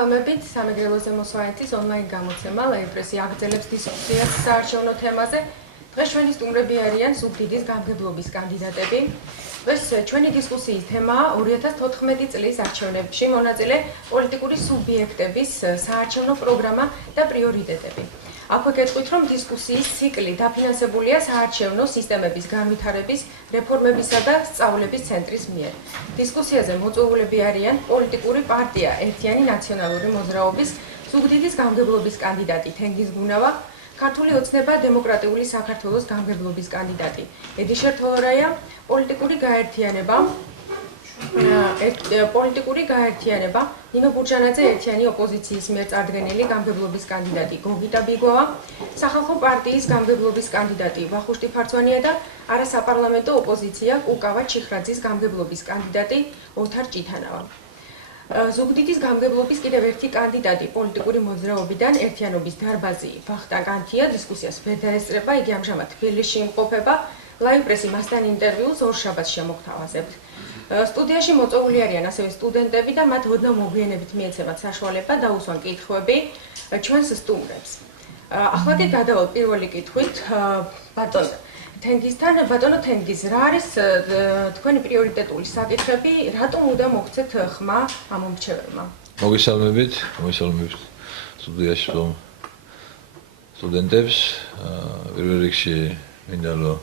მოგესალმებით სამეგრელოზე მოსვაეთის ონლაინ გამოცემა ლაიფრესი აგრძელებს დისკუსიას საარჩევნო თემაზე. დღეს ჩვენი სტუმრები არიან სუბდიდის გამგებლობის კანდიდატები. დღეს ჩვენი დისკუსიის თემაა 2014 წლის არჩევნებში მონაწილე პოლიტიკური სუბიექტების საარჩევნო პროგრამა და პრიორიტეტები. აქვე გეტყვით, რომ დისკუსიის ციკლი დაფინანსებულია საარჩევნო სისტემების განვითარების, რეფორმებისა და სწავლების ცენტრის მიერ. დისკუსიაზე მოწვეულები არიან პოლიტიკური პარტია ერთიანი ნაციონალური მოძრაობის სუბდიდის გამგებლობის კანდიდატი თენგიზ გუნავა, ქართული ოცნება დემოკრატიული საქართველოს გამგებლობის კანდიდატი ედიშერ თოლორაია, პოლიტიკური გაერთიანება ნინო ბურჯანაძე ერთიანი ოპოზიციის მიერ წარდგენილი გამგებლობის კანდიდატი გოგიტა ბიგოვა, სახალხო პარტიის გამგებლობის კანდიდატი ვახუშტი ფარცვანია და არასაპარლამენტო ოპოზიცია კუკავა ჩიხრაძის გამგებლობის კანდიდატი ოთარ ჭითანავა. ზუგდიდის გამგებლობის კიდევ ერთი კანდიდატი პოლიტიკური მოძრაობიდან ერთიანობის დარბაზი ვახტანგ ანთია დისკუსიას ვერ დაესწრება, იგი ამჟამად თბილისში იმყოფება. ლაიფრესი მასთან ინტერვიუს ორშაბათს შემოგთავაზებთ. სტუდიაში მოწვეული არიან ასევე სტუდენტები და მათ ოდნავ მოგვიანებით მიეცემათ საშუალება დაუსვან კითხვები ჩვენს სტუმრებს. ახლა კი გადავალ პირველი კითხვით ბატონ თენგიზთან. ბატონო თენგიზ, რა არის თქვენი პრიორიტეტული საკითხები, რატომ უნდა მოგცეთ ხმა ამომრჩეველმა? მოგესალმებით სტუდიაში სტუდენტებს. პირველ რიგში მინდა რომ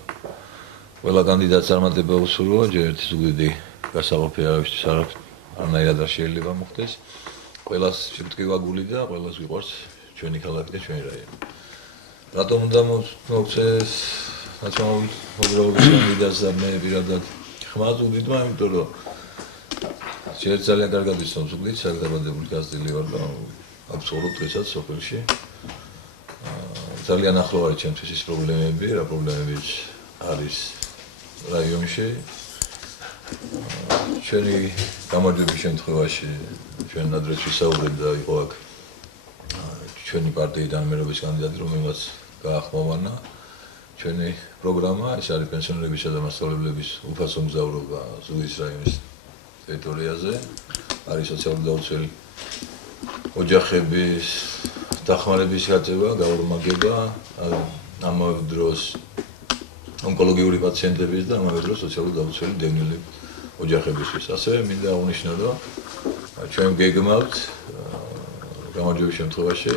ყველა კანდიდატს წარმატება უსურვო, ჯერ ერთი ზუგდიდი გასაყოფი არავისთვის არანაირად არ შეიძლება მოხდეს. ყველას შეგტკივა გული და ყველას გვიყვარს ჩვენი ქალაქი და ჩვენი რაიონი. რატომ უნდა მოგცეს ნაციონალური მოძრაობის კანდიდატს და მე პირადად ხმა ზუგდიდმა, იმიტომ რომ შეიძლება ძალიან კარგად ვიცნობ ზუგდიდს, აქ დაბადებული გაზრდილი ვარ და აქ ცხოვრობ დღესაც სოფელში. ძალიან ახლო არის ჩემთვის ის პრობლემები, რა პრობლემებიც არის რაიონში. ჩვენი გამარჯვების შემთხვევაში ჩვენ ადრე ვისაუბრეთ და იყო აქ ჩვენი პარტიიდან მერობის კანდიდატი, რომელმაც გაახმოვანა ჩვენი პროგრამა, ეს არის პენსიონერებისა და მასწავლებლების უფასო მგზავრობა ზუგდიდის რაიონის ტერიტორიაზე, არის სოციალური დაუცველი ოჯახების დახმარების გაწევა, გაორმაგება, ამავე დროს ონკოლოგიური პაციენტების და ამავე დროს სოციალურად დაუცველი დევნილი ოჯახებისთვის. ასევე მინდა აღნიშნო, რომ ჩვენ გეგმავთ გამარჯვების შემთხვევაში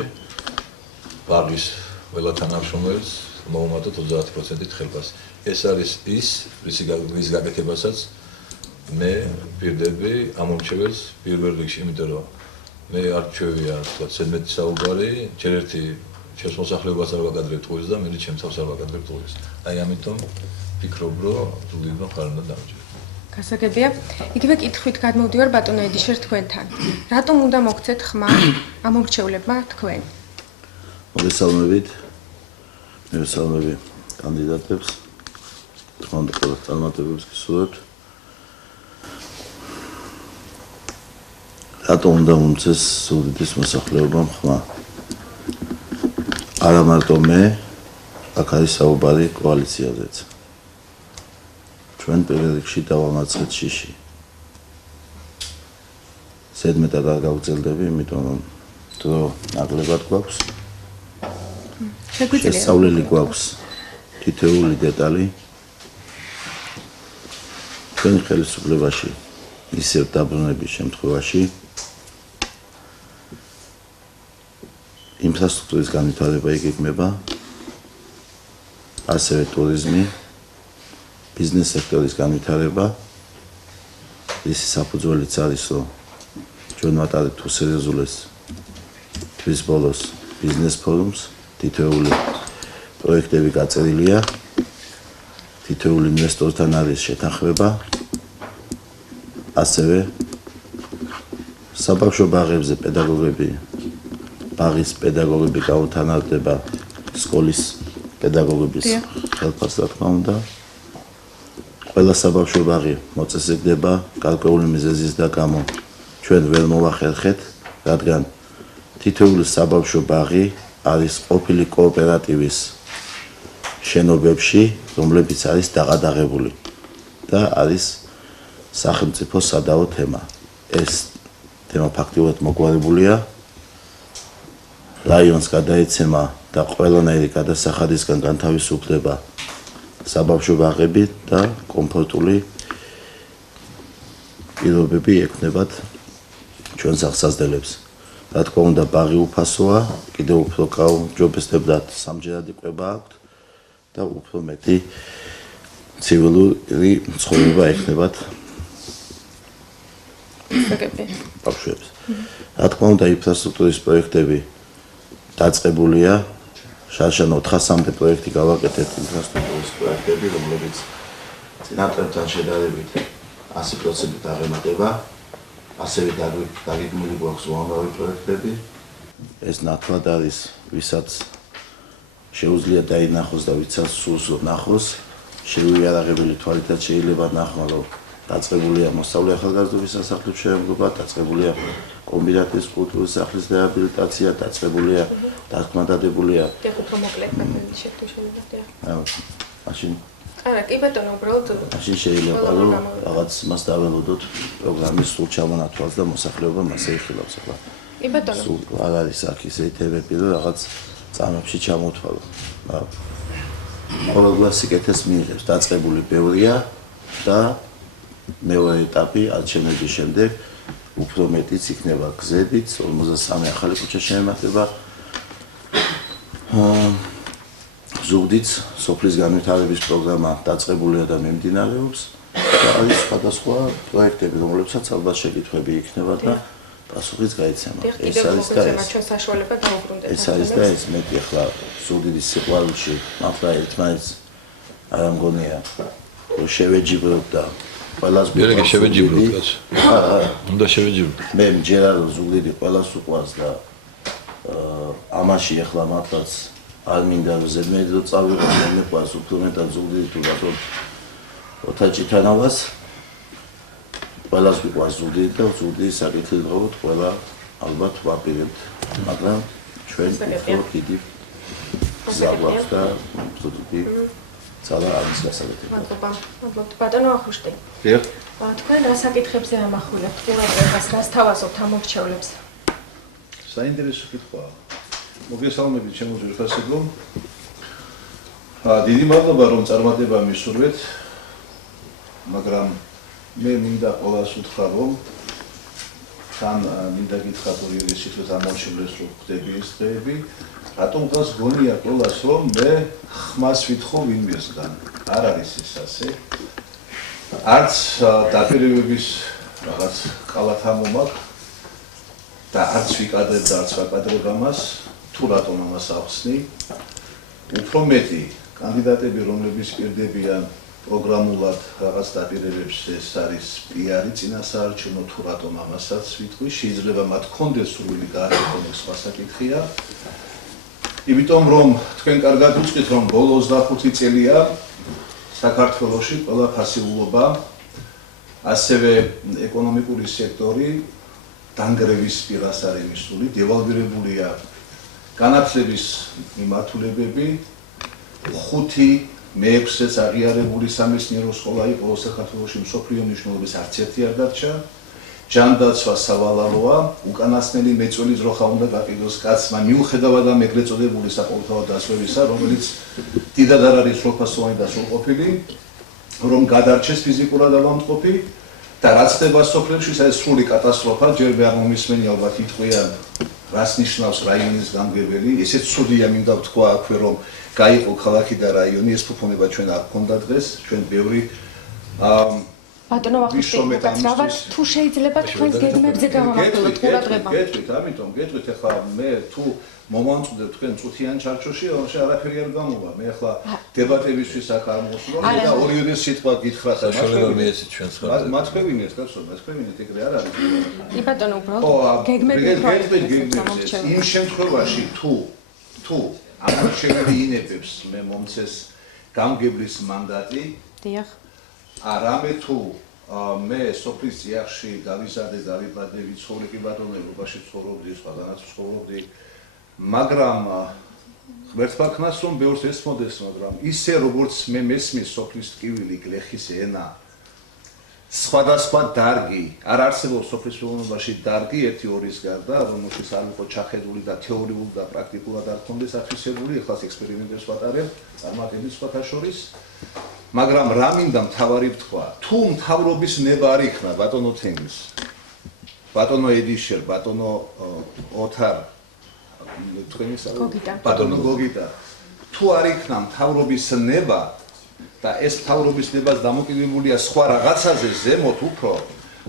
ბაღის ყველა თანამშრომელს მოვუმატოთ 30%-ით ხელფასი. ეს არის რის გაკეთებასაც მე ვპირდები ამომრჩეველს პირველ რიგში, იმიტომ რომ მე არ ჩვევია თქვა ზედმეტი საუბარი, ჯერ ერთი ჩემს მოსახლეობას არ ვაკადრებ ტყუილს და მე ჩემს თავს არ ვაკადრებ ტყუილს. აი ამიტომ ვფიქრობ, რომ ზუგდიდმა ხარ უნდა დამჯეროს. გასაგებია. იგივე კითხვით გადმოვდივარ ბატონო ედიშერ თქვენთან. რატომ უნდა მოგცეთ ხმა ამომრჩევლებმა თქვენ? მოგესალმებით. მე ვესალმები კანდიდატებს. თქვენდა ყველა წარმატებებს გისურვებთ. რატომ უნდა მომცეს ზუგდიდის მოსახლეობამ ხმა? არა მარტო მე, აქ არის საუბარი კოალიციაზეც. ჩვენ პირველ რიგში დავამარცხეთ შიში. ზედმეტად არ გავგრძელდები, იმიტომ რომ დრო ნაკლებად გვაქვს. შესწავლილი გვაქვს თითოეული დეტალი. ჩვენი ხელისუფლებაში ისევ დაბრუნების შემთხვევაში ინფრასტრუქტურის განვითარება იგეგმება, ასევე ტურიზმი, ბიზნეს სექტორის განვითარება. ისი საფუძველიც არის, რომ ჩვენ ვატარებთ უსერიოზულეს თვის ბოლოს ბიზნეს ფორუმს, თითოეული პროექტები გაწერილია, თითოეული ინვესტორთან არის შეთანხმება, ასევე საბავშვო ბაღებზე ბაღის პედაგოგები გაუთანადდება სკოლის პედაგოგების ხელფასს, რა თქმა უნდა. ყველა საბავშვო ბაღი მოწესრიგდება გარკვეული მიზეზის და გამო ჩვენ ვერ მოვახერხეთ, რადგან თითოეული საბავშვო ბაღი არის ყოფილი კოოპერატივის შენობებში, რომლებიც არის დაყადაღებული და არის სახელმწიფო სადავო თემა. ეს თემა ფაქტიურად მოგვარებულია რაიონს გადაეცემა და ყველანაირი გადასახადისგან განთავისუფლება საბავშვო ბაღები და კომფორტული პირობები ექნებათ ჩვენს აღსაზრდელებს. რა თქმა უნდა, ბაღი უფასოა, კიდევ უფრო გაუმჯობესებლად სამჯერადი იკვება აქვთ და უფრო მეტი ცივილური ცხოვრება ექნებათ ბავშვებს. რა თქმა უნდა, ინფრასტრუქტურის პროექტები დაწყებულია. შარშან 400-მდე პროექტი გავაკეთეთ ინფრასტრუქტურის პროექტები, რომლებიც წინა წლებთან შედარებით 100%-ით აღემატება. ასევე დაგეგმილი გვაქვს უამრავი პროექტები. ეს ნათლად არის, ვისაც შეუძლია დაინახოს და ვისაც სურს ნახოს, შეუიარაღებელი თვალითაც შეიძლება ნახო, რომ დაწყებულია მოსწავლე ახალგაზრდობის სასახლეში შეერთება, დაწყებულია კომბინატის კულტურის სახლის რეაბილიტაცია, დაწყებულია დაგმადადებულია. უფრო მოკლედ შეხვდე შეიძლება. მაშინ არა, კი ბატონო, უბრალოდ მაშინ შეიძლება რომ რაღაც მას დაველოდოთ პროგრამის სრულ ჩამონათვალს და მოსახლეობა მასე იხილავს ახლა. კი ბატონო. სულ არ არის აქ ისე თემები, რომ რაღაც წამებში ჩამოთვალო. ყოველგვარ სიკეთეს მიიღებს, დაწყებული ბევრია და მეორე ეტაპი არჩევნების შემდეგ უფრო მეტიც იქნება გზებით, 53 ახალი ქუჩა შეემატება. ზუგდიდს სოფლის განვითარების პროგრამა დაწყებულია და მიმდინარეობს და არის სხვადასხვა პროექტები, რომლებსაც ალბათ შეკითხვები იქნება და პასუხიც გაიცემა. ეს არის და ჩვენ საშუალება დაუბრუნდეთ. ეს არის და ეს მეტი ახლა ზუგდიდის სიყვარულში მართლა ერთმანეთს არ ამგონია შევეჯიბროთ და ყველას გერგი შევეჯიბროთ კაც. უნდა შევეჯიბროთ. მე მჯერა რომ ზუგდიდი ყველას უყვარს და ამაში ახლა მართლაც არ მინდა რომ ზედმეტი რომ წავიღო, მე მეყვარს უფრო მეტად ზუგდიდი თუ ბატონ ოთაჭითანავას. ყველას მიყვარს ზუგდიდი და ზუგდიდის საკითხი დღოთ ყველა ალბათ ვაპირებთ, მაგრამ ჩვენ უფრო დიდი გზა გვაქვს და ზუგდიდი ძალა არის გასაგებია. მადლობა. მადლობთ ბატონო ახუშტი. დიახ. თქვენ რა საკითხებზე ამახვილებთ ყურადღებას, რას თავაზობთ ამორჩევლებს? საინტერესო კითხვაა. მოგესალმებით ჩემო ძვირფასებო. დიდი მადლობა რომ წარმატება მისურვეთ. მაგრამ მე მინდა ყველას უთხრა რომ თან მინდა გითხრათ ორივე სიტყვით ამორჩევლებს რომ ხდები ეს დღეები. რატომ გას გონია ყველას რომ მე ხმას ვითხოვ ვინმესგან? არ არის ეს ასე. არც დაპირებების რაღაც ყალათამო მაქვს და არც ვიკადრებ და არც ვაკადრებ ამას. თუ რატომ ამას ახსნი? უფრო მეტი კანდიდატები, რომლებიც პირდებიან პროგრამულად რაღაც დაპირებებს, ეს არის პიარი წინასაარჩევნო, თუ რატომ ამასაც ვიტყვი, შეიძლება მათ კონდეს სურვილი გააკეთონ, სხვა საკითხია. იმიტომ რომ თქვენ კარგად უწყით, რომ ბოლო 25 წელია საქართველოში ყველა ფასიულობა, ასევე ეკონომიკური სექტორი დანგრევის პირას არის მისული, დევალვირებულია განათლების მიმართულებები, 5-6-ს აღიარებული სამეცნიერო სკოლა იყო საქართველოში მსოფლიო მნიშვნელობის არც ერთი არ დარჩა. ჯანდაცვა სავალალოა, უკანასკნელი მეწველი ძროხა უნდა გაყიდოს კაცმა, მიუხედავად ამ ეგრეთ წოდებული საყოველთაო დასვენისა, რომელიც დიდად არ არის სრულფასოვანი და სრულყოფილი, რომ გადარჩეს ფიზიკურად ავადმყოფი და რაც ხდება სოფლებში, ეს სრული კატასტროფა, ჯერ ვერ მომისმენი ალბათ იტყვიან რას ნიშნავს რაიონის გამგებელი, ესეც ცუდია მინდა ვთქვა აქვე, რომ გაიყო ქალაქი და რაიონი, ეს ფუფუნება ჩვენ არ გქონდა დღეს, ჩვენ ბევრი ბატონო ახუშტი, რაღაც თუ შეიძლება თქვენს გეგმებზე გამომახვილოთ ყურადღება. გეტყვით, ამიტომ გეტყვით, ახლა მე თუ მომამწუდებ თქვენ წუთიან ჩარჩოში, არაფერი არ გამოვა. მე ახლა დებატებისთვის აქ არ მოსულობ და ორივე სიტყვა გითხრათ და მათქვევინეთ, კაცო, მათქვევინეთ, ეგრე არ არის. კი ბატონო, უბრალოდ გეგმები იმ შემთხვევაში თუ ამორჩეველი ინებებს მე მომცეს გამგებლის მანდატი, დიახ. არამე თუ მე სოფლის წიაღში გავიზარდე, დავიბადე, ვიცხოვრე კი ბატონო, ევროპაში ცხოვრობდი, სხვაგანაც ცხოვრობდი, მაგრამ ღმერთმა ქნას რომ ბევრს ესმოდეს, მაგრამ ისე როგორც მე მესმის სოფლის ტკივილი, გლეხის ენა სხვადასხვა დარგი, არ არსებობს სოფლის მეურნეობაში დარგი 1-2-ის გარდა, რომელშიც არ იყო ჩახედული და თეორიულად და პრაქტიკულად არ ქონდეს აფიქსირებული, ეხლაც ექსპერიმენტებს ვატარებ, წარმატებით სხვათა შორის. მაგრამ რა მინდა მთავარი ვთქვა, თუ მთავრობის ნება არ იქნა ბატონო თემის, ბატონო ედიშერ, ბატონო ოთარ, თქვენი ბატონო გოგიტა, თუ არ იქნა მთავრობის ნება და ეს მთავრობის ნებას დამოკიდებულია სხვა რაღაცაზე ზემოთ უფრო,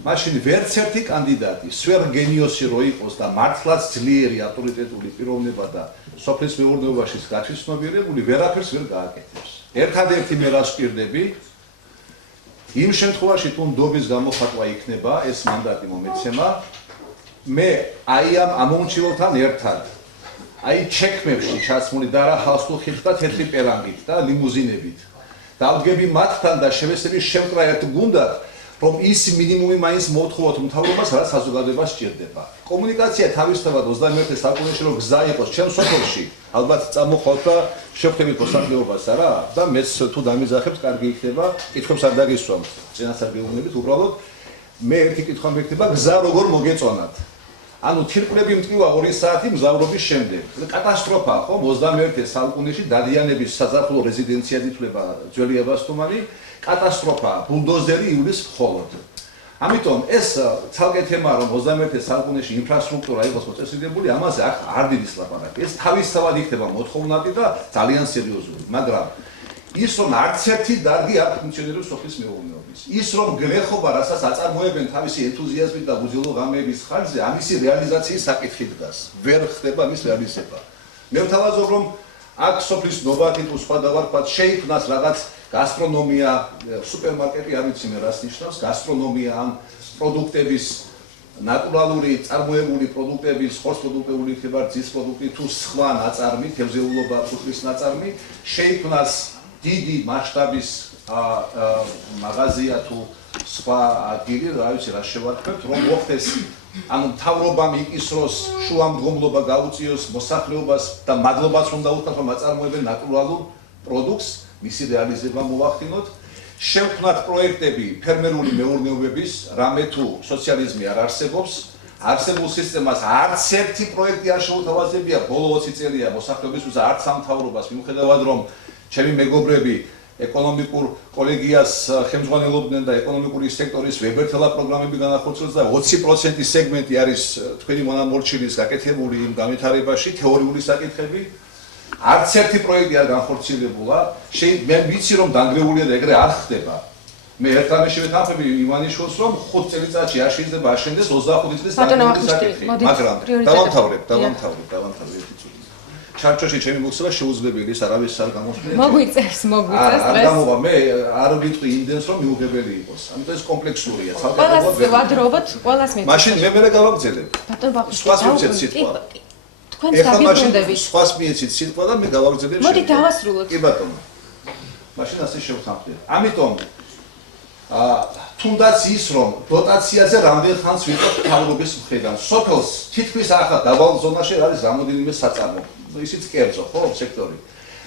მაშინ ვერც ერთი კანდიდატი სვერ გენიოსი რო იყოს და მართლაც ძლიერი ავტორიტეტული პიროვნება და სოფლის მეურნეობაში გათვისნობიერებული ვერაფერს ვერ გააკეთებს. ერთადერთი მე რას ვჭირდები, იმ შემთხვევაში თუ ნდობის გამოხატვა იქნება ეს მანდატი მომეცემა, მე აი ამ ამომრჩეველთან ერთად აი ჩექმებში ჩასმული და რა ხალხით და თეთრი პერანგით და ლიმუზინებით დავდგები მათთან და შევესწრები შევკრა ერთ გუნდად, რომ ის მინიმუმი მაინც მოთხოვოთ მთავრობას, რაც საზოგადოებას სჭირდება. კომუნიკაცია თავისთავად 21 საუკუნეში რომ გზა იყოს ჩემ სოფელში, ალბათ წამოხვალთ და შევხვდებით მოსახლეობას არა და მეც თუ დამიზახებს, კარგი იქნება, კითხვებს არ დაგისვამთ. წინასწარ გეუბნებით, უბრალოდ მე ერთი კითხვა მექნება, გზა როგორ მოგეწონათ? ანუ თირკვლები მტკივა 2 საათი მგზავრობის შემდეგ. კატასტროფა ხო 21 საუკუნეში დადიანების საზაფხულო რეზიდენციად ითვლება ძველი აბასთუმანი, კატასტროფა, ბულდოზერი ივლის მხოლოდ. ამიტომ ეს ცალკე თემა რომ 21 საუკუნეში ინფრასტრუქტურა იყოს მოწესრიგებული, ამაზე არ დიდის ლაპარაკი. ეს თავისთავად იქნება მოთხოვნადი და ძალიან სერიოზული, მაგრამ ის რომ არც ერთი დარგი არ ფუნქციონირებს სოფლის მეურნეობის. ის რომ გლეხობა, რასაც აწარმოებენ თავისი ენთუზიაზმით და უძილო ღამეების ხარჯზე, ამისი რეალიზაციის საკითხი დგას. ვერ ხდება ამის რეალიზება. მე ვთავაზობ, რომ აქ სოფლის ნოვათი თუ სხვა დავარქვათ, შეიქმნას რაღაც გასტრონომია, სუპერმარკეტი, არ ვიცი მე რას ნიშნავს, გასტრონომია ან პროდუქტების ნატურალური წარმოებული პროდუქტების, ხორცს პროდუქტებული იქნება, ძის პროდუქტი თუ სხვა ნაწარმი, თევზეულობა, ფუტკრის ნაწარმი, შეიქმნას დიდი მასშტაბის მაღაზია თუ სხვა ადგილი, რა ვიცი რა შევარქმევთ, რომ მოხდეს, ანუ მთავრობამ იყისროს, შუამდგომლობა გაუწიოს მოსახლეობას და მადლობას უნდა უთხრათ, რომ აწარმოებენ ნატურალურ პროდუქტს, მისი რეალიზება მოვახდინოთ. შევქმნათ პროექტები ფერმერული მეურნეობების, რამე თუ სოციალიზმი არ არსებობს, არსებულ სისტემას არც ერთი პროექტი არ შეუთავაზებია ბოლო 20 წელია მოსახლეობისთვის არც სამთავრობას, მიუხედავად რომ ჩემი მეგობრები ეკონომიკურ კოლეგიას ხელმძღვანელობდნენ და ეკონომიკური სექტორის ვებერთელა პროგრამები განახორციელეს და 20% სეგმენტი არის თქვენი მონამორჩილის გაკეთებული იმ განვითარებაში, თეორიული საკითხები. არც ერთი პროექტი არ განხორციელებულა. მე ვიცი რომ დანგრეულია და ეგრე არ ხდება. მე ერთამეში ვეთანხმები ივანიშვილს რომ 5 წელიწადში არ შეიძლება აშენდეს 25 წლის დანგრეული საკითხი. მაგრამ დავამთავრებ ერთი წუთი. ჩარჩოში ჩემი მოხსება შეუძლებელი ის არავის არ გამოსვლია. მოგვიწევს არ გამოვა მე არ ვიტყვი იმდენს რომ მიუღებელი იყოს. ამიტომ ეს კომპლექსურია. ყველას ვადრობთ, ყველას მეც. მაშინ მე გავაგზელებ. ბატონო ბახუშტი. სხვას მიცეთ სიტყვა. თქვენ დაგიბრუნდებით. სხვას მიეცით სიტყვა და მე გავაგზელებ. მოდი დავასრულოთ. კი ბატონო. მაშინ ასე შევხამხდეთ. ამიტომ თუნდაც ის რომ დოტაციაზე რამდენ ხანს ვიყავ მთავრობის მხრიდან. სოფელს თითქმის ახლა დაბალ ზონაში არის რამოდენიმე საწარმო. ისიც კერძო ხო სექტორი.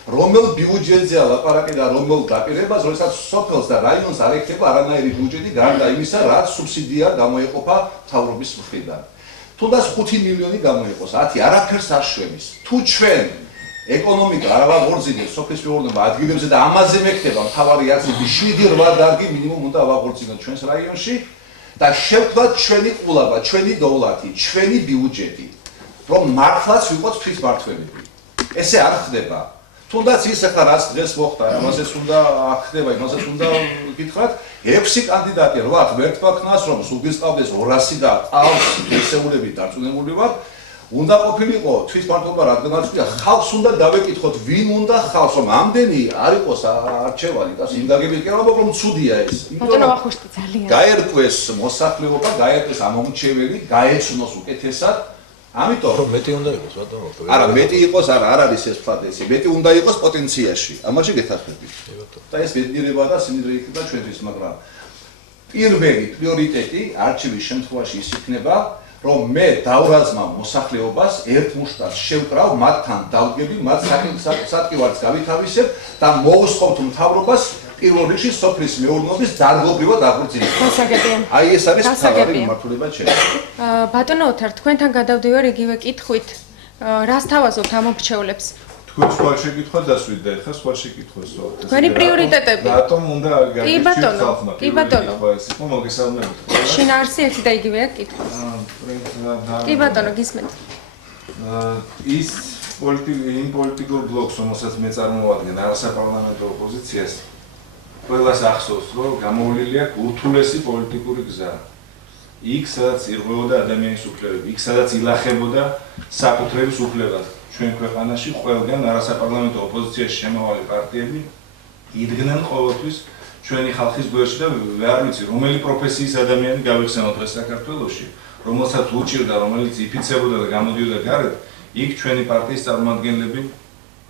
რომელ ბიუჯეტზე ლაპარაკი და რომელ დაპირებას, როდესაც სოფელს და რაიონს არ ეკება არანაირი ბიუჯეტი გარდა იმისა, რაც სუბსიდია გამოეყოფა მთავრობის მხრიდან. თუნდაც 5 მილიონი გამოიყოს, 10 არაფერს არ შვენის. თუ ჩვენ ეკონომიკა არ ავაღორწინებს სოფლის მეურნეობა ადგილებზე და ამაზე მექნება მთავარი აქცენტი 7-8 დარგი მინიმუმ უნდა ავაღორწინოთ ჩვენს რაიონში და შევქმნათ ჩვენი ყულაბა, ჩვენი დოვლათი, ჩვენი ბიუჯეტი, რომ მართლაც ვიყოთ თვითმართველები. ესე არ ხდება. თუნდაც ის ახლა რაც დღეს მოხდა, ამასაც უნდა ახდება, იმასაც უნდა გითხრათ, 6 კანდიდატი 8 ვერტმაქნას რომ სულ გისყავდეს 200 და ყავს ესეულები დარწმუნებული ვარ. უნდა ყოფილიყო თვითმართველობა, რადგანაც ხალხს უნდა დავეკითხოთ, ვინ უნდა ხალხს, რომ ამდენი არ იყოს არჩევანი და იმ გაგებით კი არა, რომ ცუდია ეს. ბატონო ვახუშტი ძალიან. გაერკვეს მოსახლეობა, გაერკვეს ამომრჩეველი, გაეცნოს უკეთესად. ამიტომ რომ მეტი უნდა იყოს ბატონო. არა, მეტი იყოს, არა არის ეს ფლადესი. მეტი უნდა იყოს პოტენციაში. ამაში გეთანხმებით. და ეს ბედნიერება და სიმდიდრე იქნება ჩვენთვის, მაგრამ პირველი პრიორიტეტი არჩევის შემთხვევაში ის იქნება, რომ მე დავრაზმავ მოსახლეობას, ერთ მუშტას შევკრავ, მათთან დავდგები, მათ საკითხს გავითავისებ და მოვუსხობთ მთავრობას პირველ რიგში სოფლის მეურნეობის დარგობრივად აღორძინება. გასაგებია. აი ეს არის თავი გასაგებია. მიმართულება ჩემი. ბატონო ოთარ, თქვენთან გადავდივარ იგივე კითხვით. რას თავაზობთ ამ მრჩევლებს? თქვენ სხვა შეკითხვა დასვით და ეხლა სხვა შეკითხვასო. თქვენი პრიორიტეტები. რატომ უნდა კი ბატონო, კი ბატონო. ეს იყო მოგესალმებით. შინაარსი ერთი და იგივეა კითხვა. კი ბატონო, გისმენთ. ის იმ პოლიტიკურ ბლოკს, რომელსაც მე წარმოვადგენ არასაპარლამენტო ოპოზიციას, ყველას ახსოვს, რომ გამოვლილი აქვს ურთულესი პოლიტიკური გზა. იქ, სადაც ირღვეოდა ადამიანის უფლებები, იქ, სადაც ილახებოდა საკუთრების უფლებაზე. ჩვენ ქვეყანაში ყველგან არასაპარლამენტო ოპოზიციაში შემავალი პარტიები იდგნენ ყოველთვის ჩვენი ხალხის გვერდში და ვერ ვიცი, რომელი პროფესიის ადამიანი გავიხსენოთ დღეს საქართველოში, რომელსაც უჭირდა, რომელიც იფიცებოდა და გამოდიოდა გარეთ, იქ ჩვენი პარტიის წარმომადგენლები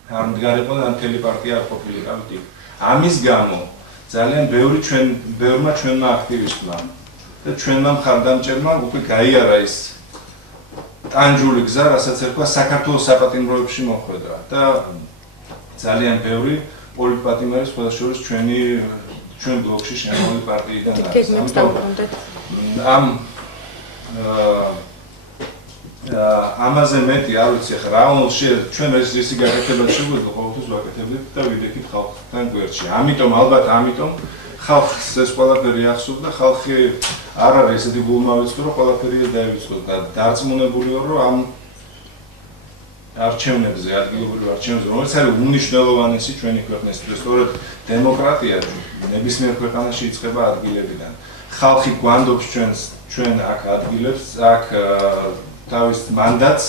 არ მდგარიყო და მთელი პარტია არ ყოფილიყავით იქ. ამის გამო ძალიან ბევრმა ჩვენმა აქტივისტმა და ჩვენმა მხარდამჭერმა უკვე გაიარა ის ტანჯული გზა, რასაც ერქვა საქართველოს საპატიმროებში მოხვედრა და ძალიან ბევრი პოლიტპატიმარი სხვა შორის ჩვენ ბლოკში შემავალი პარტიიდან არის. ამაზე მეტი არ ვიცი ახლა რა ჩვენ რისი გაკეთება შეგვიძლია ყოველთვის ვაკეთებდით და ვიდექით ხალხთან გვერდში. ამიტომ ხალხს ეს ყველაფერი ახსოვს და ხალხი არ არის ესეთი გულმავიწყი, რომ ყველაფერი დაივიწყოს და დარწმუნებული ვარ, რომ ამ არჩევნებზე, ადგილობრივ არჩევნებზე, რომელიც არის უმნიშვნელოვანესი ჩვენი ქვეყნისთვის, სწორედ დემოკრატია ნებისმიერ ქვეყანაში იწყება ადგილებიდან. ხალხი გვანდობს ჩვენ აქ ადგილებს, აქ თავის მანდატს,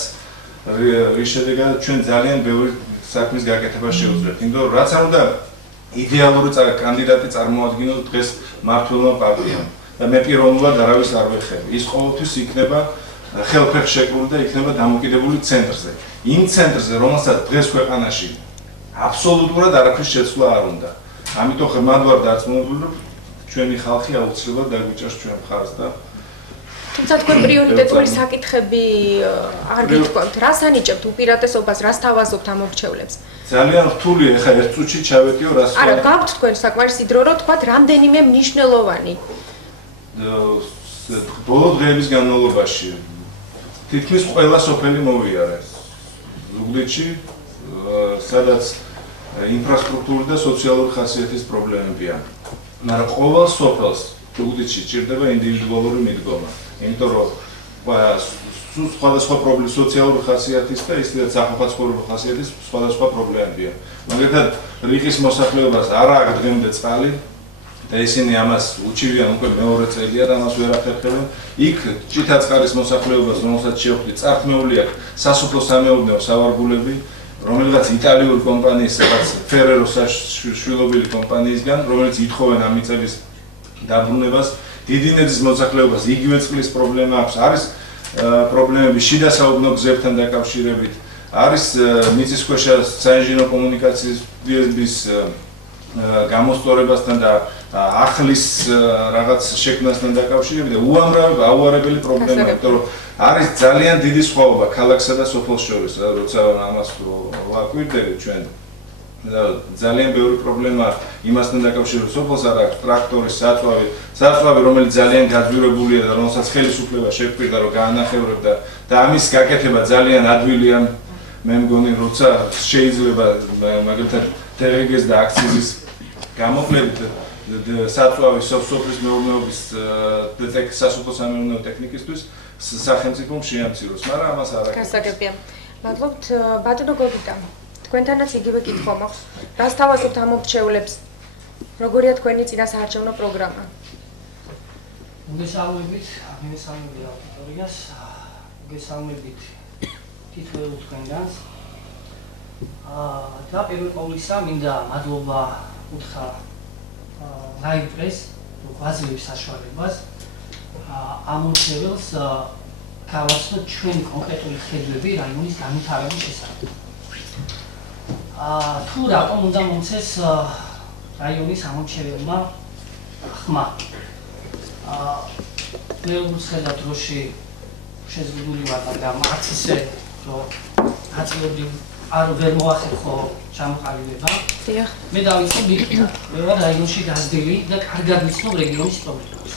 რის შედეგად ჩვენ ძალიან ბევრი საქმის გაკეთება შევძლებთ. იმიტომ რომ რაც არ უნდა იდეალური კანდიდატი წარმოადგინოს დღეს მმართველმა პარტიამ და მე პიროვნულად არავის არ ვეხები. ის ყოველთვის იქნება ხელფეხშეკრული და იქნება დამოკიდებული ცენტრზე. იმ ცენტრზე, რომელსაც დღეს ქვეყანაში აბსოლუტურად არაფრის შეცვლა არ უნდა. ამიტომ ღრმად ვარ დარწმუნებული, რომ ჩვენი ხალხი აუცილებლად დაგვიჭერს ჩვენ მხარს და თუმცა თქვენ პრიორიტეტული საკითხები არ გითქვამთ, რას ანიჭებთ უპირატესობას, რას თავაზობთ ამ მრჩევლებს? ძალიან რთული ეხა ერთ წუთში ჩავეტიო რას არა, გაქვთ თქვენ საკმარისი დრო, რომ თქვათ რამდენიმე მნიშვნელოვანი. ბოლო დღეების განმავლობაში თითქმის ყველა სოფელი მოვიარე. ზუგდიდში, სადაც ინფრასტრუქტურული და სოციალური ხასიათის პრობლემებია. მაგრამ ყოველ სოფელს ზუგდიდში ჭირდება ინდივიდუალური მიდგომა. იმიტომ რომ სხვადასხვა პრობლემა სოციალური ხასიათის და ისედაც ახალგაზრდული ხასიათის სხვადასხვა პრობლემებია. მაგალითად, რიყის მოსახლეობას არ აღდგენდა წყალი და ისინი ამას უჩივიან უკვე მეორე წელია და ამას ვერ ახერხებენ. იქ ჭითაწყარის მოსახლეობას, რომელსაც შევხვდი, წართმეული აქვს სასოფლო-სამეურნეო სავარგულები, რომელიღაც იტალიური კომპანიის, რაღაც ფერეროს შვილობილი კომპანიისგან, რომელიც ითხოვენ ამ მიწების დაბრუნებას. დიდი ნეძის მოსახლეობას იგივე წყლის პრობლემა აქვს, არის პრობლემები შიდა საუბნო გზებთან დაკავშირებით, არის მიწისქვეშა საინჟინრო კომუნიკაციების გამოსწორებასთან და ახლის რაღაც შექმნასთან დაკავშირებით და უამრავი პრობლემა, იმიტომ რომ არის ძალიან დიდი სხვაობა ქალაქსა და სოფელს შორის, როცა ამას ვაკვირდებით ჩვენ. ძალიან ბევრი პრობლემა იმასთან დაკავშირებით, სოფელს არ აქვს ტრაქტორის საწვავი, რომელიც ძალიან გაძვირებულია და რომელსაც ხელისუფლება შეგვიყვირდა, რომ გაანახევრებდა და ამის გაკეთება ძალიან ადვილია. მე მგონი, როცა შეიძლება მაგალითად TGG-ს და აქციზის გამოკლებით საწვავი სოფლის მეურნეობის სასოფლო-სამეურნეო ტექნიკისთვის სახელმწიფომ შეამციროს, მაგრამ ამას არ აკეთებს. გასაგებია. მადლობთ ბატონო გოგიტა. თქვენთანაც იგივე კითხვა მაქვს. რას თავაზობთ ამ მრჩევლებს? როგორია თქვენი წინასაარჩევნო პროგრამა? მოგესალმებით აუდიტორიას, მოგესალმებით თითოეულ თქვენგანს. და პირველ ყოვლისა მინდა მადლობა უთხრა Live Press გვაძლევს საშუალებას ამ მრჩეველს გავაცნოთ ჩვენი კონკრეტული ხედვები რაიონის განვითარების შესახებ. თუ რატომ უნდა მომცეს რაიონის ამორჩეველმა ხმა. მე როგორც ხედავ დროში შეზღუდული ვარ, მაგრამ არც ისე რომ აწილობრივ არ ვერ მოახერხო ჩამოყალიბება. დიახ. მე დავიწყე მიყიდა. მე ვარ რაიონში გაზრდილი და კარგად ვიცნობ რეგიონის პრობლემებს.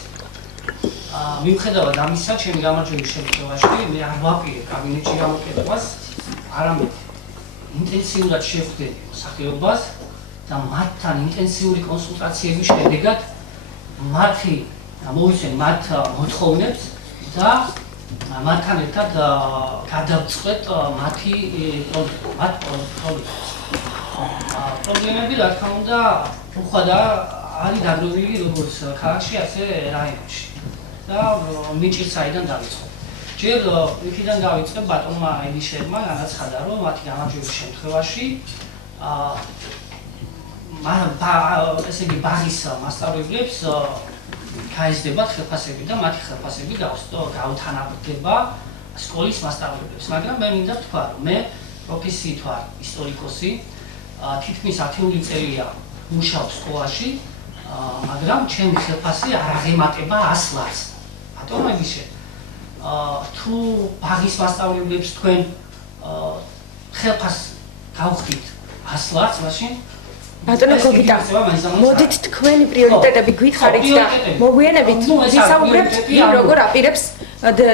მიუხედავად ამისა, ჩემი გამარჯვების შემთხვევაში მე არ ვაპირებ კაბინეტში გამოკეთებას, არამედ ინტენსიურად შევხვდები მოსახლეობას და მათთან ინტენსიური კონსულტაციების შედეგად მათი მოვიცემ მათ მოთხოვნებს და მათთან ერთად გადავწყვეტ მათი პრობლემები, რა თქმა უნდა, უხვადა არის დაგროვილი როგორც ქალაქში, ასე რაიონში. და მიჭირს საიდან დავიწყო. ჯერ იქიდან დავიწყე ბატონმა ელიშერმა განაცხადა, რომ მათი გამარჯვების შემთხვევაში ესე იგი ბაღის მასწავლებლებს გაიზრდებათ ხელფასები და მათი ხელფასები გაუთანაბრდება სკოლის მასწავლებლებს. მაგრამ მე მინდა ვთქვა, რომ მე პროფესიით ვარ ისტორიკოსი, თითქმის 10 წელია მუშაობ სკოლაში, მაგრამ ჩემი ხელფასი არ აღემატება 100 ლარს. ბატონო ელიშერ, თუ ბაღის მასწავლებლებს თქვენ ხელფასს გავხდით 100 ლარს, მაშინ ბატონო გოგიტა, მოდით თქვენი პრიორიტეტები გითხარით და მოვიენებით ვისაუბრებთ იმ როგორ აპირებს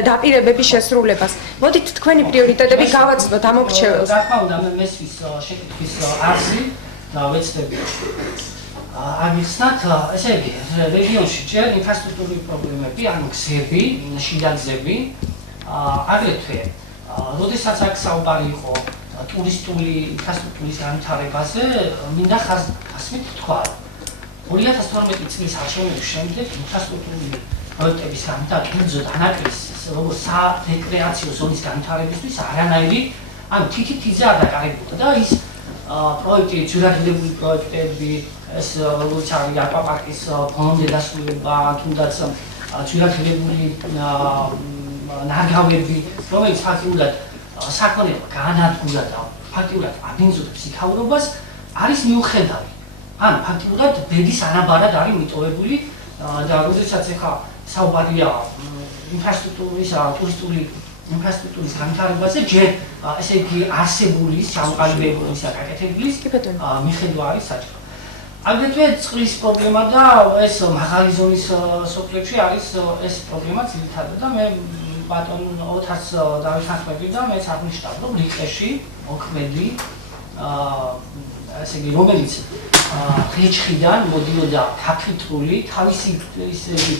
დაპირებების შესრულებას. მოდით თქვენი პრიორიტეტები გავაცნოთ ამ მორჩეველს. რა თქმა უნდა, მე მესვის შეკითხვის არსი და ვეცდები. აღიხსნათ, ესე იგი, რეგიონში ჯერ ინფრასტრუქტურული პრობლემები, ანუ გზები, შიდა გზები, აგრეთვე, როდესაც აქ საუბარი იყო ტურისტული ინფრასტრუქტურის განვითარებაზე, მინდა ხაზით თქვა, 2012 წლის არჩევნების შემდეგ ინფრასტრუქტურული პროექტების განვითარება, კერძოდ ანაკრის, როგორც სარეკრეაციო ზონის განვითარებისთვის არანაირი, ანუ თითითიზე არ დაკარგებულა და ის პროექტი, ძვირადღირებული პროექტები, ეს როგორც არის აკვაპარკის ფონდზე დასრულება, თუნდაც ძვირადღირებული ნარგავები, რომელიც ფაქტიურად საქონელო განადგურა და ფაქტიურად აბინძურებს იქაურობას, არის მიუხედავი. ანუ ფაქტიურად ბედის ანაბარად არის მიტოვებული და როდესაც ახლა საუბარია ინფრასტრუქტურის, ტურისტული ინფრასტრუქტურის განვითარებაზე, ჯერ ესე იგი არსებული ჩამოყალიბებულის და გაკეთებულის მიხედვა არის საჭირო. აგრეთვე წყლის პრობლემა და ეს მაღალი ზონის სოფლებში არის ეს პრობლემა ძირითადად და მე ბატონ ოთარს დავიხსნები და მეც აღნიშნავ, რომ რიყეში, მოქმედი, ესე იგი, რომელიც ღეჯხიდან მოდიოდა კაფიტრული, თავისი ესე იგი,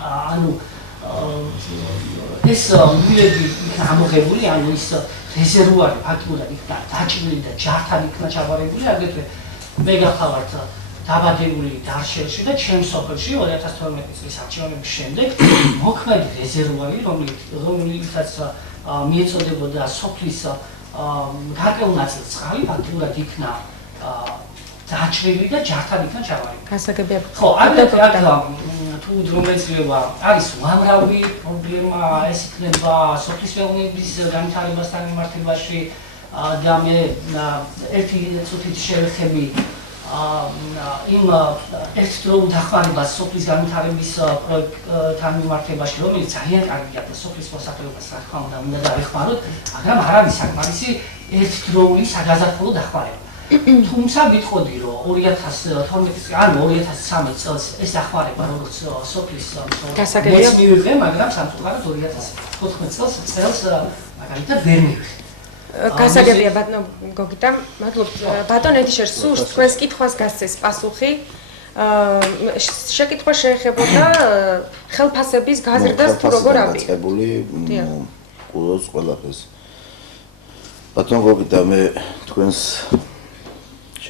ანუ ეს მილები იქნა ამოღებული, ანუ ის რეზერვუარი ფაქტურად იქნა დაჭრილი და ჯართან იქნა ჩაბარებული, აგრეთვე მე გახავართ დაბადებული დარშელში და ჩემს სოფელში 2012 წლის არჩევნების შემდეგ მოქმედი რეზერვუარი, რომელიცაც მიეწოდებოდა სოფლის გარკვეულ ნაწილს წყალი, ფაქტურად იქნა დაჭრილი და ჯართან იქნა ჩაბარებული. გასაგებია. ხო, აგრეთვე თუ დრომეცლება არის უამრავი პრობლემა, ეს იქნება სოფლის მეურნეობის განვითარებასთან მიმართებაში და მე ერთი წუთით შევეხები იმ ერთდროულ დახმარებას სოფლის განვითარების პროექტთან მიმართებაში, რომელიც ძალიან კარგია და სოფლის მოსახლეობას რა თქმა უნდა დაეხმაროთ, მაგრამ არ არის საკმარისი ერთდროული საგაზაფხულო დახმარება. თუმცა ვიტყოდი, რომ 2012 ან 2013 წელს ეს დახმარება როგორც სოფლის გასაგებია მივიღე, მაგრამ სამწუხაროდ 2014 წელს მაგალითად ვერ მივიღე. გასაგებია ბატონო გოგიტა, მადლობთ. ბატონ ედიშერ, სურს თქვენს კითხვას გასცეს პასუხი. შეკითხვა შეეხებოდა ხელფასების გაზრდას თუ როგორ აპირებთ. დაწყებული კულოს ყველაფერს. ბატონ გოგიტა, მე თქვენს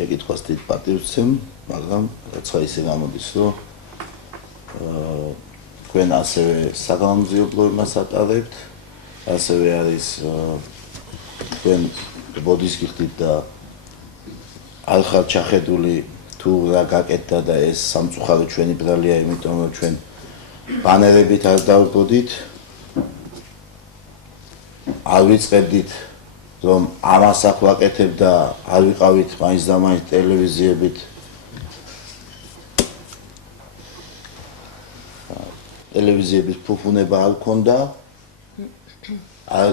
შეკითხვას დიდ პატივს ვცემ, მაგრამ რაცა ისე გამოდის, რომ თქვენ ასევე საგამომძიებლო იმას ატარებთ, ასევე არის თქვენ ბოდის გიხდით და არ ხართ ჩახედული თუ რა გაკეთდა და ეს სამწუხარო ჩვენი ბრალია, იმიტომ რომ ჩვენ ბანერებით არ დავბოდით, არ ვიწყებდით რომ ამას აქ ვაკეთებ და არ ვიყავით მაინც და მაინც ტელევიზიებით. ტელევიზიების ფუფუნება არ გქონდა. არ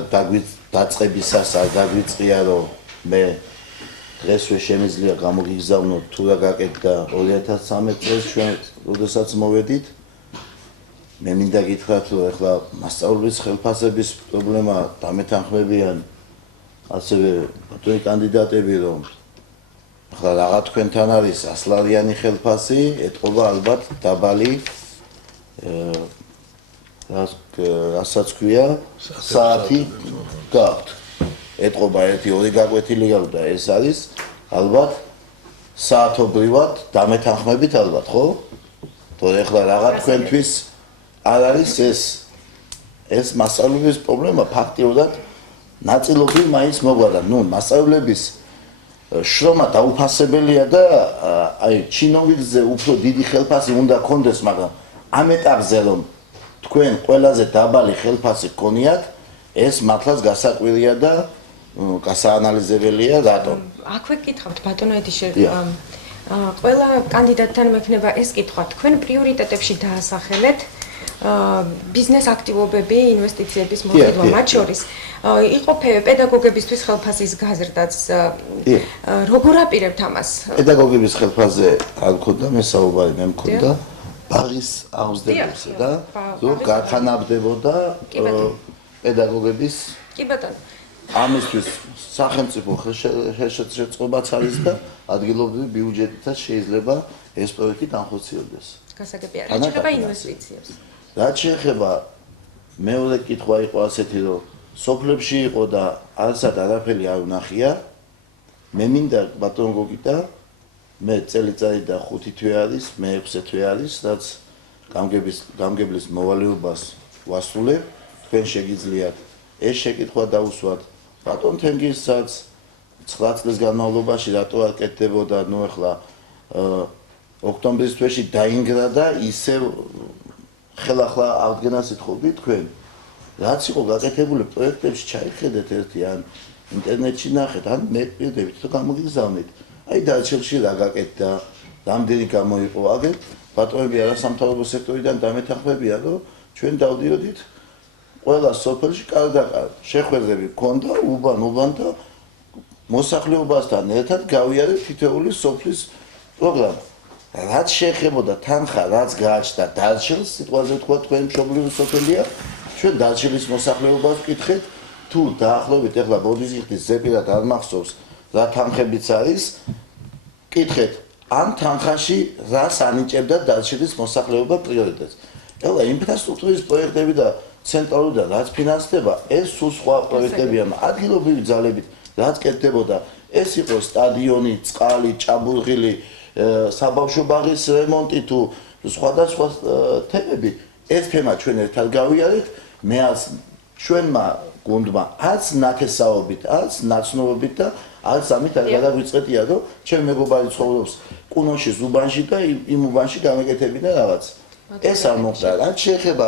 დაწყებისას არ დაგვიწყია რომ მე დღესვე შემიძლია გამოგიგზავნოთ თუ რა გაკეთდა 2013 წელს ჩვენ როდესაც მოვედით მე მინდა გითხრათ რომ ახლა მასწავლებლის ხელფასების პრობლემა დამეთანხმებიან ასევე ბატონი კანდიდატები რომ ახლა რაღა თქვენთან არის 100 ლარიანი ხელფასი ეთყობა ალბათ დაბალი რასაც ქვია საათი გაქვთ ეთყობა 1-2 გაკვეთილი გაქვთ და ეს არის ალბათ საათობრივად დამეთანხმებით ალბათ ხო თორე ახლა რაღა თქვენთვის არ არის ეს მასწავლებლების პრობლემა ფაქტიურად ნაწილობრივ მაინც მოგვარდა ნუ მასწავლებლების შრომა დაუფასებელია და აი ჩინოვიკზე უფრო დიდი ხელფასი უნდა კონდეს მაგრამ ამ ეტაპზე რომ თქვენ ყველაზე დაბალი ხელფასი გქონიათ ეს მართლაც გასაკვირია და გასაანალიზებელია რატომ აქვე გითხავთ ბატონო ედიშე ყველა კანდიდატთან მექნება ეს კითხვა თქვენ პრიორიტეტებში დაასახელეთ ბიზნეს აქტივობები, ინვესტიციების მოხდევა, მათ შორის იყო პედაგოგებისთვის ხელფასის გაზრდაც. როგორ აპირებთ ამას? პედაგოგების ხელფასზე არ მქონდა მე საუბარი, მე მქონდა ბაღის აღზრდებებზე და რომ გათანაბდებოდა პედაგოგების კი ბატონო. ამისთვის სახელმწიფო ხელშეწყობაც არის და ადგილობრივი ბიუჯეტითაც შეიძლება ეს პროექტი განხორციელდეს. გასაგებია, რა შეეხება ინვესტიციებს? რაც შეეხება მეორე კითხვა იყო ასეთი რომ სოფლებში იყო და არცად არაფერი არ ვნახია მე მინდა ბატონ გოგიტა მე წელიწადი და 5 თვე არის მე 6 თვე არის რაც გამგებლის მოვალეობას ვასრულებ თქვენ შეგიძლიათ ეს შეკითხვა დაუსვათ ბატონ თენგისაც 9 წლის განმავლობაში რატო არ კეთდებოდა ნუ ახლა ოქტომბრის თვეში დაინგრა და ისევ ხელახლა აღდგენას ითხოვდი თქვენ რაც იყო გაკეთებული პროექტებში ჩაიხედეთ ერთი ან ინტერნეტში ნახეთ ან მე პირდებით თუ გამოგიგზავნით აი დარჩილში რა გაკეთდა რამდენი გამოიყო აგერ ბატონები არასამთავრობო სექტორიდან დამეთანხმებია რომ ჩვენ დავდიოდით ყველა სოფელში კარგ-კარგ შეხვედრები ჰქონდა უბან და მოსახლეობასთან ერთად გავიარეთ თითოეული სოფლის პროგრამა რაც შეეხებოდა თანხა რაც გააჩნდა დარჩილს სიტყვაზე თქვა თქვენ მშობლიური სოფელია ჩვენ დარჩილის მოსახლეობას ვკითხეთ თუ დაახლოებით ეხლა ბოდიზიხტის ზეპირად არ მახსოვს რა თანხებიც არის ვკითხეთ ამ თანხაში რას ანიჭებდა დარჩილის მოსახლეობა პრიორიტეტს ეხლა ინფრასტრუქტურის პროექტები და ცენტრალურად რაც ფინანსდება ეს სულ სხვა პროექტებია ადგილობრივი ძალებით რაც კეთდებოდა ეს იყო სტადიონი წყალი ჭაბურღილი საბავშვო ბაღის რემონტი თუ სხვადასხვა თემები ეს თემა ჩვენ ერთად გავიარეთ მე არც ჩვენმა გუნდმა არც ნათესაობით არც ნაცნობობით და არც ამით არ გადაგვიწყეთია რომ ჩემ მეგობარი ცხოვრობს კუნოში ზუბანში და იმ უბანში გამეკეთებინა რაღაც ეს არ მოხდა რაც შეეხება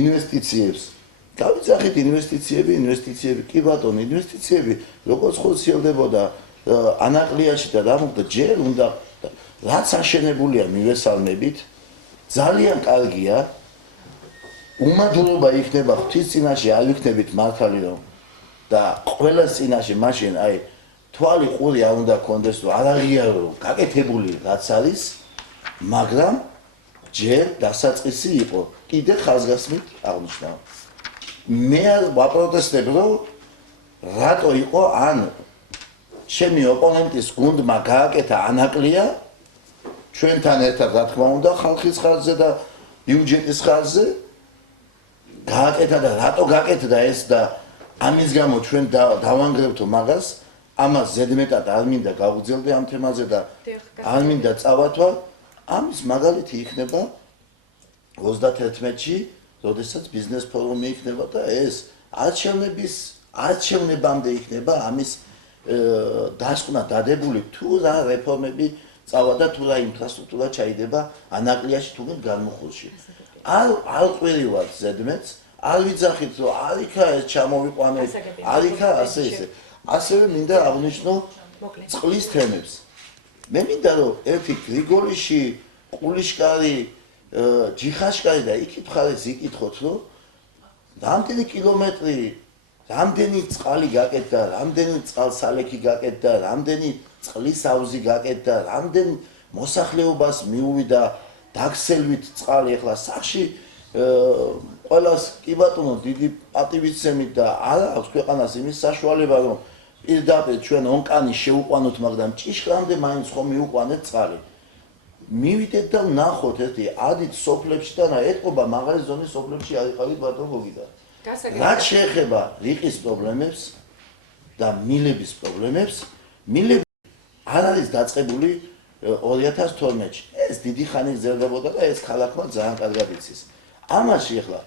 ინვესტიციებს გავიძახით ინვესტიციები კი ბატონო ინვესტიციები როგორც ხორციელდებოდა ანაკლიაში და რა მოხდა ჯერ უნდა რაც აშენებულია მივესალმებით ძალიან კარგია უმადლობა იქნება ღვთის წინაშე არ ვიქნებით მართალი რომ და ყველა წინაშე მაშინ აი თვალი ყური არ უნდა კონდეს რომ არ აღიარო რომ გაკეთებული რაც არის მაგრამ ჯერ დასაწყისი იყო კიდე ხაზგასმით აღნიშნავ მე ვაპროტესტებ რომ რატო იყო ან ჩემი ოპონენტის გუნდმა გააკეთა ანაკლია ჩვენთან ერთად რა თქმა უნდა ხალხის ხარჯზე და ბიუჯეტის ხარჯზე გააკეთა და რატო გაკეთდა ეს და ამის გამო ჩვენ დავანგრევთო მაგას ამას ზედმეტად არ მინდა გავგრძელდე ამ თემაზე და არ მინდა წავათვა ამის მაგალითი იქნება 31-ში როდესაც ბიზნეს ფორუმი იქნება და ეს არჩევნებამდე იქნება ამის დასკვნა დადებული თუ რა რეფორმები წავა და თუ რა ინფრასტრუქტურა ჩაიდება ანაკლიაში თუ განმუხულში არ ყვირივად ზედმეტს არ ვიძახით რომ არ იქა ეს ჩამოვიყვანეთ არ იქა ასევე მინდა აღნიშნო წყლის თემებს მე მინდა რომ ერთი გრიგოლიში ყულიშკარი ჯიხაშკარი და იქით მხარეს იკითხოთ რომ რამდენი კილომეტრი რამდენი წყალი გაკეთდა, რამდენი წყალსალექი გაკეთდა, რამდენი წყლის აუზი გაკეთდა, რამდენ მოსახლეობას მიუვიდა დაგსელვით წყალი. ახლა სახში ყველას კი ბატონო დიდი პატივისცემით და არ აქვს ქვეყანას იმის საშუალება რომ პირდაპირ ჩვენ ონკანი შეუყვანოთ, მაგრამ ჭიშკრამდე მაინც ხომ მიუყვანეთ წყალი. მივიდეთ და ვნახოთ ერთი ადით სოფლებში და რა ეთყობა მაღალი ზონის სოფლებში არ იყავით ბატონო გოგიდა. რაც შეეხება რიყის პრობლემებს და მილების პრობლემებს, მილები არ არის დაწყებული 2012-ში. ეს დიდი ხანი გრძელდებოდა და ეს ქალაქმა ძალიან კარგად იცის. ამაში ახლა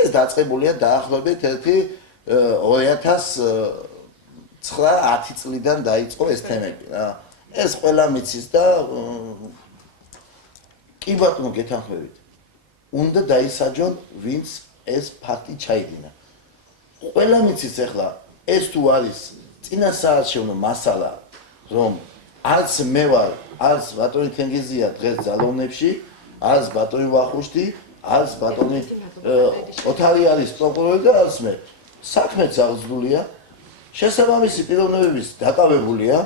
ეს დაწყებულია დაახლოებით ერთი 2009-10 წლიდან დაიწყო ეს თემები რა. ეს ყველა მიცის და კი ბატონო გეთანხმებით. უნდა დაისაჯონ ვინც ეს ფაქტი ჩაიდინა. ყველა მიცის ახლა ეს თუ არის წინასაარჩევნო მასალა, რომ არც მე ვარ, არც ბატონი თენგიზია დღეს ძალოვნებში, არც ბატონი ვახუშტი, არც ბატონი ოთარი არის პროკურორი და არც მე. საქმეც აღძულია, შესაბამისი პიროვნებების დაკავებულია,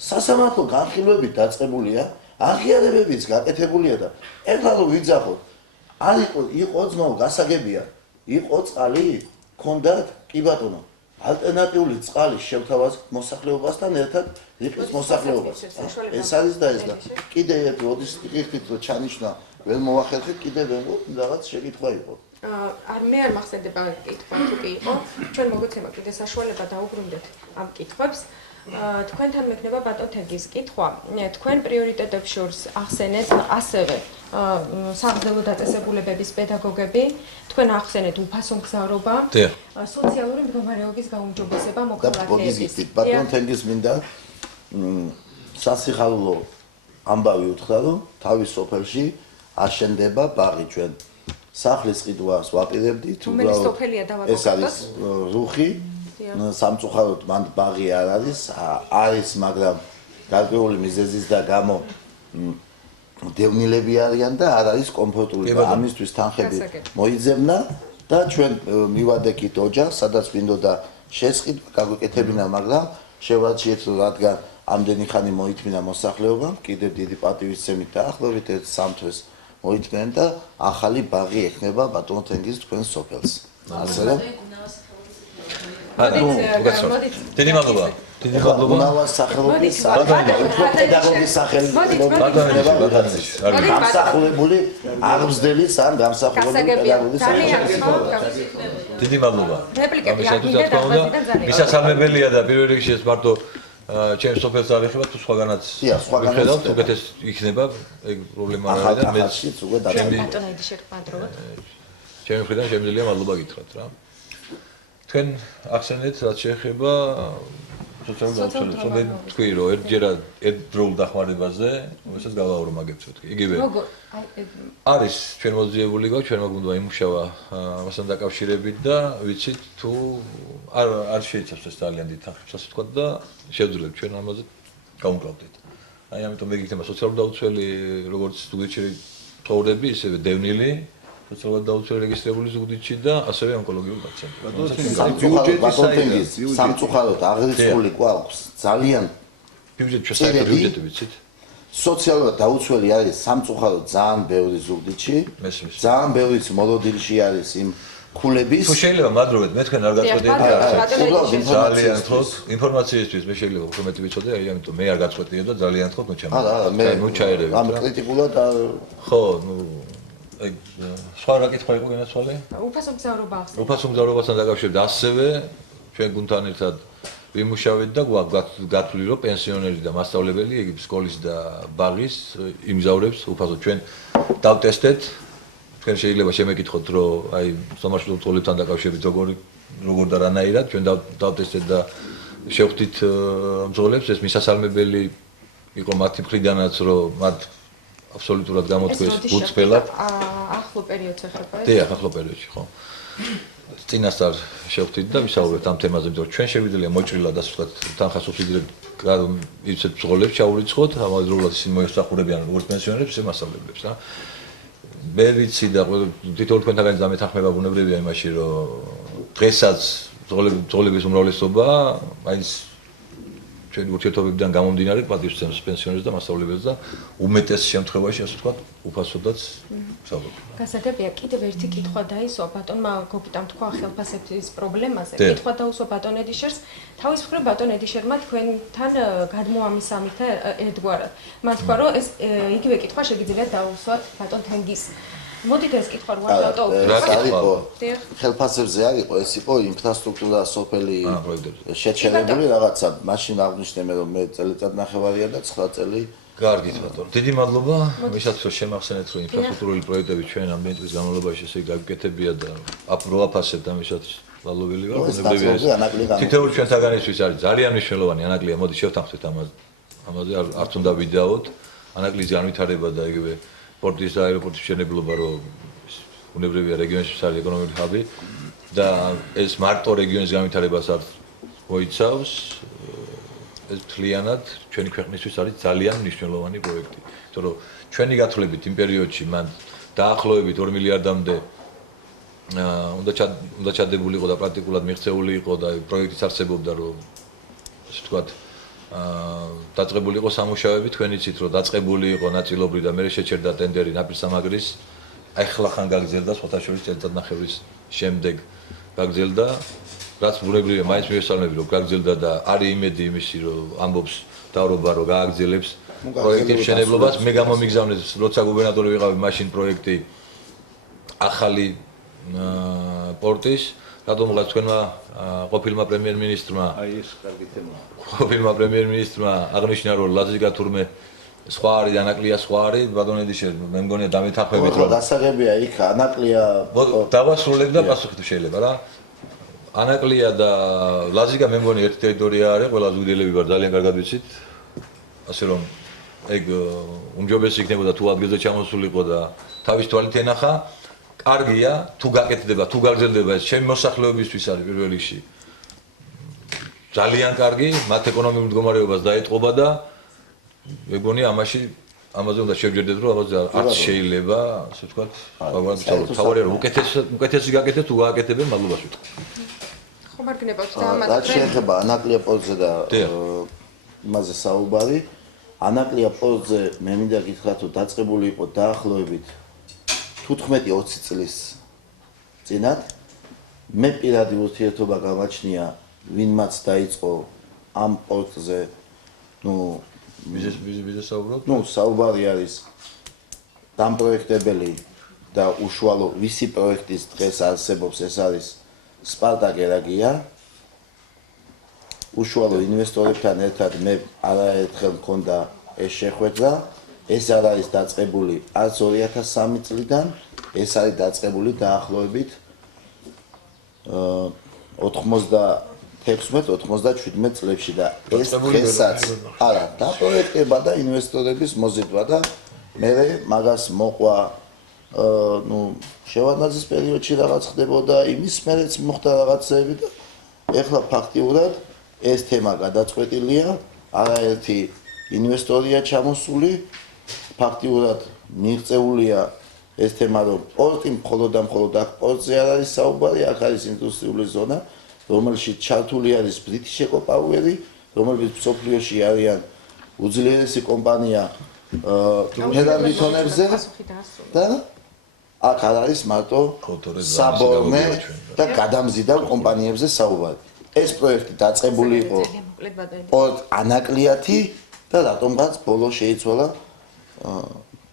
სასამართლო განხილვებით დაწყებულია, აღიარებებიც გაკეთებულია და ეხლა რომ ვიძახოთ, არ იყო ძმაო გასაგებია, იყო წყალი, ქონდათ კი ბატონო. ალტერნატიული წყალი შევთავაზ მოსახლეობასთან ერთად რიყის მოსახლეობას. ეს არის და ეს და კიდე ერთი ოდის ტიხით რომ ჩანიშნა ვერ მოახერხეთ კიდე რაღაც შეკითხვა იყო. მე არ მახსენდება კითხვა თუ კი იყო, ჩვენ მოგეცემა კიდე საშუალება დაუბრუნდეთ ამ კითხვებს. თქვენთან მექნება ბატონ თენგიზ კითხვა. თქვენ პრიორიტეტებს შორის ახსენეთ ასევე საგრძელო დაწესებულებების პედაგოგები, თქვენ ახსენეთ უფასო მგზავრობა, სოციალური მდგომარეობის გაუმჯობესება მოქალაქეების. ბატონ თენგიზ მინდა სასიხალო ამბავი უთხრა, რომ თავის სოფელში აშენდება ბაღი ჩვენ. სახლის ყიდვას ვაპირებდით, ეს არის რუხი, სამწუხაროდ მან ბაღი არ არის, მაგრამ გარკვეული მიზეზის და გამო დევნილები არიან და არ არის კომფორტული და ამისთვის თანხები მოიძებნა და ჩვენ მივადექით ოჯახს, სადაც მინდოდა შესყიდვა გაგვეკეთებინა, მაგრამ შევარჩიეთ, რადგან ამდენი ხანი მოითმინა მოსახლეობამ, კიდევ დიდი პატივისცემით დაახლოებით 1-3 თვეს მოითმენ და ახალი ბაღი ექნება ბატონ თენგიზ თქვენს სოფელს. ასე რომ დიდი მადლობა. დიდი მადლობა. უნავას სახელობის პედაგოგის სახელობის გამსახურებული აღმზრდელის ან გამსახურებული პედაგოგის დიდი მადლობა. მისასალმებელია და პირველ რიგში ეს მარტო ჩემს სოფელს არ ეხება თუ სხვაგანაც ვიხედავთ, უკეთეს იქნება, ეგ პრობლემა არ არის და მე ჩემი მხრიდან შემიძლია მადლობა გითხრათ რა. თქვენ ახსენეთ რაც შეეხება სოციალურ დაცვას, მე თქვი რომ ერთჯერად ერთდროულ დახმარებაზე, რომელსაც გავაორმაგებთ თქვი. იგივე არის ჩვენ მოძიებული გვაქვს, ჩვენ მოგუნდა იმუშავა ამასთან დაკავშირებით და ვიცით თუ არ შეიცავს ეს ძალიან დიდ თანხებს ასე ვთქვა და შევძლებთ ჩვენ ამაზე გავუმკლავდით. აი ამიტომ მე გიქნება სოციალურ დაუცველი როგორც ზუგდიდში ცხოვრები, ისევე დევნილი სოციალურად დაუცველი რეგისტრირებული ზუგდიდში და ასევე ონკოლოგიური პაციენტები. სამწუხაროდ აღრიცხული გვაქვს ძალიან ბიუჯეტი საერთო ბიუჯეტი ვიცით? სოციალურად დაუცველი არის სამწუხაროდ ძალიან ბევრი ზუგდიდში, ძალიან ბევრი მოლოდილში არის იმ ქულების. თუ შეიძლება მადლობთ, მე თქვენ არ გაწყვეტიეთ ძალიან ხოთ ინფორმაციისთვის მე შეიძლება უფრო მეტი ვიცოდე, აი ამიტომ მე არ გაწყვეტიებ და ძალიან ხოთ მოჩაერებით. ამ კრიტიკულად ხო, ეგ სხვა რა კითხვა იყო განაცვალე? უფასო მგზავრობა ახსენეთ. უფასო მგზავრობასთან დაკავშირებით ასევე ჩვენ გუნდთან ერთად ვიმუშავეთ და გათვლილი რომ პენსიონერი და მასწავლებელი იგი სკოლის და ბაღის იმგზავრებს უფასოდ ჩვენ დავტესტეთ. თქვენ შეიძლება შემეკითხოთ რომ აი სამართლებრივ წოლებთან დაკავშირებით როგორ და რანაირად ჩვენ დავტესტეთ და შევხვდით მძღოლებს ეს მისასალმებელი იყო მათი მხრიდანაც რომ მათ აბსოლუტურად გამოთქვეს გუწფელად. ახლო პერიოდს ეხება ეს? დიახ, ახლო პერიოდში ხო. წინასწარ შევხვდით და ვისაუბრეთ ამ თემაზე, იმიტომ რომ ჩვენ შეგვიძლია მოჭრილად ასე ვთქვათ თანხას სუბსიდირებთ ისეთ მძღოლებს ჩაურიცხოთ, ამავდროულად ისინი მოესწრაფურებიან როგორც პენსიონერებს, ისე მასწავლებლებს რა. მე ვიცი და თითოეულ თქვენთაგან დამეთანხმება ბუნებრივია იმაში, რომ დღესაც ძღოლების უმრავლესობა აი ეს ჩვენი ურთიერთობებიდან გამომდინარე პატივცემს პენსიონერებს და მასწავლებლებს და უმეტეს შემთხვევაში ასე ვთქვათ უფასოდაც საუბრობთ. გასაგებია კიდევ ერთი კითხვა დაისვა ბატონმა გოგიტამ თქვა ხელფასების პრობლემაზე. კითხვა დაუსვა ბატონ ედიშერს. თავის მხრივ ბატონ ედიშერმა თქვენთან გადმოამისამით ერთგვარად. მან თქვა რომ ეს იგივე კითხვა შეგიძლიათ დაუსვათ ბატონ თენგის. მოდით ეს კითხვა რო არ დავტოვოთ. ხელფასებზე არ იყო, ეს იყო ინფრასტრუქტურა სოფელი შეჩერებული რაღაცა. მაშინ აღნიშნე რომ მე წელიწად ნახევარია და 9 წელი. კარგით ბატონო. დიდი მადლობა. ვისაც შემახსენეთ რომ ინფრასტრუქტურული პროექტები ჩვენ ამდენი წლის განმავლობაში ესე გაგიკეთებია და აპროაფასებთ ამისაც მადლობელი ვარ. თითოეული ჩვენთაგანისთვის არის ძალიან მნიშვნელოვანი ანაკლია. მოდი შევთანხმდეთ ამაზე არც უნდა ვიდაოთ. ანაკლის განვითარება და იგივე პორტის და აეროპორტის მშენებლობა რომ უნებრივია რეგიონის არის ეკონომიკური ჰაბი და ეს მარტო რეგიონის განვითარებას არ მოიცავს ეს მთლიანად ჩვენი ქვეყნისთვის არის ძალიან მნიშვნელოვანი პროექტი. იმიტომ რომ ჩვენი გათვლებით იმ პერიოდში მან დაახლოებით 2 მილიარდამდე უნდა ჩადებულიყო და პრაქტიკულად მიღწეული იყო და პროექტიც არსებობდა რომ ასე ვთქვათ დაწყებულიყო სამუშაოები თქვენ იცით რომ დაწყებული იყო ნაწილობრივ და მე შეჩერდა ტენდერი ნაპირსამაგრის ახლა ხან გაგრძელდა სხვათაშორის წელიწადნახევრის შემდეგ გაგრძელდა რაც ბუნებრივია მაინც მიესალმები რომ გაგრძელდა და არის იმედი იმისი რომ ამბობს დავრობა რომ გააგრძელებს პროექტის მშენებლობას მე გამომიგზავნეს როცა გუბერნატორი ვიყავი მაშინ პროექტი ახალი პორტის რადგან თქვენმა ყოფილმა პრემიერ-მინისტრმა აი ეს კარგი თემაა. ყოფილმა პრემიერ-მინისტრმა აღნიშნა რომ ლაზიკა თურმე სხვა არის ანაკლია სხვა არის ბატონ ედიშერ მე მგონია დამეთანხმებით რომ გასაგებია იქ ანაკლია დავასრულებ და პასუხი თუ შეიძლება რა ანაკლია და ლაზიკა მე მგონია ერთი ტერიტორია არის ყველა ზუგდიდელები ვარ ძალიან კარგად ვიცით ასე რომ ეგ უმჯობესი იქნებოდა თუ ადგილზე ჩამოსულიყო და თავის თვალით ენახა კარგია თუ გაკეთდება თუ გაგრძელდება ეს ჩემი მოსახლეობისთვის არის პირველ რიგში ძალიან კარგი მათ ეკონომიკურ მდგომარეობას დაეტყობა და მეგონია ამაზე უნდა შევჯერდეთ რომ ამაზე არც შეიძლება ასე ვთქვათ თავარი რომ უკეთესი გაკეთეთ თუ გააკეთებენ მადლობას ვიტყვი ხო მარგნებავთ და რა შეიძლება ანაკლია პორტზე და იმაზე საუბარი ანაკლია პორტზე მე მინდა გითხრათ რომ დაწყებული იყო დაახლოებით 15-20 წლის წინათ მე პირადი ურთიერთობა გამაჩნია ვინმაც დაიწყო ამ პორტზე ვიზე საუბრობ? საუბარი არის დამპროექტებელი და უშუალო ვისი პროექტის დღეს არსებობს ეს არის სპარტაკ ერაგია უშუალო ინვესტორებთან ერთად მე არაერთხელ მქონდა ეს შეხვედრა ეს არ არის დაწყებული არც 2003 წლიდან, ეს არის დაწყებული დაახლოებით 96-97 წლებში და ეს დღესაც არა დაპროექტება და ინვესტორების მოზიდვა და მე მაგას მოყვა შევარდნაძის პერიოდში რაღაც ხდებოდა იმის მერეც მოხდა რაღაცები და ეხლა ფაქტიურად ეს თემა გადაწყვეტილია არაერთი ინვესტორია ჩამოსული ფაქტიურად მიღწეულია ეს თემა რომ პორტი მხოლოდ და მხოლოდ აქ პორტზე არ არის საუბარი, აქ არის ინდუსტრიული ზონა, რომელშიც ჩართული არის British Power, რომელიც მსოფლიოში არიან უძლიერესი კომპანია ნიდერლანდებზე და აქ არ არის მარტო საბორნე და გადამზიდავ კომპანიებზე საუბარი. ეს პროექტი დაწყებული იყო პორტ ანაკლიათი და რატომღაც ბოლოს შეიცვალა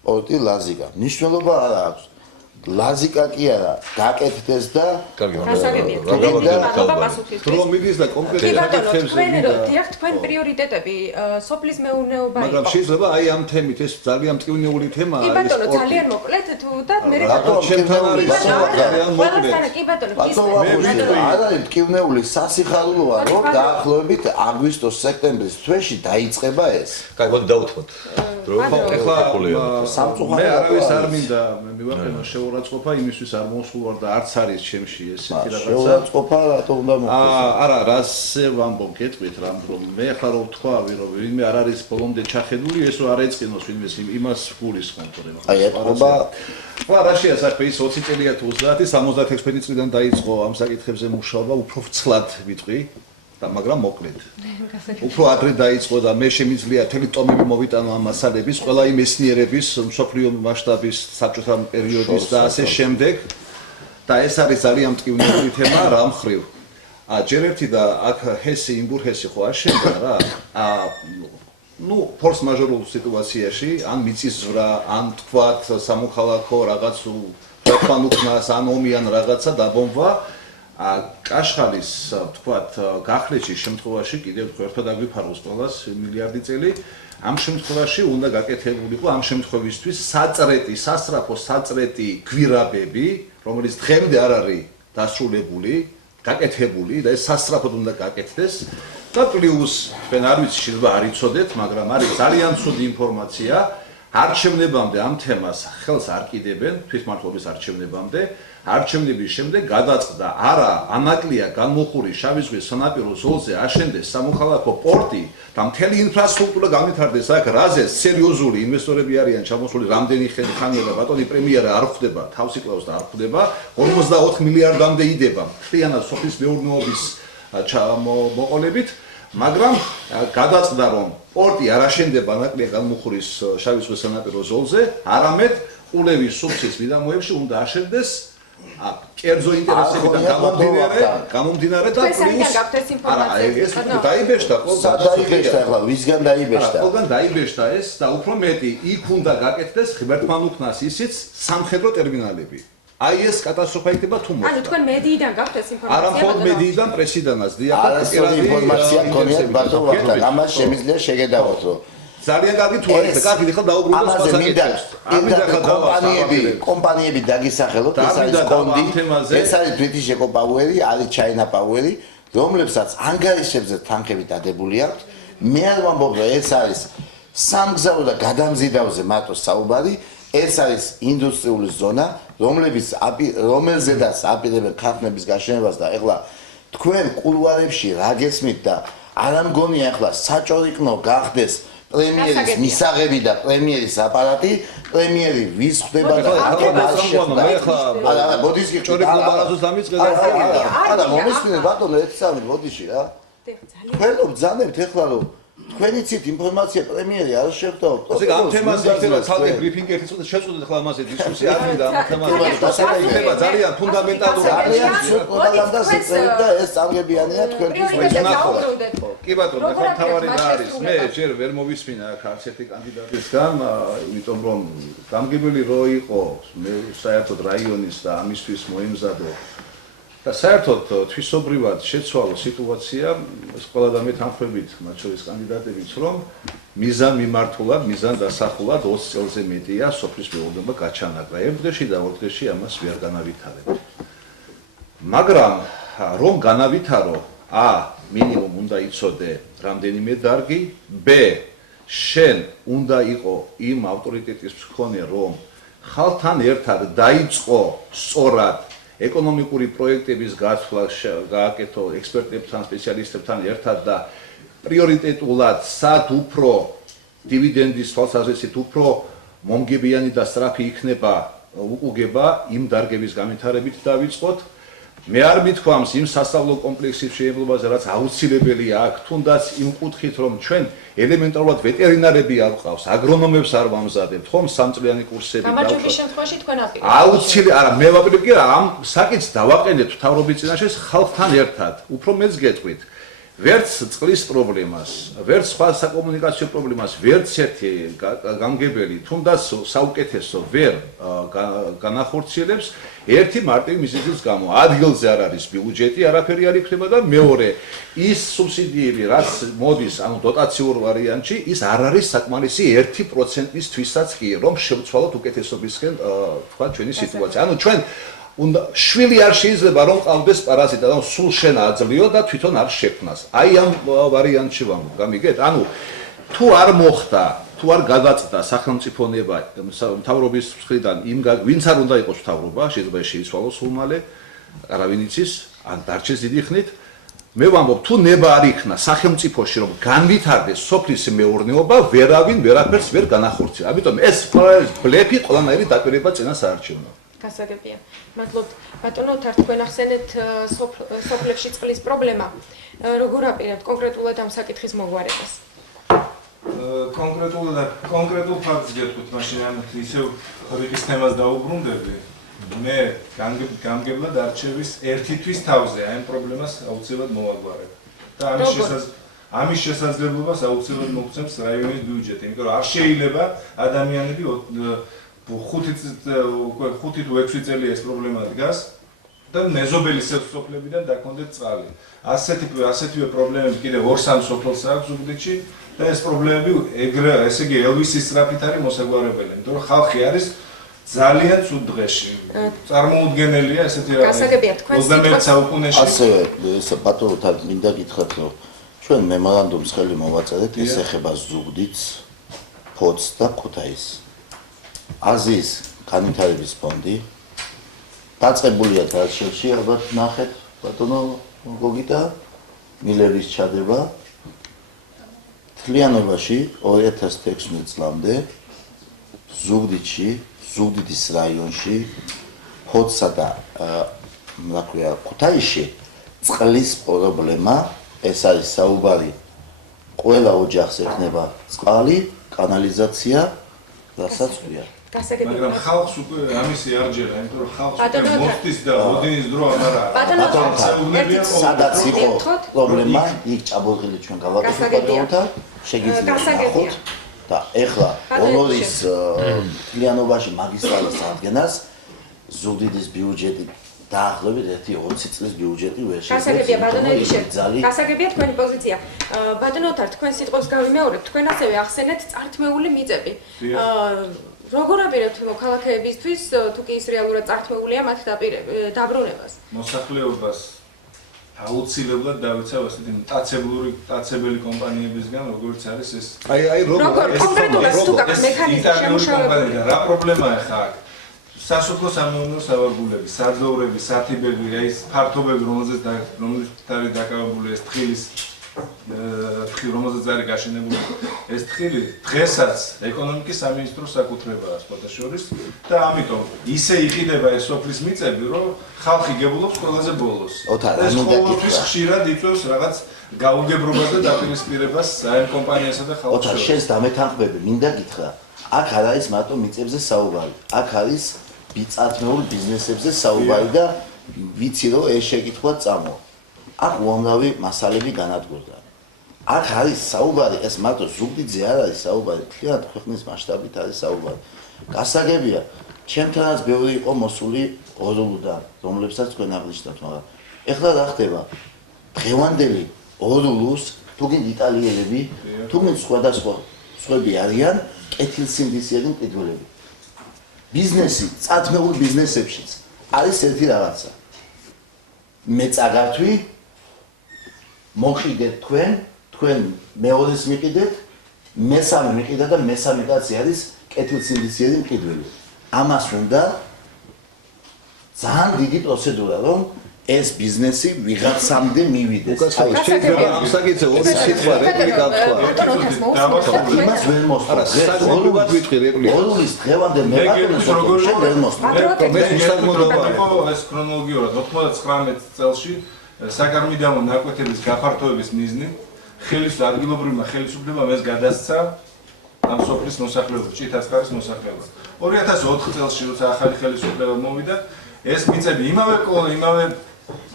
პორტი ლაზიკა. ნიშნულობა არ აქვს. ლაზიკა კი არა, გაკეთდეს და რომ მიდის და კონკრეტულად თქვენ პრიორიტეტები სოფლის მეურნეობა იყო. მაგრამ შეიძლება აი ამ თემით ეს ძალიან მტკივნეული თემაა. კი ბატონო, ძალიან მოკლედ თუ და მე ჩემთან არის ძალიან მოკლედ. კი ბატონო, არ არის მტკივნეული სასიხარულოა, რომ დაახლოებით აგვისტოს-სექტემბრის თვეში დაიწყება ეს. კაი, მოდი დავუთმოთ. ეხლა მე არავის არ მინდა მე მივაყენო შეურაცხყოფა იმისთვის არ მოსულვარ და არც არის ჩემში ესეთი რაღაცა. შეურაცხყოფა რატო უნდა მოხდეს? არა, რასე ვამბობ გეტყვით რამ რომ მე ახლა რომ თქვა რომ ვინმე არ არის ბოლომდე ჩახედული, ეს რომ არ ეწყინოს ვინმე იმას გულისხმობ რომ. აი ეთყობა ხო, რაშია საქმე ის 20 წელია თუ 30, 76 წლიდან დაიწყო ამ საკითხებზე მუშაობა, უფრო ვრცლად ვიტყვი. მაგრამ მოკლედ. უფრო ადრე დაიწყო და მე შემიძლია თელი ტომები მოვიტანო ამ მასალების, ყველა იმ მეცნიერების, მსოფლიო მასშტაბის საბჭოთა პერიოდის და ასე შემდეგ. და ეს არის ძალიან მტკივნეული თემა რა მხრივ. ჯერ ერთი და აქ ჰესი, იმბურჰესი ხო არ შენდა რა. ნუ ფორს მაჟორულ სიტუაციაში, ან მიწისძვრა, ან თქვათ სამოქალაქო რაღაც ფანუქნას, ან ომი ან რაღაცა დაბომბვა. კაშხალის თქვათ გახლეჩის შემთხვევაში კიდევ ერთად აგვიფაროს ყველას მილიარდი წელი ამ შემთხვევაში უნდა გაკეთებულიყო ამ შემთხვევისთვის საწრეტი სასწრაფო საწრეტი გვირაბები რომელიც დღემდე არ არის დასრულებული გაკეთებული და ეს სასწრაფოდ უნდა გაკეთდეს და პლუს თქვენ არ ვიცი შეიძლება არ იცოდეთ მაგრამ არის ძალიან ცუდი ინფორმაცია არჩევნებამდე ამ თემას ხელს არ კიდებენ თვითმმართველობის არჩევნებამდე არჩევნების შემდეგ გადაწყდა არა ანაკლია განმოხური შავი ზღვის სანაპირო ზოლზე აშენდეს სამოქალაქო პორტი და მთელი ინფრასტრუქტურა განვითარდეს აქ რაზე სერიოზული ინვესტორები არიან ჩამოსული რამდენი ხანია და ბატონი პრემიერა არ ხვდება თავს იკლავს და არ ხვდება 54 მილიარდამდე იდება მთლიანად სოფლის მეურნეობის მოყოლებით მაგრამ გადაწყდა რომ პორტი არ აშენდება ანაკლია განმოხურის შავი ზღვის სანაპირო ზოლზე არამედ ყულევის სუფსის მიდამოებში უნდა აშენდეს კერძო ინტერესებიდან გამომდინარე და პლუს არა ეს დაიბეჭდა ყველგან დაიბეჭდა ახლა ვისგან დაიბეჭდა ყველგან დაიბეჭდა ეს და უფრო მეტი იქ უნდა გაკეთდეს ღმერთმანუქნას ისიც სამხედრო ტერმინალები აი ეს კატასტროფა იქნება თუ მოხდა ანუ თქვენ მედიიდან გაქვთ ეს ინფორმაცია არა მხოლოდ მედიიდან პრესიდანაც დიახ ეს ინფორმაცია მქონიათ ბატონ ვახტანგ ამას შემიძლია შეგედავოთ რომ ძალიან კარგი თუ არის და კარგი ხელ დაუბრუნდოს მასაკეთებს. კომპანიები დაგისახელოთ, ეს არის კონდი, ეს არის British Eco Power-ი, არის China Power-ი, რომლებსაც ანგარიშებზე თანხები დადებული აქვს. მე არ ვამბობ, რომ ეს არის სამგზავრო და გადამზიდავზე მარტო საუბარი, ეს არის ინდუსტრიული ზონა, რომელზედაც აპირებენ ქარხნების გაშენებას და ეხლა თქვენ კულუარებში რა გესმით და არ ამგონია ეხლა საჭორიკნო გახდეს პრემიერის მისაღები და პრემიერის აპარატი, პრემიერი ვის ხდება და არა, მოდის გიჭორი გლობალაზოს დამიწყე და არა, მომისმინეთ ბატონო, ეცამი მოდიში რა. თქვენ რომ ბძანებთ ეხლა რომ თქვენი ცით ინფორმაცია პრემიერი არ შეხვდაო. ასე ამ თემაზე იქნება ცალკე ბრიფინგი ერთი წუთი შეწყვეტეთ ახლა ამაზე დისკუსია არ მინდა ამ თემაზე. დასაწყისია ძალიან ფუნდამენტალური არის პროპაგანდას ეწევდა ეს წამგებიანია თქვენთვის მეზნახოთ. კი ბატონო, ხო თავარი რა არის? მე ჯერ ვერ მოვისმინა აქ არც ერთი კანდიდატისგან, იმიტომ რომ გამგებელი რო იყო მე საერთოდ რაიონის და ამისთვის მოემზადო და საერთოდ თვისობრივად შეცვალო სიტუაცია ეს ყველა დამეთანხმებით მათ შორის კანდიდატებიც რომ მიზან მიმართულად, მიზან დასახულად 20 წელზე მეტია სოფლის მეურნეობა გაჩანაკრა. ერთ დღეში და ორ დღეში ამას ვერ განავითარებ. მაგრამ რომ განავითარო მინიმუმ უნდა იცოდე რამდენიმე დარგი, b შენ უნდა იყო იმ ავტორიტეტის მქონე რომ ხალხთან ერთად დაიწყო სწორად ეკონომიკური პროექტების გაცვლა გააკეთო ექსპერტებთან, სპეციალისტებთან ერთად და პრიორიტეტულად სად უფრო დივიდენდის თვალსაზრისით უფრო მომგებიანი და სწრაფი იქნება უკუგება იმ დარგების განვითარებით დავიწყოთ. მე არ მithქვამს იმ სასწავლო კომპლექსის შეებლობაზე, რაც აუცილებელია აქ, თუნდაც იმ კუთხით, რომ ჩვენ ელემენტარულად ვეტერინარები არ გვყავს, აგრონომებს არ ვამზადებთ, ხომ სამწლიანი კურსები დავუშვათ. გამარჯვების შემთხვევაში თქვენ აპირებთ. აუცილებლად, არა, მე ვაპირებ კი რა, ამ საკითხს დავაყენებთ მთავრობის წინაშე ხალხთან ერთად. უფრო მეც გეტყვით. ვერც წყლის პრობლემას, ვერც სხვა საკომუნიკაციო პრობლემას, ვერც ერთი გამგებელი, თუნდაც საუკეთესო ვერ განახორციელებს ერთი მარტივი მიზეზის გამო. ადგილზე არ არის ბიუჯეტი, არაფერი არ იქნება და მეორე, ის სუბსიდიები, რაც მოდის, ანუ დოტაციურ ვარიანტში, ის არ არის საკმარისი 1%-ის თვისაც კი, რომ შევცვალოთ უკეთესობისკენ, თქვა ჩვენი სიტუაცია. ანუ ჩვენ უნდა შვილი არ შეიძლება რომ ყავდეს პარაზიტი და სულ შენ აძლიო და თვითონ არ შექმნას. აი ამ ვარიანტში ვამბობ, გამიგეთ? ანუ თუ არ მოხდა, თუ არ გადაწდა სახელმწიფონება მთავრობის მხრიდან ვინც არ უნდა იყოს მთავრობა, შეიძლება შეიცვალოს სულ მალე, არავინ იცის, ან დარჩეს დიდი ხნით. მე ვამბობ, თუ ნება არ იქნა სახელმწიფოში, რომ განვითარდეს სოფლის მეურნეობა, ვერავინ ვერაფერს ვერ განახორციელა. ამიტომ ეს ბლეფი ყველანაირი დაკვირვება წინა საარჩევნო. გასაგებია. მადლობთ. ბატონო, თქვენ ახსენეთ სოფლებში წყლის პრობლემა. როგორ აპირებთ კონკრეტულად ამ საკითხის მოგვარებას? კონკრეტულ ფაქტს გეტყვით, მაშინ ამ ისევ რიყის თემას დაუბრუნდები. მე გამგებლად არჩევის ერთი თვის თავზე აი ამ პრობლემას აუცილებლად მოვაგვარებ. და ამის შესაძლებლობას აუცილებლად მოგცემს რაიონის ბიუჯეტი, იმიტომ რომ არ შეიძლება ადამიანები 5 თუ 6 წელი ეს პრობლემა დგას და მეზობელი სოფლებიდან დაქონდეთ წყალი. ასეთივე პრობლემები კიდევ 2-3 სოფელს აქვს ზუგდიდში და ეს პრობლემები ესე იგი ელვისის სწრაფით არის მოსაგვარებელი, იმიტომ რომ ხალხი არის ძალიან ცუდ დღეში. წარმოუდგენელია ესეთი რაღაც. გასაგებია, თქვენ 21 საუკუნეში. ასევე ეს ბატონთან მინდა გითხრათ, რომ ჩვენ მემორანდუმს ხელი მოვაწერეთ, ეს ეხება ზუგდიდს, ფოთს და ქუთაისს. აზიის განვითარების ფონდი დაწყებულია დარჩილში, ალბათ ნახეთ, ბატონო გოგიტა, მილერის ჩადება თლიანობაში 2016 წლამდე ზუგდიდში, ზუგდიდის რაიონში, ფოთსა და ქუთაისში წყლის პრობლემა, ეს არის საუბარი, ყველა ოჯახს ექნება წყალი, კანალიზაცია, რასაც ქვია. მაგრამ ხალხს უკვე ამისი არ ჯერა, იმიტომ რომ ხალხს უკვე მოსტის და მოდინის დრო არ არის. სადაც იყო პრობლემა, იქ ჭაბურღილი ჩვენ გავაკეთებთ და შეგიძლიათ ნახოთ და ეხლა ოლორის თლიანობაში მაგისტრალის აღდგენას ზუგდიდის ბიუჯეტი დაახლოებით 1-20 წლის ბიუჯეტი ვერ გასაგებია ბატონო გასაგებია თქვენი პოზიცია. ბატონოთარ თქვენ სიტყვას გავიმეორებთ, თქვენ ასევე ახსენეთ წართმეული მიწები. როგორ აპირებთ მოქალაქეებისთვის თუ კი ის რეალურად წართმეულია მათ დაბრუნებას? მოსახლეობას აუცილებლად დავიცავ ასეთი მტაცებელი კომპანიებისგან, როგორც არის ეს. როგორ კონკრეტულად თუ გაქვს მექანიზმი შემუშავებული? რა პრობლემაა ხა აქ? სასოფლო სამეურნეო სავარგულები, საძოვრები, სათიბები, ეს ფართობები, რომელზეც არის დაკავებული ეს თხილის რომელზეც არის გაშენებული ეს თხილი, დღესაც ეკონომიკის სამინისტროს საკუთრებაა სპორტაშორის და ამიტომ ისე იყიდება ეს სოფლის მიწები, რომ ხალხი გებულობს ყველაზე ბოლოს. ეს ყოველთვის ხშირად იწვევს რაღაც გაუგებრობას და დაპირისპირებას ამ კომპანიასა და ხალხს. ოთარ, შენს დამეთანხმები მინდა გითხრა. აქ არ არის მარტო მიწებზე საუბარი. აქ არის წართმეულ ბიზნესებზე საუბარი და ვიცი რომ ეს შეკითხვა წამოვა. აქ უამრავი მასალები განადგურდა. აქ არის საუბარი, ეს მარტო ზუგდიდზე არ არის საუბარი, თლიანად ქვეყნის მასშტაბით არის საუბარი. გასაგებია, ჩემთანაც ბევრი იყო მოსული ორულუდან, რომლებსაც თქვენ აღნიშნავთ, მაგრამ ეხლა რა ხდება? დღევანდელი ორულუს, თუგინ იტალიელები, თუგინ სხვადასხვა სხვები არიან, კეთილსინდისიერი მყიდველები. ბიზნესი, წართმეულ ბიზნესებშიც არის ერთი რაღაცა. მე წაგართვი მოყიდეთ თქვენ მეორეს მიყიდეთ, მესამე მიყიდა და მესამე კაცი არის კეთილსინდისიერი მყიდველი. ამას უნდა ძალიან დიდი პროცედურა, რომ ეს ბიზნესი ვიღაცამდე მივიდეს. შეიძლება ამ საკითხზე სიტყვა რეპლიკა თქვა. იმას ვერ მოსწონს. საგულობად ვიტყვი რეპლიკა. ორულის დღევანდე მეპატრონს როგორ ვერ მოსწონს. ეს ქრონოლოგიურად 99 წელში საკარმიდამო ნაკვეთების გაფართოების მიზნით ადგილობრივმა ხელისუფლებამ ეს გადასცა ამ სოფლის მოსახლეობას, ჭიტაწყარის მოსახლეობას. 2004 წელს როცა ახალი ხელისუფლება მოვიდა, ეს მიწები იმავე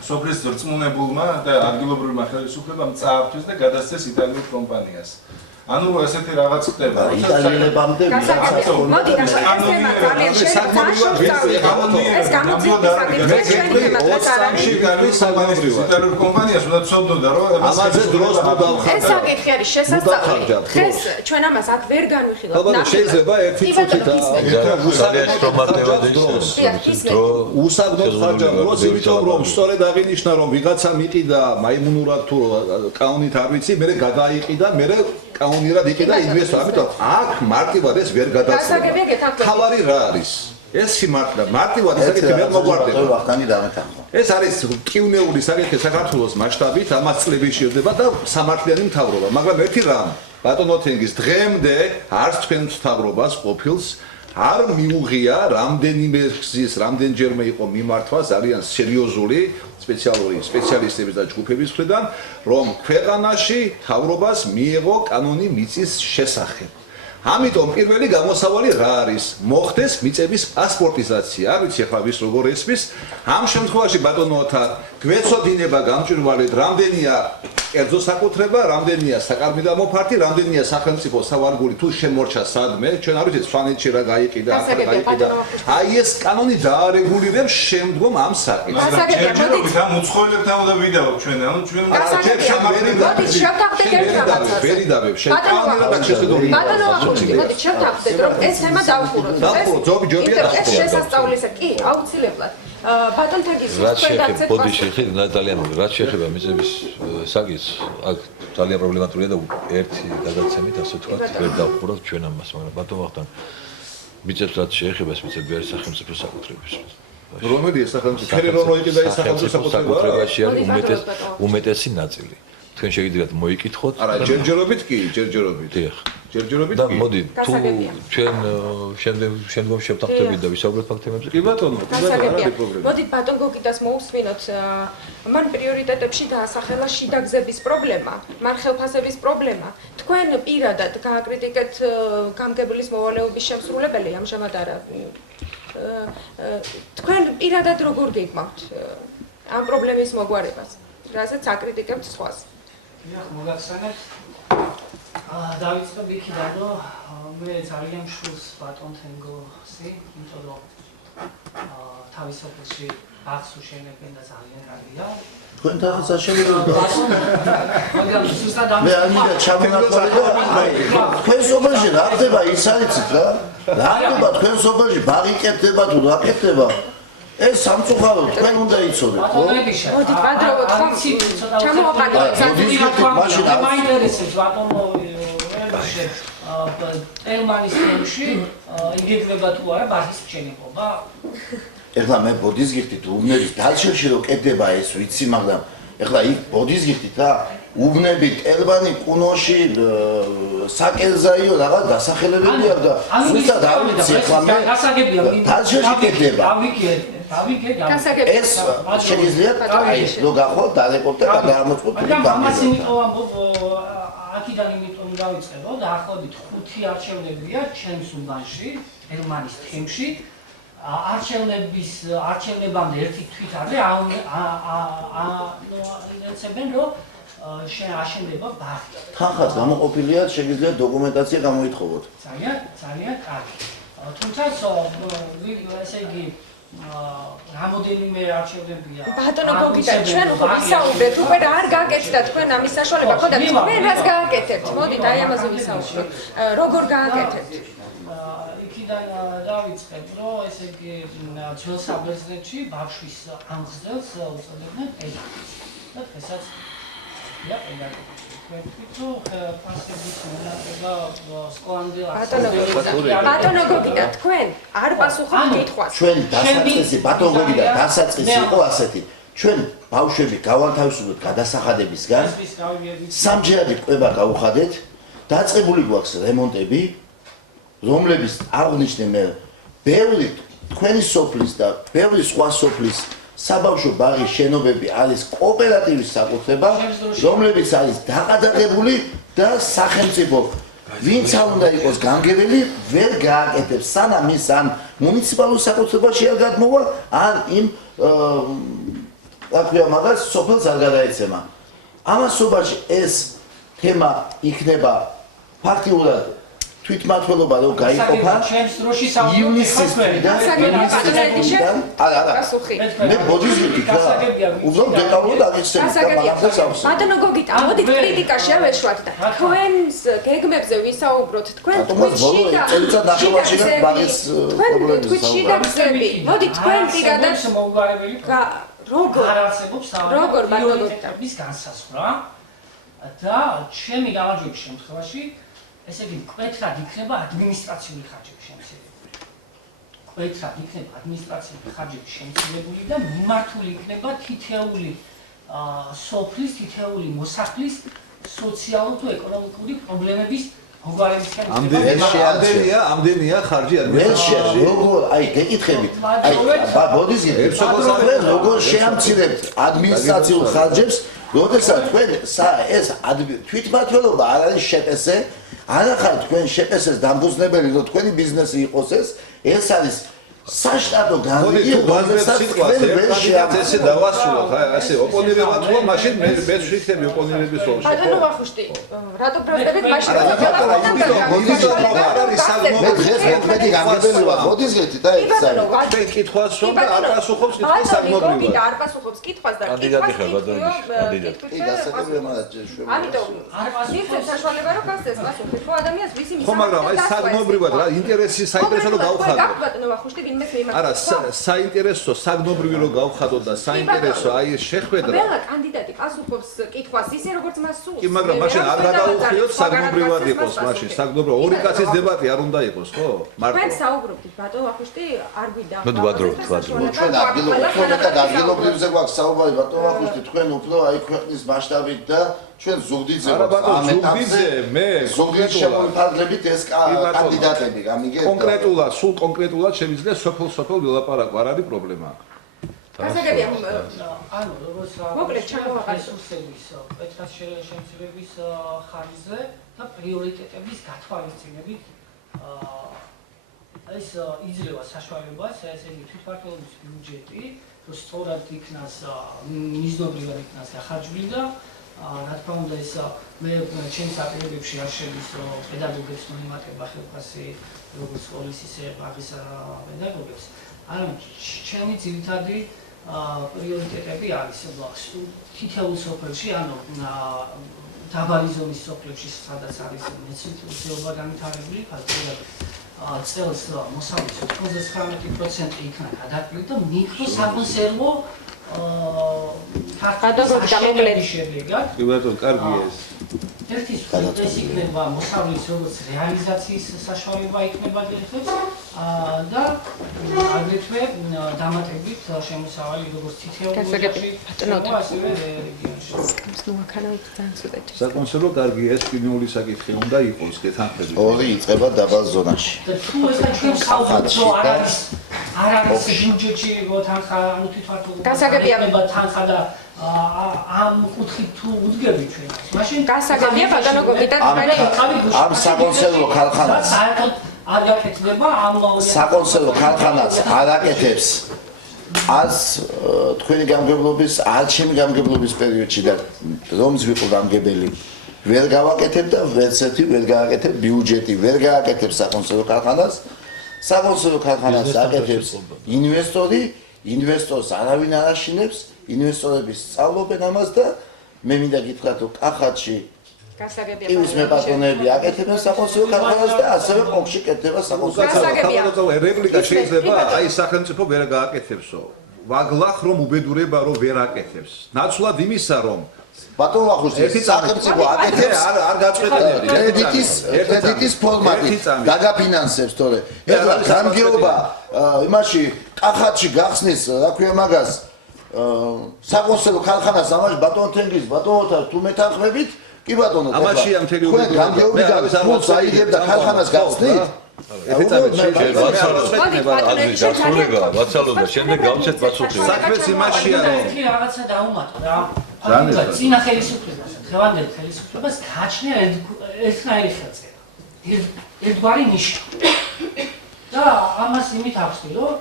სოფლის რწმუნებულმა და ადგილობრივმა ხელისუფლებამ წაართვეს და გადასცეს იტალიურ კომპანიას. ანუ ესეთი რაღაც ხდება. იტალიელებამდე ვიღაცას მოდი ეს თემა ძალიან ეს გამოძიების იტალიურ კომპანიას უნდა ცოდნოდა რომ ამაზე დროს მოდავხარ. ეს საკითხი არის შესაძლებელი. დღეს ჩვენ ამას აქ ვერ განვიხილავთ. ალბათ შეიძლება ერთი წუთით უსაგნოდ ხარჯავ დროს, იმიტომ რომ სწორედ აღინიშნა რომ ვიღაცა მიყიდა მაიმუნურად თუ კანონით არ ვიცი, მერე გადაიყიდა, მერე კანონიერად იყიდა ინვესტორ, ამიტომ აქ მარტივად ეს ვერ გასაგებია გადაწყვეტა. გეთანხმებით. თავარი რა არის? ეს სიმართლე მარტივად ისაკეთე ვერ მოგვარდება. ვახტანი დამეთანხმა. ეს არის კიუნეული საკითხი საქართველოს მასშტაბით, ამას წლები შედება და სამართლიანი მთავრობა, მაგრამ ერთი რამ, ბატონო თენგის დღემდე არც თქვენ მთავრობას ყოფილს არ მიუღია რამდენიმე გზის, რამდენჯერმე იყო მიმართვა ძალიან სერიოზული სპეციალისტების და ჯგუფების მხრიდან, რომ ქვეყანაში მთავრობას მიიღო კანონი მიწის შესახებ. ამიტომ პირველი გამოსავალი რა არის? მოხდეს მიწების პასპორტიზაცია. არ ვიცი ახლა ვის როგორ ესმის. ამ შემთხვევაში ბატონო ოთარ, გვეცოდინება გამჭვირვალედ რამდენია კერძო საკუთრება, რამდენია საკარმიდამო ფართი, რამდენია სახელმწიფო სავარგული თუ შემორჩა სადმე, ჩვენ არ ვიცით სვანეთში რა გაიყიდა, აქ რა გაიყიდა. აი ეს კანონი დაარეგულირებს შემდგომ ამ საკითხს. ჯერჯერობით ამ უცხოელებთან უნდა ვიდაო ჩვენ, ანუ ჩვენ ვერიდავებ შენ კანონიერად აქ შეხედული. მოდით შევთანხმდეთ, რომ ეს თემა დავხუროთ. ეს შესასწავლისა კი, აუცილებლად. ბატონ თაგის რაც შეეხება ბოდიში ძალიან რაც შეეხება მიწების საკითხს, აქ ძალიან პრობლემატურია და ერთი გადაცემით ასე თქვა ვერ დავხუროთ ჩვენ ამას, მაგრამ ბატონ ვახტან მიწებს რაც შეეხება ეს მიწები არის სახელმწიფო საკუთრების. რომელი ეს სახელმწიფო? ფერი რომ მოიყიდა ეს სახელმწიფო საკუთრებაში არის უმეტესი ნაწილი. თქვენ შეგიძლიათ მოიკითხოთ. არა, ჯერჯერობით კი, ჯერჯერობით. დიახ. ჯერჯერობით და კი. მოდი თუ ჩვენ შემდგომ შევთანხმდებით და ვისაუბრებთ ფაქტებზე. კი ბატონო, კი ბატონო, არა პრობლემა. მოდით ბატონ გოგიტას მოусმინოთ. მან პრიორიტეტებში დაასახელა შიდა გზების პრობლემა, მარხელფასების პრობლემა. თქვენ პირადად გააკრიტიკეთ გამგებლის მოვალეობის შემსრულებელი ამჟამად არა. თქვენ პირადად როგორ გეგმავთ ამ პრობლემის მოგვარებას? რასაც აკრიტიკებთ სხვას? დიახ, მოგახსენებთ. დავიწყებ იქიდან, რომ მე ძალიან მშვილს ბატონ თენგოსი, იმიტომ რომ თავის სოფელში ბაღს უშენებენ და ძალიან კარგია. თქვენ თავს აშენებთ. მაგრამ ზუსტად ამ მე არ მინდა ჩამონათვალე და თქვენ სოფელში რა ხდება ის არიცით რა? რა ხდება თქვენ სოფელში ბაღი კეთდება თუ რა კეთდება? ეს სამწუხარო თქვენ უნდა იცოდეთ, ხო? მოდით ბადრობოთ ხომ ჩამოვაყალიბოთ მაშინ მაინტერესებს ბატონო ელმანის თემში იგეგმება თუ არა ბაღის მშენებლობა? ეხლა მე ბოდიზგირთით უბნების დალშელში რო კეთდება ეს ვიცი, მაგრამ ეხლა იქ ბოდიზგირთით რა უბნები ელბანი კუნოში საკელზაიო რაღაც დასახელებებია და ზუსტად არ ვიცი ეხლა მე დალშელში კეთდება. ეს შეგიძლიათ აი რო გახვალ დარეპორტე და გამოწყოთ ამას იმიტომ ამბობ აქედან იმიტომ დავიწყებ რომ დაახლოებით 5 არჩევნებია ჩემს უბანში ელმანის თემში არჩევნებამდე ერთი თვით არის ინერცებენ რომ აშენდება ბაღი. თანხაც გამოყოფილია, შეგიძლიათ დოკუმენტაცია გამოითხოვოთ. ძალიან კარგი. თუმცა ესე იგი რამოდენიმე არჩევნებია. ბატონო გოგიტა, ჩვენ ხო ვისაუბრეთ, უკვე არ გააკეთდა თქვენ ამის საშუალება, ხო და თქვენ რას გააკეთებთ? მოდით აი ამაზე ვისაუბროთ. როგორ გააკეთებთ? იქიდან დავიწყებ, რომ ესე იგი ძველ საბერძნეთში ბავშვის ამღზელს უწოდებდნენ პედაგოგს. და დღესაც ბატონო გოგიტა, თქვენ არ პასუხობთ კითხვას. ჩვენ დასაწყისი ბატონო გოგიტა, დასაწყისი იყო ასეთი. ჩვენ ბავშვები გავალთავისუფლოთ გადასახადებისგან. სამჯერადი კვება გავუხადეთ. დაწყებული გვაქვს რემონტები, რომლებიც აღნიშნე მე ბევრი თქვენი სოფლის და ბევრი სხვა სოფლის საბავშვო ბაღის შენობები არის კოოპერატივის საკუთრება, რომლებიც არის დაყადაღებული და სახელმწიფო ვინც არ უნდა იყოს გამგებელი, ვერ გააკეთებს სანამ ის ან მუნიციპალურ საკუთრებაში არ გადმოვა, ან იმ რა ქვია მაგას სოფელს არ გადაეცემა. ამასობაში ეს თემა იქნება ფაქტიურად თვითმმართველობა რო გაიყოფა ივნისის თვიდან მე ბოდიზმით რა უბრალოდ დეტალურად აღიხსენებ და მაგას ავსე ბატონო გოგიტა, მოდით კრიტიკაში ავეშვათ და თქვენს გეგმებზე ვისაუბროთ. თქვენ თქვით შიდა გზები. მოდით თქვენ პირადად როგორ ბატონო გოგიტა ის განსაზღვრა და ჩემი გამარჯვების შემთხვევაში ესე იგი მკვეთრად იქნება ადმინისტრაციული ხარჯები შემცირებული. მკვეთრად იქნება ადმინისტრაციული ხარჯები შემცირებული და მიმართული იქნება თითეული სოფლის, თითეული მოსახლის სოციალურ თუ ეკონომიკური პრობლემების მოგვარებისკენ. ამდენია ხარჯი ადმინისტრაციაში. როგორ აი გეკითხებით. აი ბოდის როგორ შეამცირებთ ადმინისტრაციულ ხარჯებს, როდესაც თქვენ ეს თვითმმართველობა არ არის შეპესე, არ ახარ თქვენ შეპესეს დამფუძნებელი, რომ თქვენი ბიზნესი იყოს ეს არის საშტატო განრიგი, რომელსაც თქვენ ვერ შეამცირებთ. ესე დავასრულოთ, აი ასე ოპონირებად ხო, მაშინ მე ვიქნები ოპონირების როლში. ბატონო ვახუშტი, რატო პროტესტებით მაშინ მე დღეს მეთმედი გამგებელი ვარ, მოდის გეთი და ეს არის. მე კითხვას რომ და არ პასუხობს კითხვის საგნობრივად. არ პასუხობს კითხვას და კანდიდატი ხარ, ბატონო, კანდიდატი. კი, გასაგებია მაგას შვება. ამიტომ მისცემ საშუალება რომ გასცეს პასუხი. ხო ადამიანს ვისი მისცა. ხო, მაგრამ აი საგნობრივად რა ინტერესი საინტერესო რომ გავხადო. ბატონო ვახუშტი ვინმე მეიმართება. არა, საინტერესო საგნობრივი რომ გავხადო და საინტერესო აი ეს შეხვედრა. ყველა კანდიდატი პასუხობს კითხვას ისე როგორც მას სურს. კი, მაგრამ მაშინ არ გადაუხიოთ საგნობრივად იყოს მაშინ. საგნობრივ ორი კაცის დებატი არ უნდა იყოს, ხო? თქვენ საუბრობთ, ბატონო ვახუშტი, არ გვიდა. ნუ ვადრობთ. ჩვენ ადგილობრივზე გვაქვს საუბარი, ბატონო ვახუშტი, თქვენ უფრო აი ქვეყნის მასშტაბით და ჩვენ ზუგდიდზე არა ბატონო, ზუგდიდზე მე შემოვიფარგლებით ეს კანდიდატები, გამიგეთ? კონკრეტულად, სულ კონკრეტულად შემიძლია სოფელ ვილაპარაკო, არ არის პრობლემა. გასაგებია ანუ როგორც მოკლედ ჩამოვაყალიბოთ რესურსების მკვეთრად შემცირების ხარჯზე და პრიორიტეტების გათვალისწინებით ეს იძლევა საშუალებას, ესე იგი თვითმმართველობის ბიუჯეტი, რომ სწორად იქნას მიზნობრივად იქნას გახარჯული და რა თქმა უნდა ეს მე ჩემს აპირებებში არ შედის რომ პედაგოგებს მოიმატება ხელფასი როგორც სკოლის ისე ბაღის პედაგოგებს, არამედ ჩემი ძირითადი პრიორიტეტები არის თითოეულ სოფელში, ანუ დაბალი ზონის სოფლებში, სადაც არის მეცნიერება განვითარებული, ფაქტობრივად წელს მოსავლის 99% იქნა გადაკლილი და მიკრო საკონსერვო გადაგოგდამოკლედ შედეგად. კი ბატონო, კარგია ეს. ერთი ეს იქნება მოსავლის როგორც რეალიზაციის საშუალება იქნება დღეს და აგრეთვე დამატებით შემოსავალი როგორც თითოეულში, ასევე რეგიონში. საკონსერვო კარგია ეს პირველი საკითხი უნდა იყოს გეთანხმებით. ორი იწყება დაბალ ზონაში. თუ ეს ჩვენ საუბრობთ არ არის ბიუჯეტში თანხა, ანუ თვითმმართველობა თანხა და ამ კუთხით თუ უდგები ჩვენ. მაშინ გასაგებია ბატონო გოგიტა თქვენი ამ საკონსერვო ქარხანას საერთოდ არ გაკეთდება ამ საკონსერვო ქარხანას არ აკეთებს ას თქვენი გამგებლობის არჩევი გამგებლობის პერიოდში და რომც ვიყო გამგებელი ვერ გავაკეთებ და ვერცერთი ვერ გააკეთებ ბიუჯეტი ვერ გააკეთებს საკონსერვო ქარხანას საკონსერვო ქარხანას აკეთებს ინვესტორს არავინ არ აშინებს ინვესტორები სწავლობენ ამას და მე მინდა გითხრათ რომ კახეთში გასაგებია ის მეპატრონები აკეთებენ საკონსერვო ქარხანას და ასევე ყოქში კეთდება საკონსერვო ქარხანა. რეპლიკა შეიძლება აი სახელმწიფო ვერ გააკეთებსო. ვაგლახ რომ უბედურება რომ ვერ აკეთებს. ნაცვლად იმისა რომ ბატონო ვახუშტი სახელმწიფო აკეთებს არ გაწყვეტენები კრედიტის ფორმატით დაგაფინანსებს თორე ეხლა გამგეობა იმაში კახეთში გახსნის რა ქვია მაგას საკონსერვო ქარხანას ამაში ბატონო თენგიზ ბატონოთა თუ მეთანხმებით კი ბატონო ამაში ამ თელი თქვენ გამგეობიდან ფულს აიღებდა ქარხანას გახსნით ვაცალოთ და შემდეგ გავცეთ პასუხი. საქმეც იმაშია რომ რაღაცა დაუმატო რა. ანუ წინა ხელისუფლებას, დღევანდელ ხელისუფლებას გააჩნია ერთნაირი ხელწერა. ერთგვარი ნიშნა. და ამას იმით ახსნი, რომ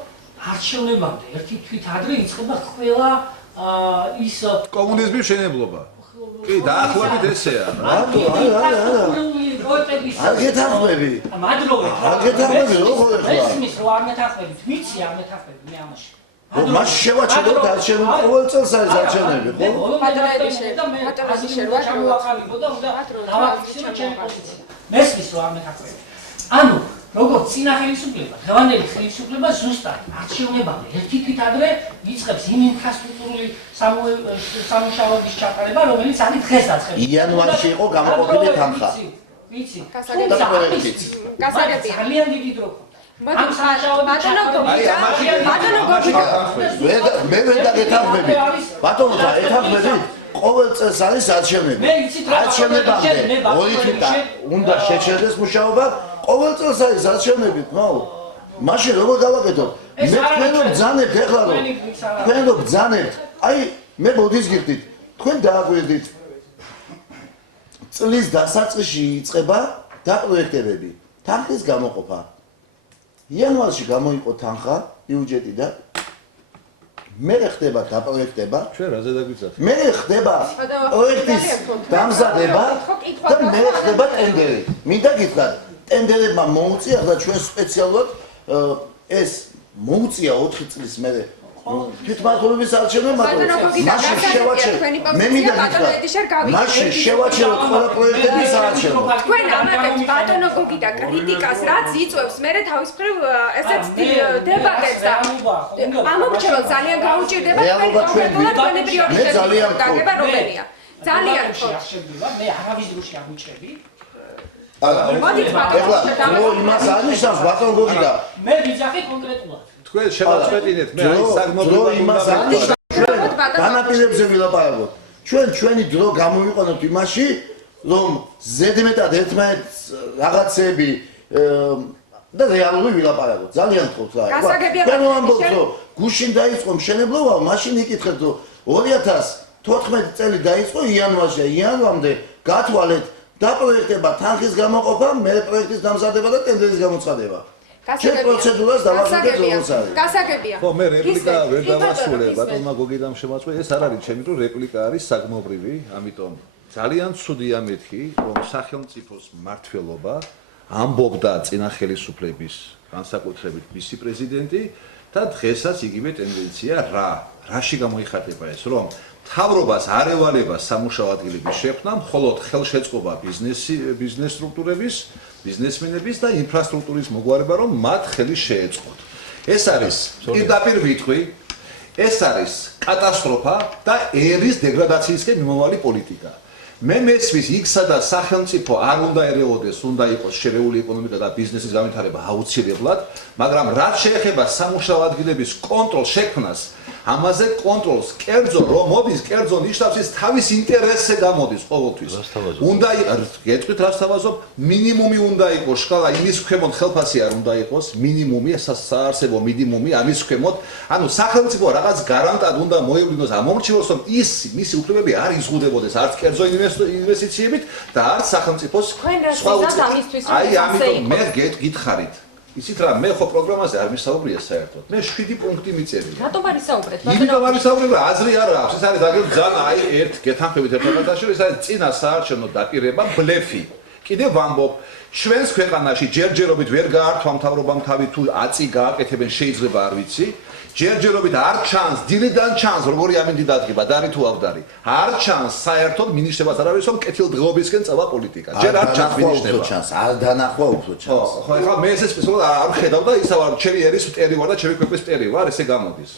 არჩევნებამდე ერთი თვით ადრე იწყება ყველა ის კომუნიზმის მშენებლობა. კი, დაახლოებით ესეა. რატო? არ გეთანხმები. მადლობა. არ გეთანხმები რო ხო ეხლა? ესმის რო არ მეთანხმებით, ვიცი არ მეთანხმები მე ამაში. მას შევაჩეროთ არჩევნები ყოველ წელს არის არჩევნები, ხო? პატრონი შევაჩეროთ. ჩამოვაყალიბო და უნდა დავაფიქსირო ჩემი პოზიცია. მესმის რო არ მეთანხმები. ანუ როგორც წინა ხელისუფლება, დღევანდელი ხელისუფლება ზუსტად არჩევნებამდე ერთი თვით ადრე იწყებს იმ ინფრასტრუქტურული სამუშაოების ჩატარება, რომელიც არის დღესაც. იანვარში იყო გამოყოფილი თანხა. ვიცი. გასაგებია. ძალიან დიდი დრო. მე ვერ დაგეთანხმები. ბატონო, ეთანხმები. ყოველ წელს არის არჩევნები. არჩევნებამდე 2 თვით უნდა შეჩერდეს მუშაობა. ყოველ წელს არის არჩევნები, ხო? მაშინ როგორ გავაკეთოთ? მე თქვენო ბძანებთ ეხლა რომ თქვენო ბძანებთ. აი, მე მოდის გიხდით. თქვენ დააგვირდით. წლის დასაწყისში იწყება დაპროექტებები. თანხის გამოყოფა. იანვარში გამოიყო თანხა ბიუჯეტიდან. მე ხდება დაპროექტება. ჩვენ რაზე დაგვიცათ? მე ხდება პროექტის დამზადება და მე ხდება ტენდერი. მინდა გითხრათ, ტენდერებმა მოუწია და ჩვენ სპეციალურად ეს მოუწია 4 წლის მერე თვითმმართველობის არჩევნებმა. მაშინ შევაჩერეთ. მე მინდა გითხრათ, მაშინ შევაჩერეთ ყველა პროექტების არჩევნა. თქვენ ამატებთ ბატონო გოგი და კრიტიკას, რაც იწვევს მერე თავის მხრივ ესეც დებატებს და ამომრჩეველ ძალიან გაუჭირდება თქვენი პრიორიტეტები დაგება რომელია. ძალიან ხო. მე არავის დროში აღვიჭრები. მოდით ბატონო, იმას აღნიშნავს ბატონო გოგი და მე ვიძახი კონკრეტულად. თქვენ შემოწმეტინეთ მე აი საგმობლება იმას აღნიშნავს. განაპირებზე ვილაპარაკოთ. ჩვენი დრო გამოვიყენოთ იმაში, რომ ზედმეტად ერთმანეთს რაღაცები და რეალური ვილაპარაკოთ. ძალიან თხოვთ რა. თქვენ ამბობთ, რომ გუშინ დაიწყო მშენებლობა, მაშინ იკითხეთ, რომ 2014 წელი დაიწყო იანვარში, იანვამდე გათვალეთ დაპროექტება, თანხის გამოყოფა, მე პროექტის დამზადება და ტენდერის გამოცხადება. ჩვენ პროცედურას დავახერხეთ როგორც არის. გასაგებია. ხო, მე რეპლიკა ვერ დავასრულე, ბატონმა გოგიდამ შემოაწყვე, ეს არ არის ჩემი, რომ რეპლიკა არის საგმობრივი, ამიტომ ძალიან ცუდია მეთქი, რომ სახელმწიფოს მმართველობა ამბობდა წინა ხელისუფლების განსაკუთრებით მისი პრეზიდენტი და დღესაც იგივე ტენდენცია რაში გამოიხატება ეს, რომ მთავრობას არ ევალება სამუშაო ადგილების შექმნა, მხოლოდ ხელშეწყობა ბიზნეს სტრუქტურების, ბიზნესმენების და ინფრასტრუქტურის მოგვარება, რომ მათ ხელი შეეწყოთ. ეს არის პირდაპირ ვიტყვი, ეს არის კატასტროფა და ერის დეგრადაციისკენ მიმავალი პოლიტიკა. მე მესმის იქ სადაც სახელმწიფო არ უნდა ერეოდეს, უნდა იყოს შერეული ეკონომიკა და ბიზნესის განვითარება აუცილებლად, მაგრამ რაც შეეხება სამუშაო ადგილების კონტროლს შექმნას, ამაზე კონტროლს კერძო რომ მოდის კერძო ნიშნავს ის თავის ინტერესზე გამოდის ყოველთვის. უნდა გეტყვით რას თავაზობ, მინიმუმი უნდა იყოს შკალა იმის ქვემოთ ხელფასი არ უნდა იყოს, მინიმუმი საარსებო მინიმუმი ამის ქვემოთ, ანუ სახელმწიფო რაღაც გარანტად უნდა მოევლინოს ამომრჩევლოს, რომ ის მისი უფლებები არ იზღუდებოდეს არც კერძო ინვესტიციებით და არც სახელმწიფოს სხვა აი ამიტომ მე გითხარით ისიც რა მე ხო პროგრამაზე არ მისაუბრია საერთოდ. მე 7 პუნქტი მიწერია. რატომ არ ისაუბრეთ? იმიტომ არ მისაუბრება, აზრი არ აქვს. ეს არის დაგერ ძანა, აი ერთ გეთანხმებით ერთმანეთში, ეს არის წინა საარჩევნო დაპირება, ბლეფი. კიდევ ვამბობ, ჩვენს ქვეყანაში ჯერჯერობით ვერ გაართვა მთავრობამ თავი თუ აწი გააკეთებენ შეიძლება არ ვიცი. ჯერჯერობით არ ჩანს, დილიდან ჩანს, როგორი ამინდი დადგება, დარი თუ ავდარი. არ ჩანს საერთოდ მინიშნებას არ არის, რომ კეთილდღეობისკენ წავა პოლიტიკა. ჯერ არ ჩანს მინიშნება. არ დანახვა უფრო ჩანს. ხო, ეხლა მე ესე სპეციალურად არ ხედავ და ისა ვარ, ჩემი ერის მტერი ვარ და ჩემი ქვეყნის მტერი ვარ, ესე გამოდის.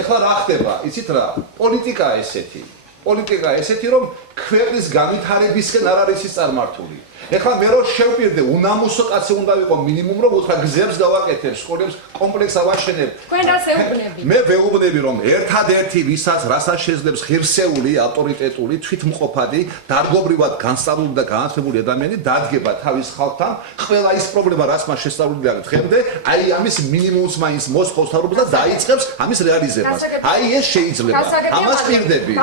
ეხლა რა ხდება? იცით რა? პოლიტიკა ესეთი, რომ ქვეყნის განვითარებისკენ არ არის ის წარმართული. ეხლა მე რო შევპირდე, უნამუსო კაცი უნდა ვიყო მინიმუმ რომ უთხრა გზებს გავაკეთებ, სკოლებს კომპლექს ავაშენებ. თქვენ რას ეუბნები? მე ვეუბნები რომ ერთადერთი ვისაც რასაც შეძლებს ღირსეული, ავტორიტეტული, თვითმყოფადი, დარგობრივად განსწავლული და განათლებული ადამიანი დადგება თავის ხალხთან, ყველა ის პრობლემა რაც მას შესწავლილი აქვს დღემდე, აი ამის მინიმუმს მაინც მოსხობს თავრობას და დაიწყებს ამის რეალიზებას. აი ეს შეიძლება. ამას პირდები.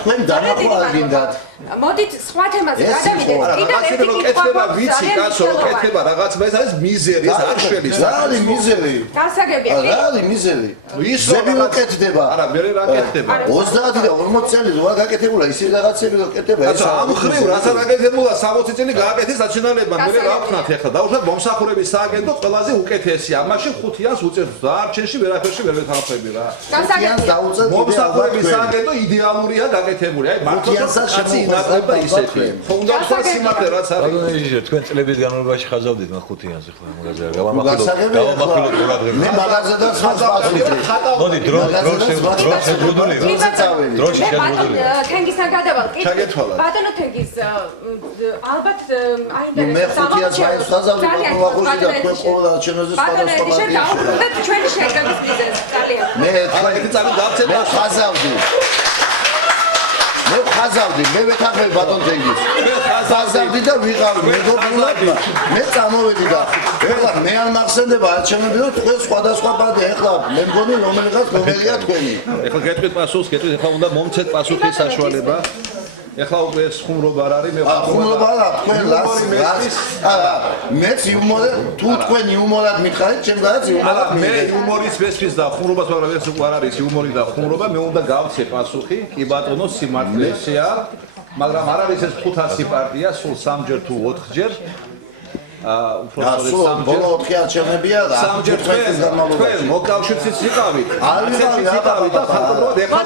თქვენ დანახვა არ გინდათ. მოდით სხვა თემაზე გადავიდეთ. კიდევ ერთი კეთება ვიცი კაცო, კეთება რაღაც, ეს არის მიზერი, ეს არ შელის. რა არის მიზერი? გასაგებია. რა არის მიზერი? ის ზები რო კეთდება. არა, მე რა კეთდება. 30 და 40 წელი რა გაკეთებულა, ისე რაღაცები რო კეთდება. კაცო, ამ ხრივ რაცა გაკეთებულა 60 წელი გააკეთეს საჩინალებმა, მე რა ვქნათ ახლა. დაუშვათ მომსახურების სააგენტო ყველაზე უკეთესია. ამაში 5-იანს უწევს დარჩენში ვერაფერში ვერ ვეთანხმები რა. მომსახურების სააგენტო იდეალურია გაკეთებული. აი მართლა კაცი ინატრება ისეთი. ხო უნდა თქვა სიმართლე რაც არის. ბატონო, თქვენ წლების განმავლობაში ხაზავდით მახუთიანზე ხო მაგაზე გავამახვილოთ ყურადღება. მე მაგაზედაც ხაზავდი. მოდი დრო შეგუდულია. დროში შეგუდულია. თენგისთან გადავალ. ჩაგეთვალა. ბატონო თენგის ალბათ მე აინტერესებს ხუთიანს მაინც ხაზავდი ბატონო და თქვენ ყველა ჩემზე ბატონო სხვადასხვა ისე დაუბრუნდეთ ჩვენი შეკრების მიზეზს ძალიან. მე ხაზავდი. მე ხაზავდი, მე ვეთანხმები ბატონ თენგის. ხაზავდი და ვიყავი მეგობრულად, მე წამოვედი და ეხლა მე არ მახსენდება არჩევნები რომ თქვენ სხვადასხვა პარტია, ეხლა მე მგონი რომელიღაც რომელია თქვენი. ეხლა გეტყვით პასუხს, გეტყვით, ეხლა უნდა მომცეთ პასუხის საშუალება. ეხლა უკვე ხუმრობა არ არის, მე ხუმრობა არა, თქვენ მეც იუმორად, თუ თქვენ იუმორად მითხარით, ჩემ გარეთ იუმორად მე იუმორის ვესვის და ხუმრობას, მაგრამ ეს უკვე არ არის იუმორი და ხუმრობა, მე უნდა გავცე პასუხი, კი ბატონო, სიმართლესია, მაგრამ არ არის ეს 500 პარტია, სულ 3-ჯერ თუ 4-ჯერ. სულ ბოლო 4 არჩევნებია და 3-ჯერ თქვენ მოკავშირეც იყავით. და ხალხურად ეხლა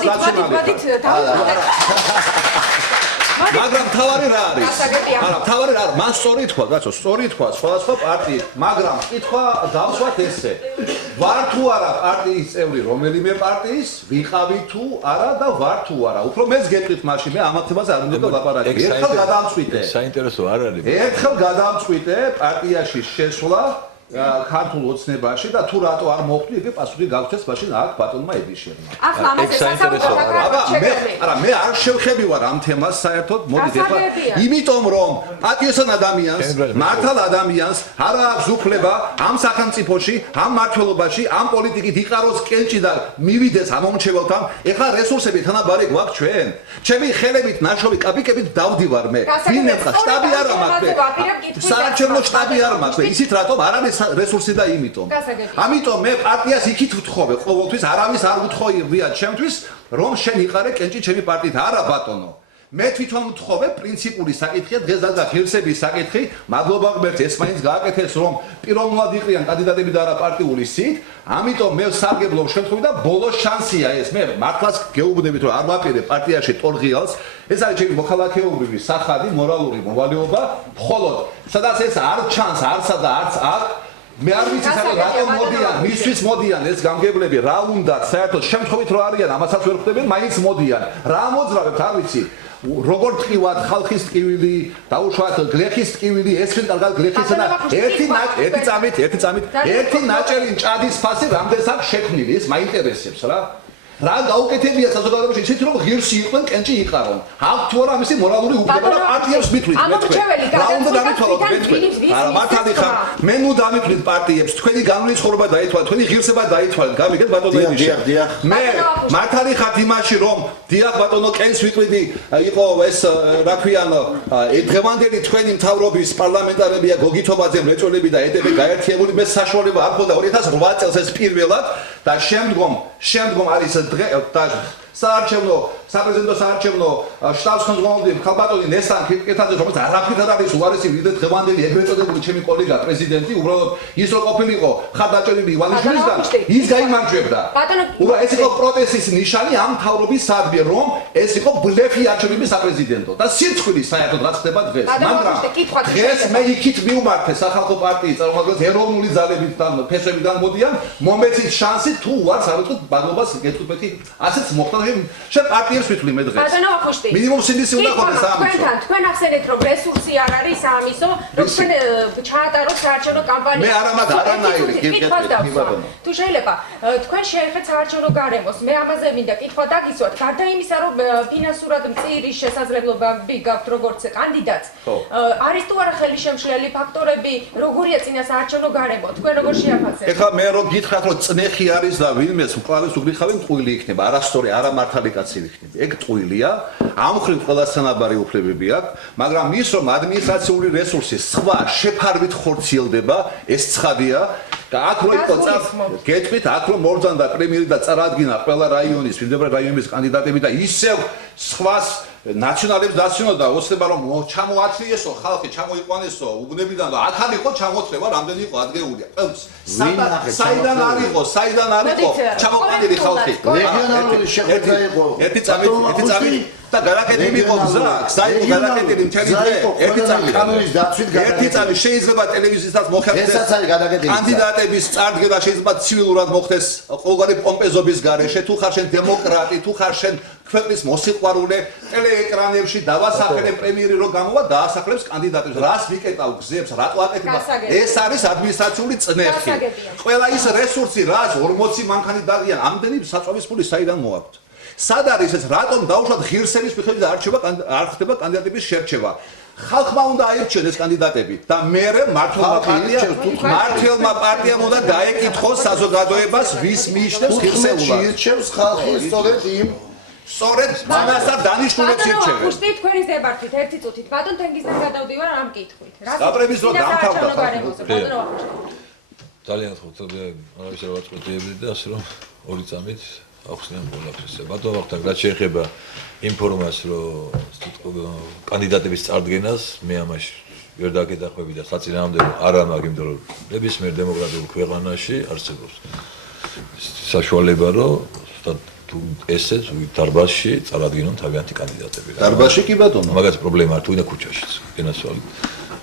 მაგრამ თავარი რა არის? არა, თავარი რა არის? მან სწორი თქვა, კაცო, სწორი თქვა სხვადასხვა პარტიით, მაგრამ კითხვა დავსვათ ესე. ვარ თუ არა პარტიის წევრი რომელიმე პარტიის, ვიყავი თუ არა და ვარ თუ არა. უფრო მეც გეტყვით მაშინ, მე ამათებას არ უნდა ლაპარაკი. ერთხელ გადამწყვიტე. საინტერესო არ არის. ერთხელ გადამწყვიტე პარტიაში შესვლა ქართულ ოცნებაში და თუ რატო არ მოხვდი, იგი პასუხი გავცეს მაშინ აქ ბატონმა ედიშერმა. ახლა ამაზე სასაუბრო არა, მე არ შევხები ვარ ამ თემას საერთოდ, მოდით ეხლა, იმიტომ რომ პატიოსან ადამიანს, მართალ ადამიანს არ აქვს უფლება ამ სახელმწიფოში, ამ მმართველობაში, ამ პოლიტიკით იყაროს კენჭი და მივიდეს ამომრჩეველთან. ეხლა რესურსები თანაბარი გვაქვს ჩვენ. ჩემი ხელებით ნაშოვი კაპიკებით დავდივარ მე. ვინ ეხლა შტაბი არა მაქვს. საარჩევნო შტაბი არ მაქვს. ისიც რატომ არ არის რესურსი და იმიტომ. ამიტომ მე პარტიას იქით ვთხოვე ყოველთვის, არავის არ უთხოვია ჩემთვის, რომ შენ იყარე კენჭი ჩემი პარტიით. არა ბატონო. მე თვითონ ვთხოვე პრინციპული საკითხია დღეს და ღირსების საკითხი, მადლობა ღმერთს ეს მაინც გააკეთეს, რომ პირველად იყრიან კანდიდატები და არა პარტიული სით. ამიტომ მე სარგებლობ შემთხვევით და ბოლო შანსია ეს. მე მართლაც გეუბნებით რომ არ ვაპირებ პარტიაში ტორღიალს. ეს არის ჩემი მოქალაქეობრივი სახადი, მორალური მოვალეობა, მხოლოდ სადაც ეს არ ჩანს, არცა და არც აქ მე არ ვიცი რატომ მოდიან, მისთვის მოდიან ეს გამგებლები, რა უნდა საერთოდ შემთხვევით რო არიან, ამასაც ვერ ხვდებიან, მაინც მოდიან. რა მოძრავებთ, არ ვიცი. როგორ ტყივად ხალხის ტკივილი, დაუშვათ გლეხის ტკივილი, ესვენ კარგად გლეხისა და ერთი ნაჭერი ჭადის ფასი რამდენს აქვს შექმნილი, ეს მაინტერესებს რა. რა გაუკეთებია საზოგადოებაში ისეთ რომ ღირსი იყვნენ, კენჭი იყარონ. აქვს თუ არა მისი მორალური უფლება და პარტიებს მithვლით მე თქვენ. რა უნდა დამithვალოთ მე თქვენ? არა მართალი ხარ, მე ნუ დამithვლით პარტიებს, თქვენი განვლილი ცხოვრება დაითვალეთ, თქვენი ღირსება დაითვალეთ. გამიგეთ ბატონო ედიშე. მე მართალი ხარ იმაში რომ დიახ ბატონო კენს ვიყრიდი, იყო ეს რა ქვიან დღევანდელი თქვენი მთავრობის პარლამენტარებია გოგითობაძე, მრეწველები და ედები გაერთიებული, მე საშუალება არ მქონდა 2008 წელს ეს პირველად და შემდგომ არის საარჩევნო საპრეზიდენტო საარჩევნო შტაბს ხელმძღვანელი ხალბატონი ნესტან კეთაძე რომელიც არაფრით არ არის უარესი ვიდრე დღევანდელი ეგრეთ წოდებული ჩემი კოლეგა პრეზიდენტი უბრალოდ ის რო ყოფილიყო ხარდაჭერილი ივანიშვილისგან ის გაიმარჯვებდა უბრალოდ ეს იყო პროტესტის ნიშანი ამ მთავრობის სადმე რომ ეს იყო ბლეფი არჩევნების საპრეზიდენტო და სირცხვილი საერთოდ რაც ხდება დღეს მაგრამ დღეს მე იქით მივმართე სახალხო პარტიის წარმომადგენლებს ეროვნული ძალებიდან ფესვებიდან მოდიან მომეცით შანსი თუ უარს არ ვიტყვით ბადობას გეტყვით ასეც მოხდა შენ პარტიებს ვითვლი მე დღეს. ბატონო ახუშტი. მინიმუმ სინდისი უნდა ყოფილიყო ამისო. თქვენ ახსენეთ რომ რესურსი არ არის ამისო, რომ თქვენ ჩაატაროთ საარჩევნო კამპანია. მე არა მაგ არანაირი კითხვა. თუ შეიძლება თქვენ შეეხეთ საარჩევნო გარემოს, მე ამაზე მინდა კითხვა დაგისვათ. გარდა იმისა რომ ფინანსურად მწირის შესაძლებლობები გაქვთ როგორც კანდიდატს, არის თუ არა ხელისშემშლელი ფაქტორები, როგორია წინა საარჩევნო გარემო, თქვენ როგორ შეაფასებთ? ეხლა მე რო გითხრათ რომ წნეხი არის და ვინმეს მკლავის უგრიხავენ ტყუილი იქნება, არასწორი, არა მართალი კაცი იქნება. ეგ ტყუილია, ამ ხრივ ყველა თანაბარი უფლებები აქვს, მაგრამ ის რომ ადმინისტრაციული რესურსი სხვა შეფარვით ხორციელდება, ეს ცხადია. და აქ რო იყო გეტყვით აქ რო მობრძანდა პრემიერი და წარადგინა ყველა რაიონის მიმდებარე რაიონის კანდიდატები და ისევ სხვას ნაციონალებს დაცინოდა ოცნება რომ ჩამოათრიესო ხალხი ჩამოიყვანესო უბნებიდან და აქ იყო ჩამოთრევა რამდენი იყო ადგეულია ყველს საიდან არ იყო ჩამოყვანილი ხალხი რეგიონალური შეხვედრა იყო ერთი წამი და გარაკეტილი იყო გზა იყო გარაკეტილი მთელი დღე ერთი წამი შეიძლება ტელევიზიასაც მოხერხდეს კანდიდატების წარდგენა შეიძლება ცივილურად მოხდეს ყოველგვარი პომპეზობის გარეშე თუ ხარ შენ დემოკრატი თუ ხარ შენ ქვეყნის მოსიყვარულე ტელეეკრანებში დავასახელებ პრემიერი რო გამოვა დაასახელებს კანდიდატებს რას მიკეტავ გზებს რატო აკეთება ეს არის ადმინისტრაციული წნეხი ყველა ის რესურსი რაც 40 მანქანი დაგიან ამდენი საწვავის ფული საიდან მოაქვთ სად არის ეს რატომ დაუშვათ ღირსების მიხედვით არ ხდება კანდიდატების შერჩევა ხალხმა უნდა აირჩიოს კანდიდატები და მერე მართლმა პარტიამ უნდა დაეკითხოს საზოგადოებას ვის მიიჩნევს ღირსეულად ირჩევს ხალხი სწორედ მანასა დანიშნულებს ირჩევენ ხუშტი თქვენი ზებართით ერთი წუთით ბატონ თენგიზთან გადავდივარ ამ კითხვით გაპრების დრო დამთავრდა ძალიან ხო არის რა ვაწყვეტიები და ასე რომ ორი წამით ახსნიან ყველაფერს. ბატონ ვახტანგ, რაც შეეხება ინფორმაციას, რომ კანდიდატების წარდგენას მე ამაში ვერ დაგედახვები და საწინააღმდეგო არა მაგ იმიტომ რომ ნებისმიერ დემოკრატიულ ქვეყანაში არსებობს საშუალება რომ თუ ესეც დარბაზში წარადგინონ თავიანთი კანდიდატები. დარბაზში კი ბატონო. მაგაც პრობლემა არ თუ და ქუჩაშიც. გენასვალი.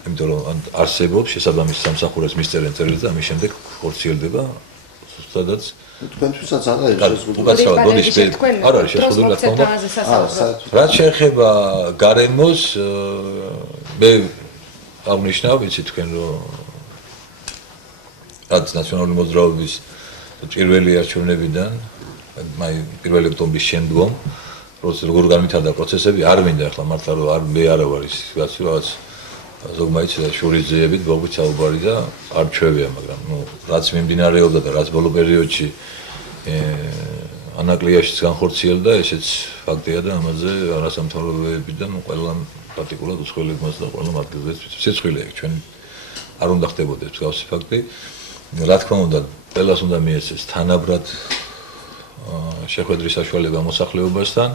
იმიტომ რომ არსებობს შესაბამისი სამსახურების მისწერენ წერილზე და ამის შემდეგ ხორციელდება სადაც თქვენთვისაც არ არის შესაძლებელი. არ არის შესაძლებელი რა თქმა უნდა. რაც შეეხება გარემოს მე აღნიშნავ, იცით თქვენ რომ რაც ნაციონალური მოძრაობის პირველი არჩევნებიდან, მაი 1 ოქტომბრის შემდგომ, როგორ განვითარდა პროცესები, არ მინდა ახლა მართლა რომ არ მე არა ვარ ის რაღაც ზოგმაიც შურიზეებით მოგვითაუბარი და არ ჩვევია, მაგრამ რაც მიმდინარეობდა და რაც ბოლო პერიოდში ანაკლიაშიც განხორციელდა, ესეც ფაქტია და ამაზე არასამთავრობოებიდან ყველა პარტიკულად უცხოელებმაც და ყველა ადგილზეც სიცხვილეა ჩვენ არ უნდა ხდებოდეს მსგავსი ფაქტი. რა თქმა უნდა, ყველას უნდა მიეცეს თანაბრად შეხვედრის საშუალება მოსახლეობასთან.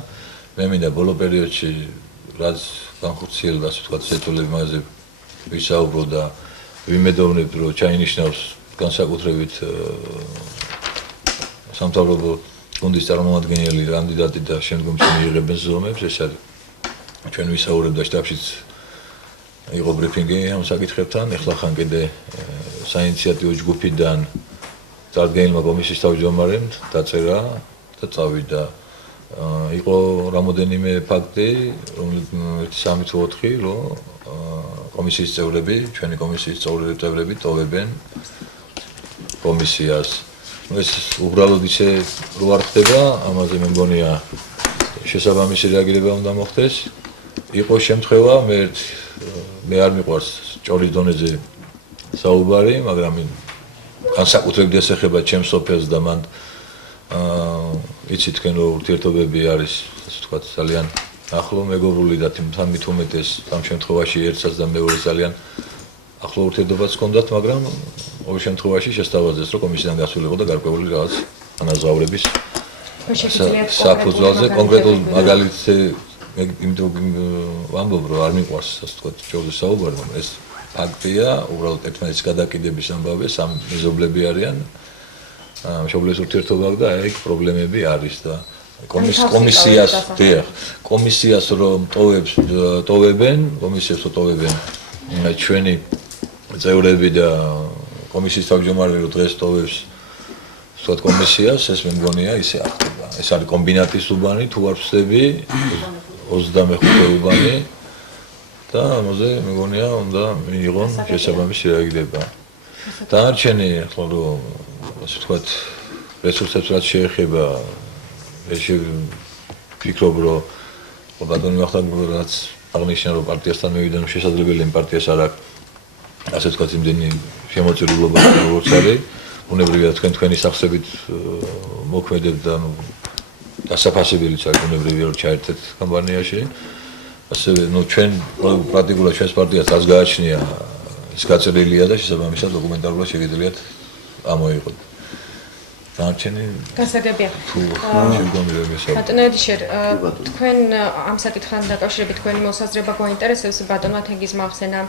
მე მინდა ბოლო პერიოდში რაც განხორციელდა, ასე ვთქვათ, სიტულები მაგაზე ვისაუბრო და ვიმედოვნებ, რომ ჩაინიშნავს განსაკუთრებით სამთავრობო გუნდის წარმომადგენელი კანდიდატი და შემდგომში მიიღებენ ზომებს. ეს არის ჩვენ ვისაუბრებ და შტაბშიც იყო ბრიფინგი ამ საკითხებთან. ეხლა ხან კიდე საინიციატივო ჯგუფიდან წარდგენილმა კომისიის თავმჯდომარემ დაწერა და წავიდა. იყო რამოდენიმე ფაქტი, რომელიც 3 თუ 4, რომ კომისიის წევრები, ჩვენი კომისიის წევრები ტოვებენ კომისიას. ეს უბრალოდ ისე რო არ ხდება, ამაზე მე მგონია შესაბამისი რეაგირება უნდა მოხდეს. იყო შემთხვევა, მე არ მიყვარს ჭორის დონეზე საუბარი, მაგრამ განსაკუთრებით ესეხება ჩემს სოფელს და მან იცით თქვენ რომ ურთიერთობები არის, ასე ვთქვათ, ძალიან ახლო მეგობრული და თამით უმეტეს ამ შემთხვევაში ერთსაც და მეორე ძალიან ახლო ურთიერთობაც ჰქონდათ, მაგრამ ყოველ შემთხვევაში შესთავაზეს, რომ კომისიიდან გასულიყო და გარკვეული რაღაც ანაზღაურების საფუძველზე კონკრეტულ მაგალითზე იმიტომ ვამბობ, რომ არ მიყვარს, ასე ვთქვათ, ჭორზე საუბარი, მაგრამ ეს ფაქტია, უბრალოდ ერთმანეთის გადაკიდების ამბავი, სამ მეზობლები არიან. მშობლების ურთიერთობა და ეგ პრობლემები არის და კომისიას რომ ტოვებენ ჩვენი წევრები და კომისიის თავმჯდომარე რომ დღეს ტოვებს ვთქვათ კომისიას, ეს მე მგონია ისე არ ხდება. ეს არის კომბინატის უბანი, თუ არ ვხსდები 25 უბანი და ამაზე მე მგონია უნდა მიიღონ შესაბამისი რეაგირება. დანარჩენი ახლა რომ ასე ვთქვათ, რესურსებს რაც შეეხება, ეს ვფიქრობ, რომ ბატონი ვახტანგ რაც აღნიშნა, რომ პარტიასთან მივიდა, რომ შესაძლებელია იმ პარტიას არ აქვს, ასე ვთქვათ, იმდენი შემოწირულობა როგორც არის, უნებრივია თქვენი სახსებით მოქმედებთ და დასაფასებელიც არის უნებრივია, რომ ჩაერთეთ კამპანიაში. ასევე, ჩვენ პრაქტიკულად ჩვენს პარტიას რაც გააჩნია, ის გაწერილია და შესაბამისად დოკუმენტალურად შეგიძლიათ ამოიღოთ. დანარჩენი გასაგებია. თუ შემდგომი მესაუბრე. ბატონო ედიშერ, თქვენ ამ საკითხთან დაკავშირებით თქვენი მოსაზრება გვაინტერესებს ბატონმა თენგიზმა ახსენა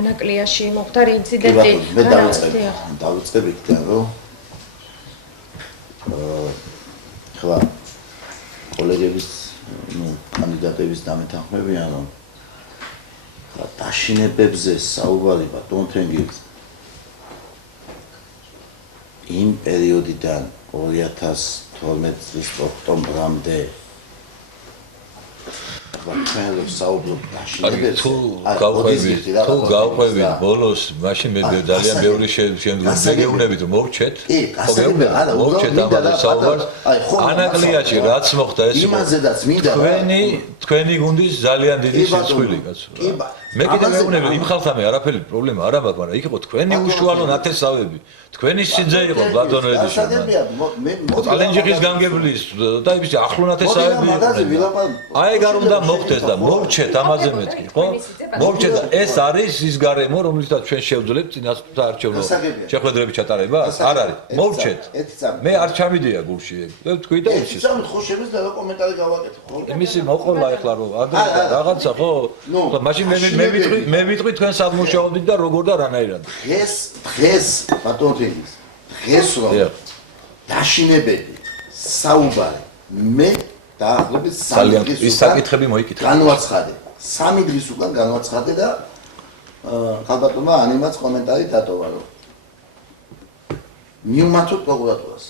ანაკლიაში მოხდა ინციდენტი. მე დავიწყებ იქიდან რომ ხლა კოლეგების კანდიდატების დამეთანხმებიან რომ დაშინებებზე საუბარი ბატონ თენგიზ იმ პერიოდიდან 2012 წლის ოქტომბრამდე ვაკეთებ საუბრობ დაშინებებზე თუ გავყვებით ბოლოს მაშინ მე ძალიან ბევრი შეგეუბნებით რომ მოვჩეთ მოვჩეთ ამაზე საუბარს ანაკლიაში რაც მოხდა ეს იმაზედაც მინდა თქვენი გუნდის ძალიან დიდი სიცხვილი კაცო მე კიდევ მეუბნები იმ ხალხამე არაფერი პრობლემა არ აქვს მაგრამ იქ იყო თქვენი უშუალო ნათესავები თქვენი სიძე იყო ბატონო ედიშა ალენჯიხის გამგებლის და ის ახლო ნათესავები აი გარ უნდა მოხდეს და მოვჩეთ ამაზე მეთქი ხო მოვჩეთ და ეს არის ის გარემო რომელსაც ჩვენ შევძლებთ წინასწარმეტარჩევნო შეხვედრების ჩატარება არ არის მოვჩეთ მე არ ჩამიდია გულში და თქვი და ის ხო შემიძლია და კომენტარი გავაკეთე ხო იმისი მოყოლა ახლა რომ რაღაცა ხო მაშინ მე ვიტყვი თქვენ სად მუშაობდით და როგორ და რანაირად დღეს ბატონ თენგიზ დღეს რომ დაშინებები საუბარი მე დაახლოებით 3 დღის ის საკითხები მოიკითხა განვაცხადე 3 დღის უკან განვაცხადე და ხალბატონმა ანიმაც კომენტარი დატოვა რომ მიუმართოთ პროკურატურას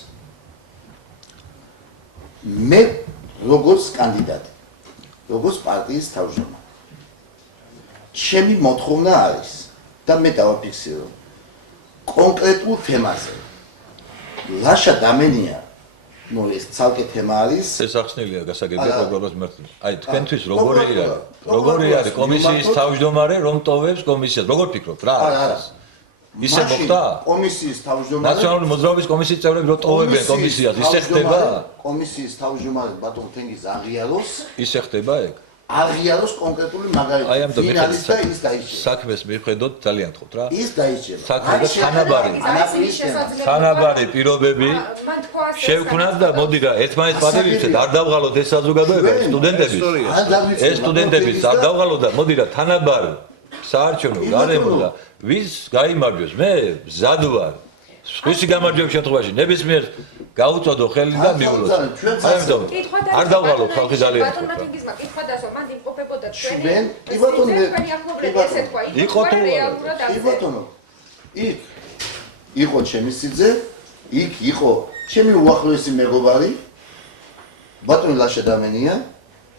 მე როგორც კანდიდატი როგორც პარტიის თავმჯდომარე ჩემი მოთხოვნა არის და მე დავაფიქსირო კონკრეტულ თემაზე ლაშა დამენია ну ეს ცალკე თემა არის ეს ახსნილია გასაგებია პროკურორის მართლ აი თქვენთვის როგორი არის კომისიის თავმჯდომარე რომ ტოვებს კომისიას როგორ ფიქრობთ რა არის ისე მოხდა კომისიის თავმჯდომარე ნაციონალური მოძრაობის კომისიის წევრები რომ ტოვებენ კომისიას ისე ხდება კომისიის თავმჯდომარე ბატონ თენგიზ აღიაროს ისე ხდება ეგ აღიაროს კონკრეტული მაგალითი ფინალის და ის დაიჭირა საქმეს მიხედოთ ძალიან თხოვთ რა ის დაიჭირა საქმე თანაბარი პირობები შევქმნათ და მოდი რა ერთმანეთს პატივისცეთ არ დავღალოთ ეს საზოგადოება ეს სტუდენტების არ დავღალოთ და მოდი რა თანაბარი საარჩევნო გარემო და ვის გაიმარჯვებს მე მზად ვარ სხვისი გამარჯვების შემთხვევაში ნებისმიერ გაუწოდო ხელი და მიულოთ აი ამიტომ არ დავღალოთ ხალხი ძალიან ბატონმა თენგიზმა კითხვა დასვა მან იმყოფებოდა ჩვენ კი ბატონო იყო თუ კი ბატონო იქ იყო ჩემი სიძე იქ იყო ჩემი უახლოესი მეგობარი ბატონი ლაშა დამენია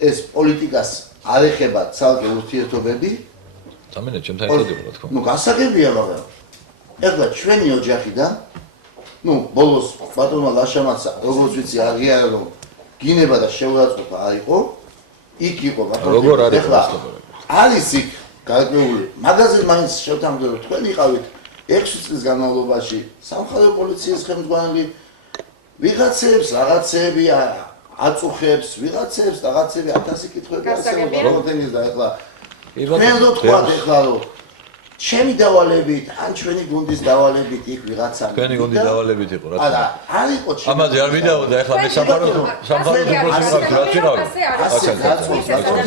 ეს პოლიტიკას არ ეხება ცალკე ურთიერთობები დამენია ჩემთან ერთად იყო რა თქმა უნდა ნუ გასაგებია მაგრამ ეხლა ჩვენი ოჯახიდან ნუ ბოლოს ბატონმა ლაშამაც როგორც ვიცი აღიარა რომ გინება და შეურაცხყოფა არ იყო იქ იყო ბატონო როგორ არის ეხლა არის იქ გარკვეული მაგაზე მაინც შევთანხმდებით თქვენ იყავით 6 წლის განმავლობაში სამხარეო პოლიციის ხელმძღვანელი ვიღაცებს რაღაცები აწუხებს ვიღაცებს რაღაცები 1000 კითხვები არსებობს ბატონს და ეხლა მე რო თქვა ეხლა რომ ჩემი დავალებით ან ჩვენი გუნდის დავალებით იქ ვიღაცა თქვენი გუნდის დავალებით იყო რა თქმა უნდა არ იყო ჩემი ამაზე არ ვიდაოდა ეხლა მე სამყაროს პროცესში რა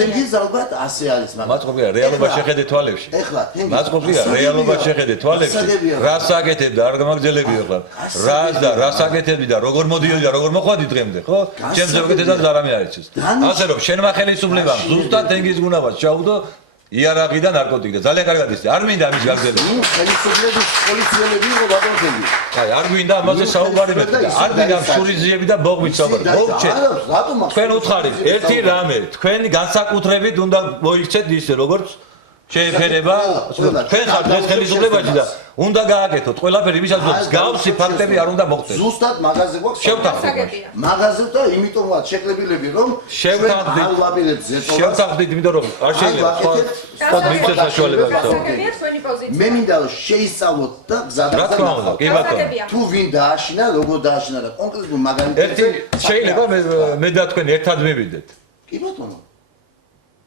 თენგიზ ალბათ ასე არის მაგრამ მაწყობია რეალობა შეხედე თვალებში ეხლა თენგიზ მაწყობია რეალობა შეხედე თვალებში რა საკეთებდა არ გამაგზელებიო ხარ რა საკეთებდი და როგორ მოდიოდი და როგორ მოხვედი დღემდე ხო ჩემზე უკეთესად არამე არ იცის ასე რომ შენმა ხელისუფლებამ ზუსტად თენგიზ გუნდს ჩაუდო იარაღი და ნარკოტიკი და ძალიან კარგად იცი არ მინდა ამის გაგზელება ნუ ხელისუფლების პოლიციელები იყო ბატონ თენგიზ აი არ გვინდა ამაზე საუბარი მეთქი არ გვინდა შურიზიები და ბოღმით საუბარი მოვჩეთ თქვენ უთხარით ერთი რამე თქვენი განსაკუთრებით უნდა მოიქცეთ ისე როგორც შეეფერება თქვენ ხართ ეს ხელისუფლებაში და უნდა გააკეთოთ ყველაფერი იმისათვის გავსი ფაქტები არ უნდა მოხდეს ზუსტად მაგაზე გვაქვს შევთანხმდით მაგაზე და იმიტომაც შეკლებილები რომ შევთანხმდით იმიტომ რომ არ შეიძლება სხვა მიწეს საშუალება გქონდეს მე მინდა რომ შეისწავლოთ და გზადაგზა რა თქმა უნდა კი ბატონო თუ ვინ დააშინა როგორ დააშინა და კონკრეტულ მაგალითებზე ერთი შეიძლება მე და თქვენ ერთად მივიდეთ კი ბატონო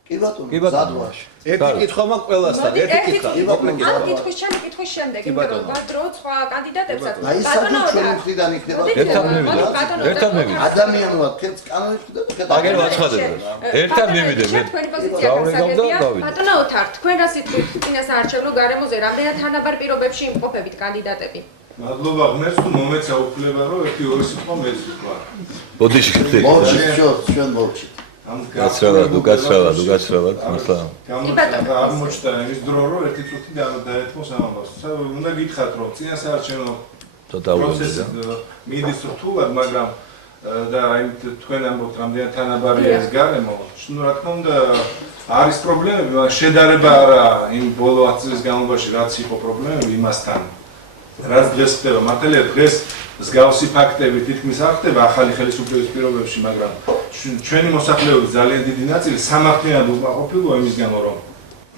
კი ბატონო, კი ბატონო. ზადვაში. ერთი კითხვა მაქვს ყველასთან, ერთი კითხვა. ამ კითხვის შემდეგ, იმიტომ რომ ბადრო სხვა კანდიდატებსაც აი საერთოდ ჩვენი მხრიდან იქნება ერთად მივიდეთ. ადამიანურად ქენც კანონით ხდება. აგერ ვაცხადებთ. ერთად მივიდეთ. თქვენი პოზიცია გასაგებია. ბატონო ოთარ, თქვენ რა სიტყვით წინასაარჩევნო გარემოზე რამდენად თანაბარ პირობებში იმყოფებით კანდიდატები? მადლობა ღმერთს თუ მომეცა უფლება რომ 1-2 სიტყვა მეც ვთქვა. ბოდიში ხდება. ჩვენ მოვჩით. გაცრავად, უკაცრავად, მართლა. აღმოჩნდა ის დრო რომ ერთი წუთი დაეთმოს ამ ამბავს. უნდა გითხრათ რომ წინასაარჩევნო პროცესი მიდის რთულად, მაგრამ და აი თქვენ ამბობთ რამდენად თანაბარია ეს გარემო. ნუ რა თქმა უნდა არის პრობლემები, მაგრამ შედარება არა იმ ბოლო 10 წლის განმავლობაში რაც იყო პრობლემები იმასთან. რაც დღეს ხდება, მართალია დღეს მსგავსი ფაქტები თითქმის არ ხდება ახალი ხელისუფლების პირობებში, მაგრამ ჩვენი მოსახლეობის ძალიან დიდი ნაწილი სამართლიანად უკმაყოფილოა იმის გამო, რომ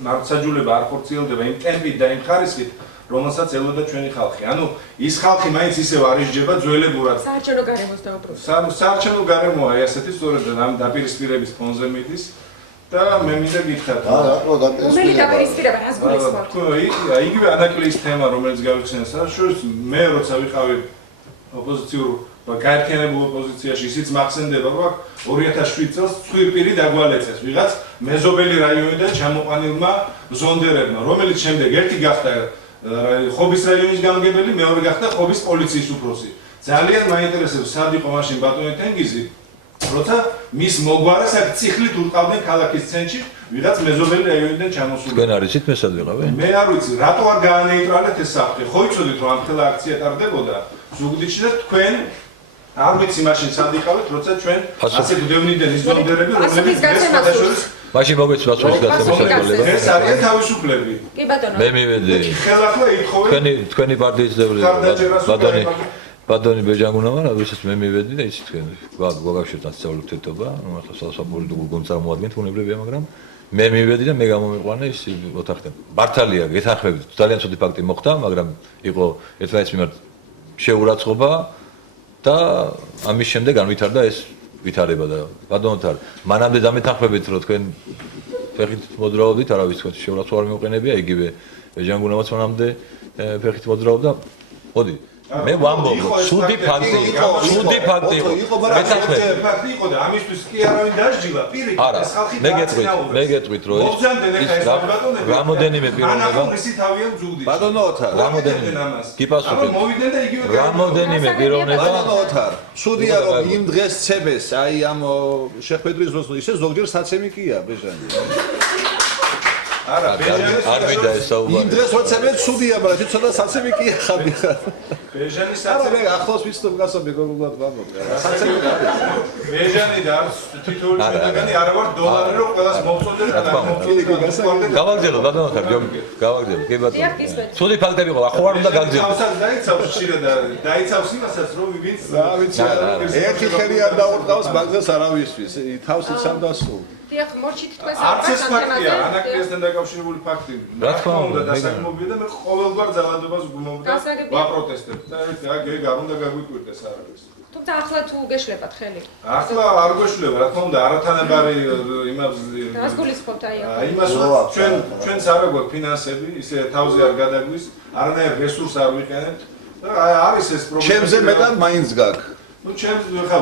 მართლმსაჯულება არ ხორციელდება იმ ტემპით და იმ ხარისხით, რომელსაც ელოდა ჩვენი ხალხი. ანუ ის ხალხი მაინც ისევ არ ისჯება ძველებურად. საარჩევნო გარემოს დაუბრუნდით. საარჩევნო გარემოა აი ასეთი სწორედ ამ დაპირისპირების ფონზე მიდის და მე მინდა გითხრათ. რომელი დაპირისპირება რას გულისხმობთ? იგივე ანაკლიის თემა, რომელიც გავიხსენე საერთოდ მე როცა ვიყავი ოპოზიციურ გაერთიანებულ ოპოზიციაში, ისიც მახსენდება, რომ 2007 წელს ცხვირპირი დაგვალეცეს ვიღაც მეზობელი რაიონიდან ჩამოყვანილმა ზონდერებმა, რომელიც შემდეგ ერთი გახდა ხობის რაიონის გამგებელი, მეორე გახდა ხობის პოლიციის უფროსი. ძალიან მაინტერესებს სად იყო მაშინ ბატონი თენგიზი, როცა მის მოგვარეს აქ ციხლით უტყავდნენ ქალაქის ცენტრში ვიღაც მეზობელი რაიონიდან ჩამოსული. თქვენ არ იცით მე სად ვიყავი? მე არ ვიცი, რატო არ გაანეიტრალეთ ეს საფრთხე? ხო იცოდით რომ ამ ხელა აქცია ტარდებოდა ზუგდიდში და თქვენ არ ვიცი მაშინ სად იყავით, როცა ჩვენ ასე გვდევნიდნენ ის ზონდერები, რომლებიც დღეს მაშინ მოგეც პასუხის გაცემის საშუალება. ეს არიან თავისუფლები. კი ბატონო. მე მივედი. ხელახლა ითხოვენ თქვენი პარტიის წევრი ბატონი ბეჯანგუნავა, ვისაც მე მივედი და იცით თქვენ გვაგავშევთ ასწავლეთ თეთობა, ნუ ახლა საპოლიტიკურ გუნდს წარმოადგენთ უნებრივია, მაგრამ მე მივედი და მე გამომიყვანე ის ოთახიდან. მართალია, გეთანხმებით, ძალიან ცუდი ფაქტი მოხდა, მაგრამ იყო ერთმანეთის მიმართ შეურაცხყოფა და ამის შემდეგ განვითარდა ეს ვითარება და ბატონოთარ მანამდე დამეთანხმებით რომ თქვენ ფეხით მოძრაობდით, არავის თქვენ შეურაცხყოფა არ მიუყენებია, იგივე ბეჯანგუნავაც მანამდე ფეხით მოძრაობდა. მოდი მე ვამბობ, ცუდი ფაქტი იყო. მეთანხმებით. ფაქტი იყო და ამისთვის კი არავინ დასჯილა, პირიქით ეს ხალხი დააცნაურეს. მე გეტყვით რომ ეს რამოდენიმე პიროვნება ბატონო ოთარ, გიპასუხეთ. მოვიდნენ და იგივე რამოდენიმე პიროვნება ბატონო ოთარ, სუდია რომ იმ დღეს ცებეს, აი ამ შეხვედრის დროს ისე ზოგჯერ საცემი კია ბეჟანი. არა, არ მინდა ეს საუბარი. იმ დღეს როცებეთ სუდია, მაგრამ ცოტა საცემი კია ხაბი ხარ. ბეჟანის არა საცემი მე ახლოს ვიცნობ გასაბი გოგულად ვამბობ. საცემი არის. ბეჟანი და თითოეული შეტაკანი არ ვარ დოლარი რომ ყველას მოვწოდეთ და მოვწოდეთ. გავაგზავნოთ ბატონოთარ, გავაგზავნოთ. კი ბატონო. ცუდი ფაქტები ყო, ხო არ უნდა გაგზავნოთ. დაიცავს ხშირად და დაიცავს იმასაც რომ ვინც რა ვიცი, ერთი ხელი არ დაურტყავს მაგას არავისთვის. თავს იცამ დასულ. დიახ, მორჩით თქვენ არც ეს ფაქტია, ანაკლიასთან დაკავშირებული ფაქტი. რა თქმა უნდა, დასაგმობია და მე ყოველგვარ ძალადობას ვგმობ და ვაპროტესტებ. და ეგ არ უნდა გაგვიკვირდეს არავის. თუმცა ახლა თუ გეშლებათ ხელი. ახლა არ გვეშლება, რა თქმა უნდა, არათანაბარი იმას რას გულისხმობთ აი ამ? იმას ჩვენც არ გვაქვს ფინანსები, ისე თავზე არ გადაგვის, არანაირ რესურს არ ვიყენებთ და არის ეს პრობლემა. ჩემზე მეტად მაინც გაქვს. ნუ ჩემს ხა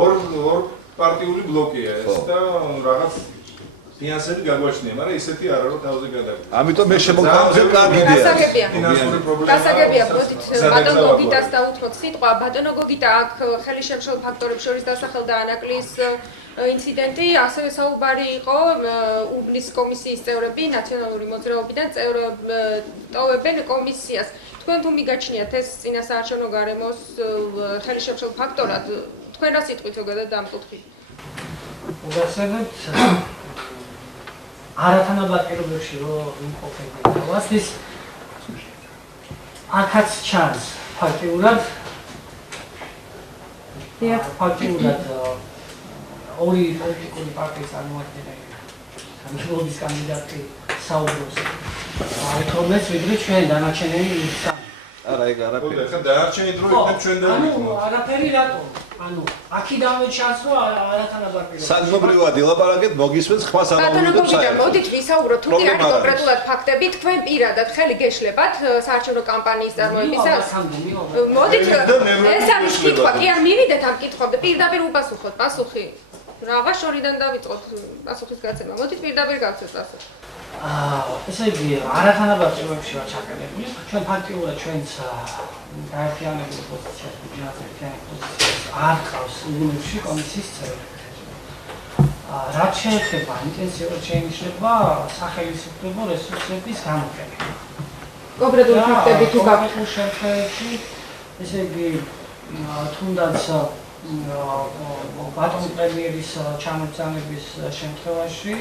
ორ პარტიული ბლოკია ეს და რაღაც ფინანსები გაგვაჩნია, მაგრამ ისეთი არა რომ თავზე გადაგვი. ამიტომ მე შემოგთავაზებ კარგი იდეა. ფინანსური პრობლემა. გასაგებია, მოდით ბატონო გოგიტას დაუთმოთ სიტყვა. ბატონო გოგიტა აქ ხელი შემშლ ფაქტორებს შორის დასახელდა ანაკლის ინციდენტი, ასევე საუბარი იყო უბნის კომისიის წევრები ნაციონალური მოძრაობიდან ტოვებენ კომისიას. თქვენ თუ მიგაჩნიათ ეს წინასაარჩევნო გარემოს ხელი შემშლ ფაქტორად, თქვენ რა სიტყვით ზოგადად დამკუთვნით? მოგახსენებთ არათანაბარ პირობებში რომ იმყოფებიან თავის აქაც ჩანს ფაქტიურად ფაქტიურად ორი პოლიტიკური პარტიის წარმომადგენელი გამარჯვების კანდიდატი საუბრობს თორმეტ ვიდრე ჩვენ დანარჩენები არა ეგ არაფერი. ხა დანარჩენი დრო იქნებ ჩვენ და ანუ არაფერი რატო ანუ აქიდანვე ჩანს რომ არათანაბარ პირობებში. საგნობრივად ილაპარაკეთ, მოგისმენთ, ხმას ბატონო ამოვიდეთ გოგიტა, საერთოდ. მოდით ვისაუბროთ, თუ კი არის პრობლემა არ არის. კონკრეტულად ფაქტები, თქვენ პირადად ხელი გეშლებათ საარჩევნო კამპანიის წარმოებისას? მოდით, ეს არის კითხვა, კი არ მივიდეთ ამ კითხვამდე, პირდაპირ უპასუხოთ, პასუხი. რაღა შორიდან დავიწყოთ პასუხის გაცემა. მოდით პირდაპირ გავცეთ პასუხი. ესე იგი, არათანაბარ პირობებში ვარ ჩაკეტებული. ჩვენ ფაქტიურად ჩვენს გაერთიანებულ პოზიციას, ერთიანი პოზიციას არ ყავს უნივერსიტეტში კომისიის წევრები. რაც შეეხება ინტენსიურად შეინიშნება სახელმწიფო რესურსების გამოყენება. კონკრეტული ფაქტები თუ გაქვთ შემთხვევებში, ესე იგი, თუნდაც ბატონ პრემიერის ჩამოწანების შემთხვევაში,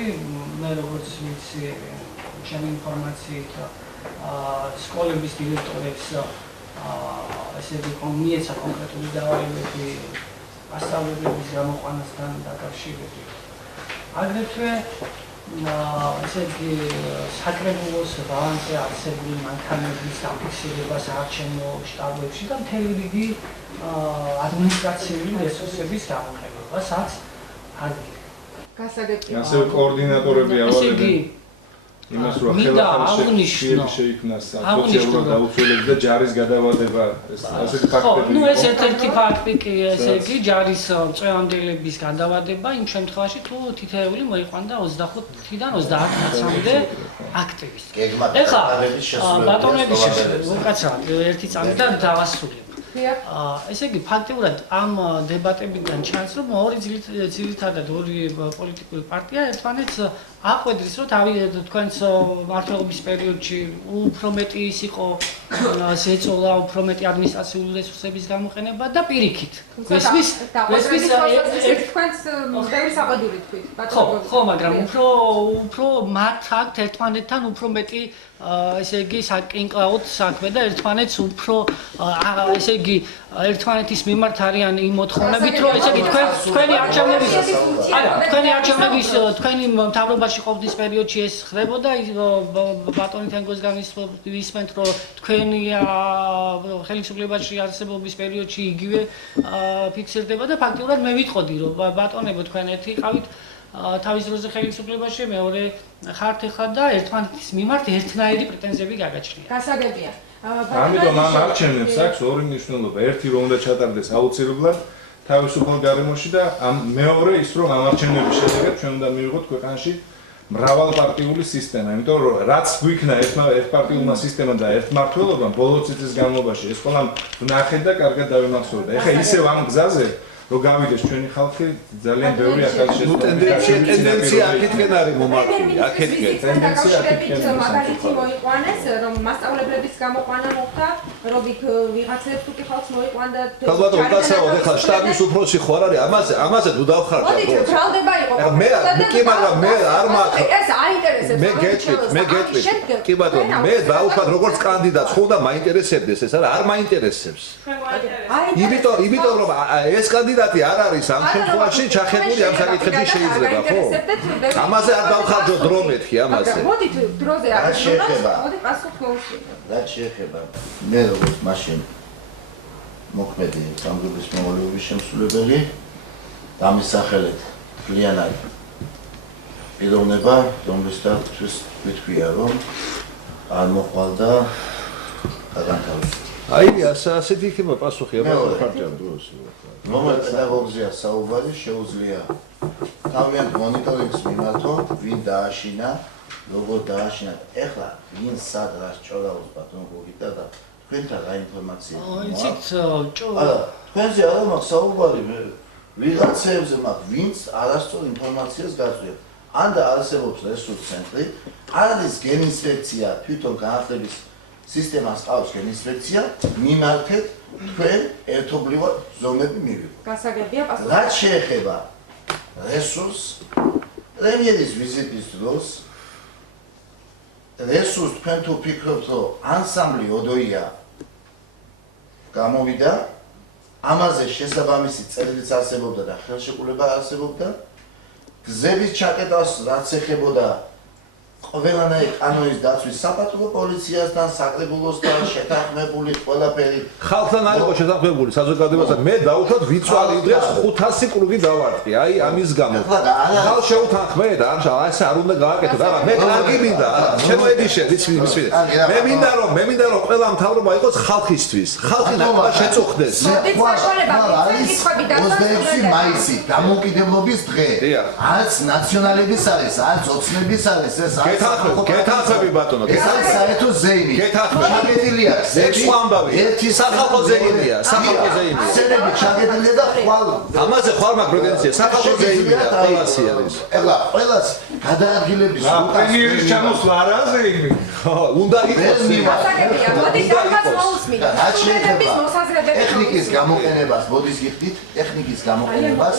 მე როგორც ვიცი, ჩემი ინფორმაციით სკოლების დირექტორებს ესე იგი მიეცა კონკრეტული დავალებები მასწავლებლების გამოყვანასთან დაკავშირებით. აგრეთვე ესე იგი საკრებულოს ბალანსზე არსებული მანქანების დაფიქსირება საარჩევნო შტაბებში და მთელი რიგი ადმინისტრაციული რესურსების გამოყენებასაც ადგილი. გასაგებია. ასევე კოორდინატორები ესე იგი ავალებენ იმას რომ ხელახალი შეიქმნა სოციალურ დაუცველებს და ჯარის გადავადება ასეთი ფაქტები. ნუ ეს ერთ-ერთი ფაქტი კი ესე იგი ჯარის წევანდელების გადავადება იმ შემთხვევაში თუ თითოეული მოიყვანდა 25-დან 30-მდე აქტივისტი. ეხლა ბატონების უკაცრავად ერთი წამიდან დავასრულებ. ესე იგი ფაქტიურად ამ დებატებიდან ჩანს რომ ძირითადად ორი პოლიტიკური პარტია ერთმანეთს აყვედრის რომ თქვენს მმართველობის პერიოდში უფრო მეტი ის იყო ზეწოლა, უფრო მეტი ადმინისტრაციული რესურსების გამოყენება და პირიქით. თქვენს ბევრი საყდური თქვით. ხო, მაგრამ უფრო მათ აქვთ ერთმანეთთან უფრო მეტი ესე იგი საკინკლაოდ საქმე და ერთმანეთს უფრო ესე იგი ერთმანეთის მიმართ არიან იმ მოთხოვნებით რომ ესე იგი თქვენი არჩევნების თქვენი მთავრობაში ყოფნის პერიოდში ეს ხდებოდა ბატონი თენგოსგან ვისმენთ რომ თქვენი ხელისუფლებაში არსებობის პერიოდში იგივე ფიქსირდება და ფაქტიურად მე ვიტყოდი რომ ბატონებო თქვენ ერთი ყავით თავის დროზე ხელისუფლებაში მეორე ხართ ეხლა და ერთმანეთის მიმართ ერთნაირი პრეტენზიები გაგაჩნია. გასაგებია. ამიტომ ამ არჩევნებს აქვს ორი მნიშვნელობა. ერთი რომ უნდა ჩატარდეს აუცილებლად თავისუფალ გარემოში და მეორე ის რომ ამ არჩევნების შედეგად ჩვენ უნდა მივიღოთ ქვეყანაში მრავალპარტიული სისტემა. იმიტომ რომ რაც გვიქნა ერთპარტიულმა სისტემამ და ერთმართველობამ ბოლო წლის განმავლობაში ეს ყველამ ვნახეთ და კარგად დავიმახსოვრდა. ეხლა ისევ ამ გზაზე რომ გავიდეს ჩვენი ხალხი ძალიან ბევრი ახალშესანიშნავი ტენდენცია აქეთკენ არის მომართული, აქეთკენ ტენდენცია აქეთკენ მაგალითი მოიყვანეს, რომ მასწავლებლების გამოყვანა მოხდა, რომ იქ ვიღაცებს თუ კი ხალხს მოიყვანდა. ალბათ უკაცრავად ეხლა შტაბის უფროსი ხო არ არის, ამაზე თუ დავხარჯავ. მოდით ბრალდება იყო. მე კი მაგრამ მე არ მაქვს. ეს აინტერესებს. მე გეტყვით. კი ბატონო, მე დავუხარ როგორც კანდიდატს ხო და მაინტერესებდეს ეს არ მაინტერესებს. იმიტომ რომ ეს კანდიდატი არ არის ამ შემთხვევაში ჩახებული ამ საკითხებში შეიძლება ხო? ამაზე არ დავხარჯო დრო მეთქი ამაზე. მოდით დროზე არ შეიძლება. მოდით პასუხი მოუსმინოთ. რაც შეეხება მე როგორც მაშინ მოქმედი სამგების მოვალეობის შემსრულებელი დამისახელეთ კლიანად პიროვნება რომლისთვისაც ვიტყვია რომ არ მოყვალდა გადანთავისუფლება. აი ასეთი იქნება პასუხი ამ ხარჯავ დროს. რომელ პედაგოგზია საუბარი შეუძლია თავიანთ მონიტორინგს მიმართო, ვინ დააშინა, როგორ დააშინა. ეხლა ვინ სად რას ჭოლავს ბატონ გოგიტა და თქვენთან რა ინფორმაცია იცით თქვენზე არა მაქვს საუბარი ვიღაცებზე მაქვს ვინც არასწორ ინფორმაციას გაწვდით. ან და არსებობს რესურს ცენტრი, არ არის გენინსპექცია თვითონ განათლების სისტემას ყავს გენინსპექცია, მიმართეთ თქვენ ერთობლივად ზომები მივიღოთ. გასაგებია პასუხი. რაც შეეხება რესურს, პრემიერის ვიზიტის დროს რესურს თქვენ თუ ფიქრობთ, რომ ანსამბლი ოდოია გამოვიდა, ამაზე შესაბამისი წერილიც არსებობდა და ხელშეკრულება არსებობდა, გზების ჩაკეტას რაც ეხებოდა ყველანაირი კანონის დაცვის საპატრულო პოლიციასთან, საკრებულოსთან შეთანხმებული ყველაფერი. ხალხთან არ იყო შეთანხმებული საზოგადოებასთან. მე დავუშვათ ვიწვალი დღეს 500 კრუგი დავარტყი. აი ამის გამო. ხალხ შეუთანხმეთ, ასე არ უნდა გააკეთოთ. არა, მე კარგი მინდა, ჩემო ედიშე, ვიცი. მე მინდა რომ ყველა მთავრობა იყოს ხალხისთვის. ხალხი ნაკლებად შეწუხდეს. არის 26 მაისი, დამოუკიდებლობის დღე. არც ნაციონალების არის, არც ოცნების არის, ეს არის გეთანხმები ბატონო, ეს არის საერთო ზეიმი. ჩაგედილია ერთი ამბავი. ერთი სახალხო ზეიმია, სახალხო ზეიმია. სერები ჩაგედილია და ხვალ ამაზე ხვალ მაგ პრეტენზია, სახალხო ზეიმია, ყველასი არის. ეხლა ყველას გადაადგილების პენსიის ჩამოსვლა არა ზეიმი. უნდა იყოს გასაგებია, მოდი დავას მოусმინოთ. რაც შეიძლება ტექნიკის გამოყენებას, მოდის გიხდით, ტექნიკის გამოყენებას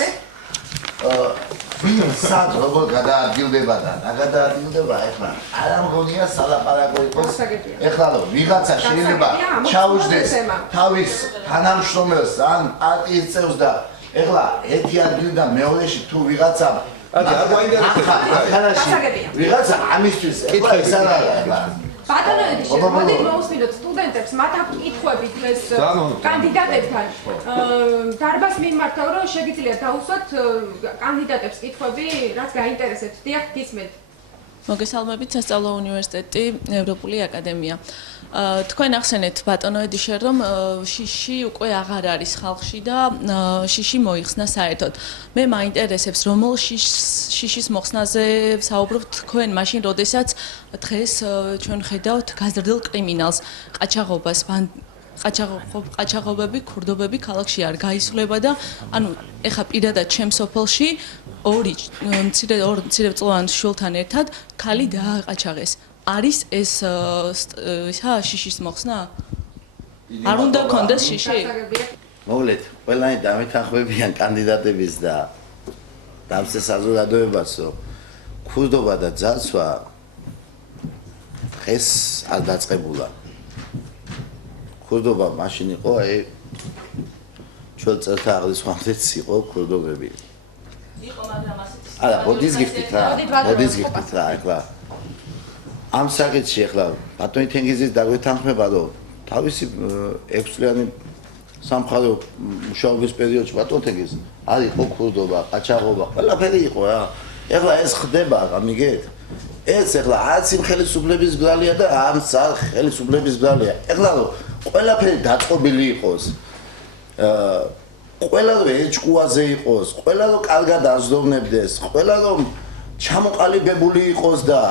ვინ სად როგორ გადაადგილდება და რა გადაადგილდება ეხლა არ ამგონია სალაპარაკო იყოს ეხლა რომ ვიღაცა შეიძლება ჩაუჯდეს თავის თანამშრომელს ან პარტიის წევრს და ეხლა ერთი ადგილიდან მეორეში თუ ვიღაცა არ ახალაში ვიღაცა ამისთვის ეს არ არის ბატონოები შემოდით მოусმინოთ სტუდენტებს მათ აქვს კითხვები დღეს კანდიდატებთან დარბაზს მიმართავ რომ შეგიძლიათ დაუსვათ კანდიდატებს კითხვები რაც გაინტერესებთ დიახ გისმენთ მოგესალმებით სასწავლო უნივერსიტეტი ევროპული აკადემია თქვენ ახსენეთ ბატონო ედიშე რომ შიში უკვე აღარ არის ხალხში და შიში მოიხსნა საერთოდ მე მაინტერესებს რომელ შიშის მოხსნაზე საუბრობთ თქვენ მაშინ როდესაც დღეს ჩვენ ხედავთ გაზრდილ კრიმინალს ყაჩაღობას ყაჩაღობები ქურდობები ქალაქში არ გაისვლება და ანუ ეხა პირადად ჩემს სოფელში ორი მცირეწლოვან შვილთან ერთად ქალი დააყაჩაღეს არის ეს შიშის მოხსნა? არ უნდა გქონდეს შიში? მოვლეთ, ყველანი დამეთანხმებიან კანდიდატების და დამსე საზოგადოებას, რომ ქურდობა და ძაცვა დღეს არ დაწყებულა. ქურდობა მაშინ იყო, აი ჩვენ წელთა აღრიცხვამდეც იყო ქურდობები. იყო, მაგრამ ასეთი არა, მოდის გიხდით რა, ეხლა ამ საკითხში ახლა ბატონი თენგიზის დაგვეთანხმება რომ თავისი 6 წლიანი სამხარეო მუშაობის პერიოდში ბატონ თენგიზი არ იყო ქურდობა, ყაჩაღობა, ყველაფერი იყო რა. ახლა ეს ხდება, გამიგეთ? ეს ახლა არც იმ ხელისუფლების ბრძალია და არც ხელისუფლების ბრძალია. ახლა რომ ყველაფერი დაწყობილი იყოს, ყველა რომ ეჭკუაზე იყოს, ყველა რომ კარგად აზროვნებდეს, ყველა რომ ჩამოყალიბებული იყოს და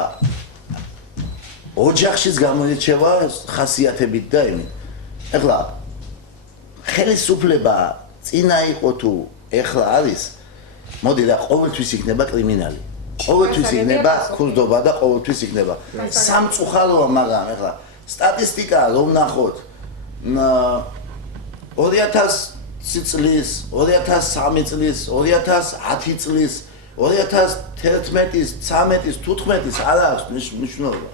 ოჯახშიც გამოირჩევა ხასიათებით და იმით. ეხლა ხელისუფლება წინა იყო თუ ეხლა არის, მოდი და ყოველთვის იქნება კრიმინალი. ყოველთვის იქნება ქურდობა და ყოველთვის იქნება სამწუხაროა, მაგრამ ეხლა სტატისტიკა რომ ნახოთ 2000 წლის, 2003 წლის, 2010 წლის, 2011-ის, 13-ის, 14-ის არ აქვს მნიშვნელობა.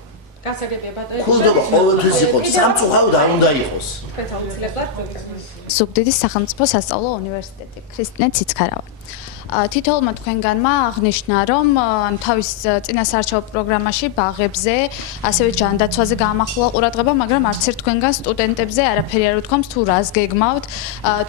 გასაგებია ბატონო. ქურდობა ყოველთვის იყო, სამწუხარო და უნდა იყოს. ზუგდიდის სახელმწიფო სასწავლო უნივერსიტეტი, ქრისტინე ციცქარავა. თითოეულმა თქვენგანმა აღნიშნა, რომ თავის წინასაარჩევნო პროგრამაში ბაღებზე, ასევე ჯანდაცვაზე გაამახვილა ყურადღება, მაგრამ არც ერთ თქვენგან სტუდენტებზე არაფერი არ უთქვამს, თუ რას გეგმავთ,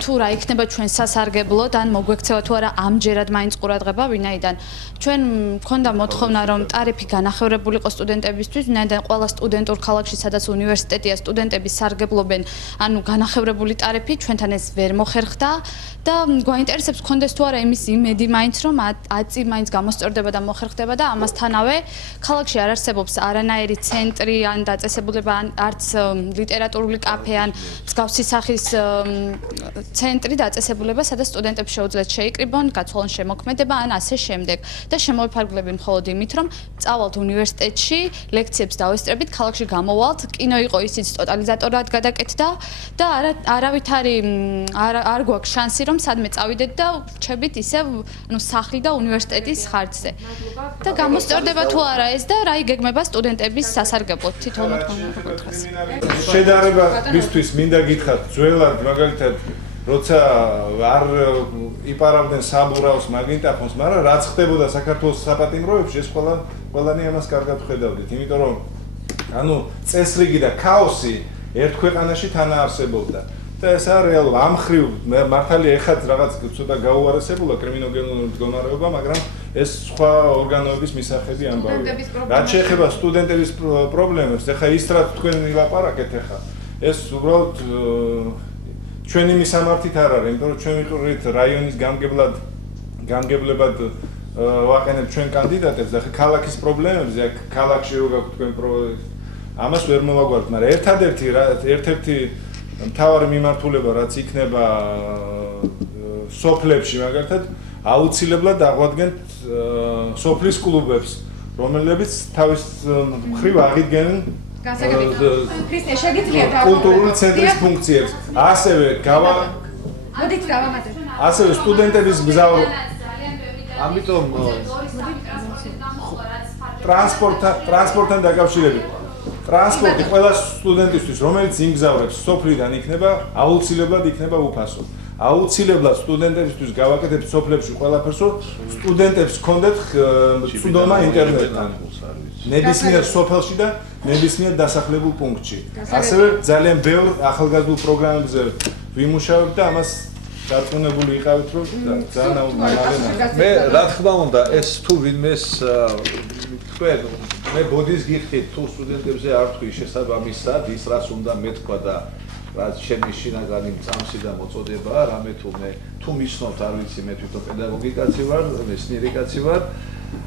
თუ რა იქნება ჩვენ სასარგებლოდ, ან მოგვექცევა თუ არა ამჯერად მაინც ყურადღება, ვინაიდან ჩვენ მქონდა მოთხოვნა, რომ ტარიფი განახევრებული იყო სტუდენტებისთვის, ვინაიდან ყველა სტუდენტურ ქალაქში, სადაც უნივერსიტეტია, სტუდენტები სარგებლობენ, ანუ განახევრებული ტარიფი, ჩვენთან ეს ვერ მოხერხდა და გვაინტერესებს გქონდეს თუ არა იმის იმედი მაინც რომ აწი მაინც გამოსწორდება და მოხერხდება და ამასთანავე ქალაქში არ არსებობს არანაირი ცენტრი ან დაწესებულება ან არც ლიტერატურული კაფე ან მსგავსი სახის ცენტრი დაწესებულება სადაც სტუდენტებს შეუძლიათ შეიკრიბონ, გაცვალონ შემოქმედება ან ასე შემდეგ და შემოვიფარგლებენ მხოლოდ იმით რომ წავალთ უნივერსიტეტში, ლექციებს დავესწრებით, ქალაქში გამოვალთ, კინო იყო ისიც ტოტალიზატორად გადაკეთდა და არავითარი არ გვაქვს შანსი რომ სადმე წავიდეთ და ვჩებით ისევ ანუ სახლი და უნივერსიტეტის ხარჯზე. და გამოსწორდება თუ არა ეს და რა იგეგმება სტუდენტების სასარგებლოდ თითოეულმა თქვენმა დღეს. შედარება მისთვის მინდა გითხრათ, ძველად მაგალითად როცა არ იპარავდნენ საბურავს, მაგნიტაფონს, მაგრამ რაც ხდებოდა საქართველოს საპატიმროებში, ეს ყველანი ამას კარგად ხედავდით, იმიტომ რომ ანუ წესრიგი და ქაოსი ერთ ქვეყანაში თანაარსებობდა. და ეს არის რეალობა. ამ ხრივ მართალია ეხაც რაღაც ცოტა გაუარესებულა კრიმინოგენური მდგომარეობა, მაგრამ ეს სხვა ორგანოების მისაღები ამბავია. რაც შეეხება სტუდენტების პრობლემებს, ეხა ის რაც თქვენ ვილაპარაკეთ ეხა, ეს უბრალოდ ჩვენი მისამართით არ არის, იმიტომ რომ ჩვენ ვიყურით რაიონის გამგებლებად ვაყენებთ ჩვენ კანდიდატებს და ხა ქალაქის პრობლემებზე, აქ ქალაქში რო გაქვთ თქვენ ამას ვერ მოვაგვართ, მაგრამ ერთ-ერთი მთავარი მიმართულება რაც იქნება სოფლებში მაგალითად აუცილებლად აღვადგენთ სოფლის კლუბებს, რომლებიც თავის მხრივ აღიდგენენ ქრისტე შეგიძლიათ კულტურული ცენტრის ფუნქციებს. ასევე მოდით დავამატებთ. ასევე სტუდენტების მგზავრობა. ამიტომ ტრანსპორტთან დაკავშირებით ტრანსპორტი ყველა სტუდენტისთვის, რომელიც იმგზავრებს სოფლიდან იქნება, აუცილებლად იქნება უფასო. აუცილებლად სტუდენტებისთვის გავაკეთებთ სოფლებში ყველაფერს, რომ სტუდენტებს ჰქონდეთ ცუდომა ინტერნეტთან. ნებისმიერ სოფელში და ნებისმიერ დასახლებულ პუნქტში. ასევე ძალიან ბევრ ახალგაზრდულ პროგრამებზე ვიმუშავებთ და ამას დარწმუნებული ვიყავით, რომ ძალიან მე რა თქმა უნდა ეს თუ ვინმეს თქვენ მე ბოდის გიხდით თუ სტუდენტებზე არ თქვი შესაბამისად ის რაც უნდა მეთქვა და რაც ჩემი შინაგანი წამსი და მოწოდებაა, რამე თუ მისნოთ არ ვიცი მე თვითონ პედაგოგი კაცი ვარ, მეცნიერი კაცი ვარ.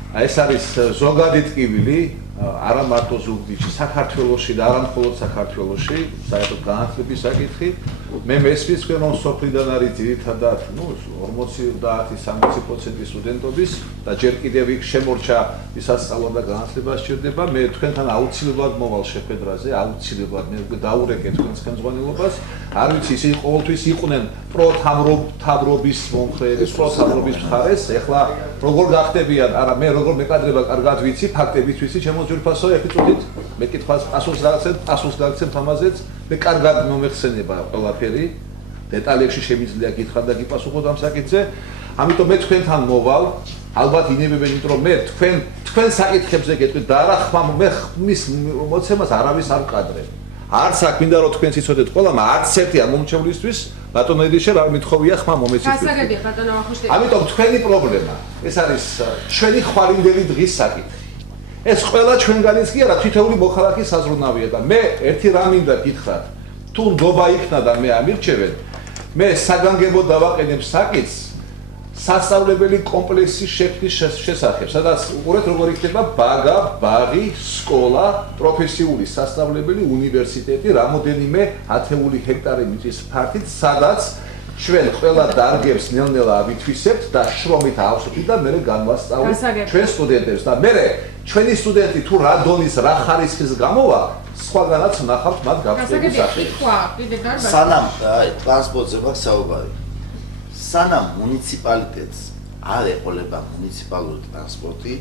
ეს არის ზოგადი ტკივილი, არა მარტო ზუგდიდში, საქართველოში და არა მხოლოდ საქართველოში, საერთოდ განათლების საკითხი. მე მესმის თქვენ რომ სოფლიდან არის ძირითადად 50-60% სტუდენტობის და ჯერ კიდევ იქ შემორჩა ვისასწავლო და განათლება სჭირდება. მე თქვენთან აუცილებლად მოვალ შეხვედრაზე, აუცილებლად მე დაურეკე თქვენს ხელმძღვანელობას. არ ვიცი ისინი ყოველთვის იყვნენ პროთამრობის მომხრეების, პროთამრობის მხარეს. ეხლა როგორ გახდებიან, არა მე როგორ მეკადრება კარგად ვიცი, ფაქტებით ვიცი, ჩემო ძვირფასოა, ეხიწუთით მეკითხავს პასუხს გაგცემთ ამაზეც, მე კარგად მომეხსენება ყველაფერი, დეტალებში შემიძლია გითხრათ და გიპასუხოთ ამ საკითხზე. ამიტომ მე თქვენთან მოვალ, ალბათ ინებებენ, იმიტომ რომ მე თქვენ საკითხებზე გეტყვით და არა მე ხმის მოცემას არავის არ ვკადრებ. არც აქ მინდა რომ თქვენ სიცოდეთ ყველა, არც ერთი არ მომჩევლისთვის, ბატონო ედიშე რა მithოვია ხმა მომეცით. გასაგებია ბატონო ვახუშტი. ამიტომ თქვენი პრობლემა, ეს არის ჩვენი ხვალინდელი დღის საკითხი. ეს ყველა ჩვენგანიც კი არა, თითოეული მოქალაქის საზრუნავია და მე ერთი რამ მინდა გითხრათ, თუ ნდობა იქნა და მე ამირჩევენ, მე საგანგებოდ დავაყენებ საკითხს სასწავლებელი კომპლექსის შექმნის შესახებ, სადაც უყურეთ როგორ იქნება ბაგა, ბაღი, სკოლა, პროფესიული სასწავლებელი, უნივერსიტეტი, რამოდენიმე ათეული ჰექტარი მიწის ფართით, სადაც ჩვენ ყველა დარგებს ნელ-ნელა ავითვისებთ და შრომით ავსვით და მე განვასწავლეთ ჩვენ სტუდენტებს და მე ჩვენი სტუდენტი თუ რა დონის, რა ხარისხის გამოვა, სხვაგანაც ვნახავთ მათ გაფრთხილების სახით. სანამ ტრანსპორტზე მაქვს საუბარი. სანამ მუნიციპალიტეტს არ ეყოლება მუნიციპალური ტრანსპორტი,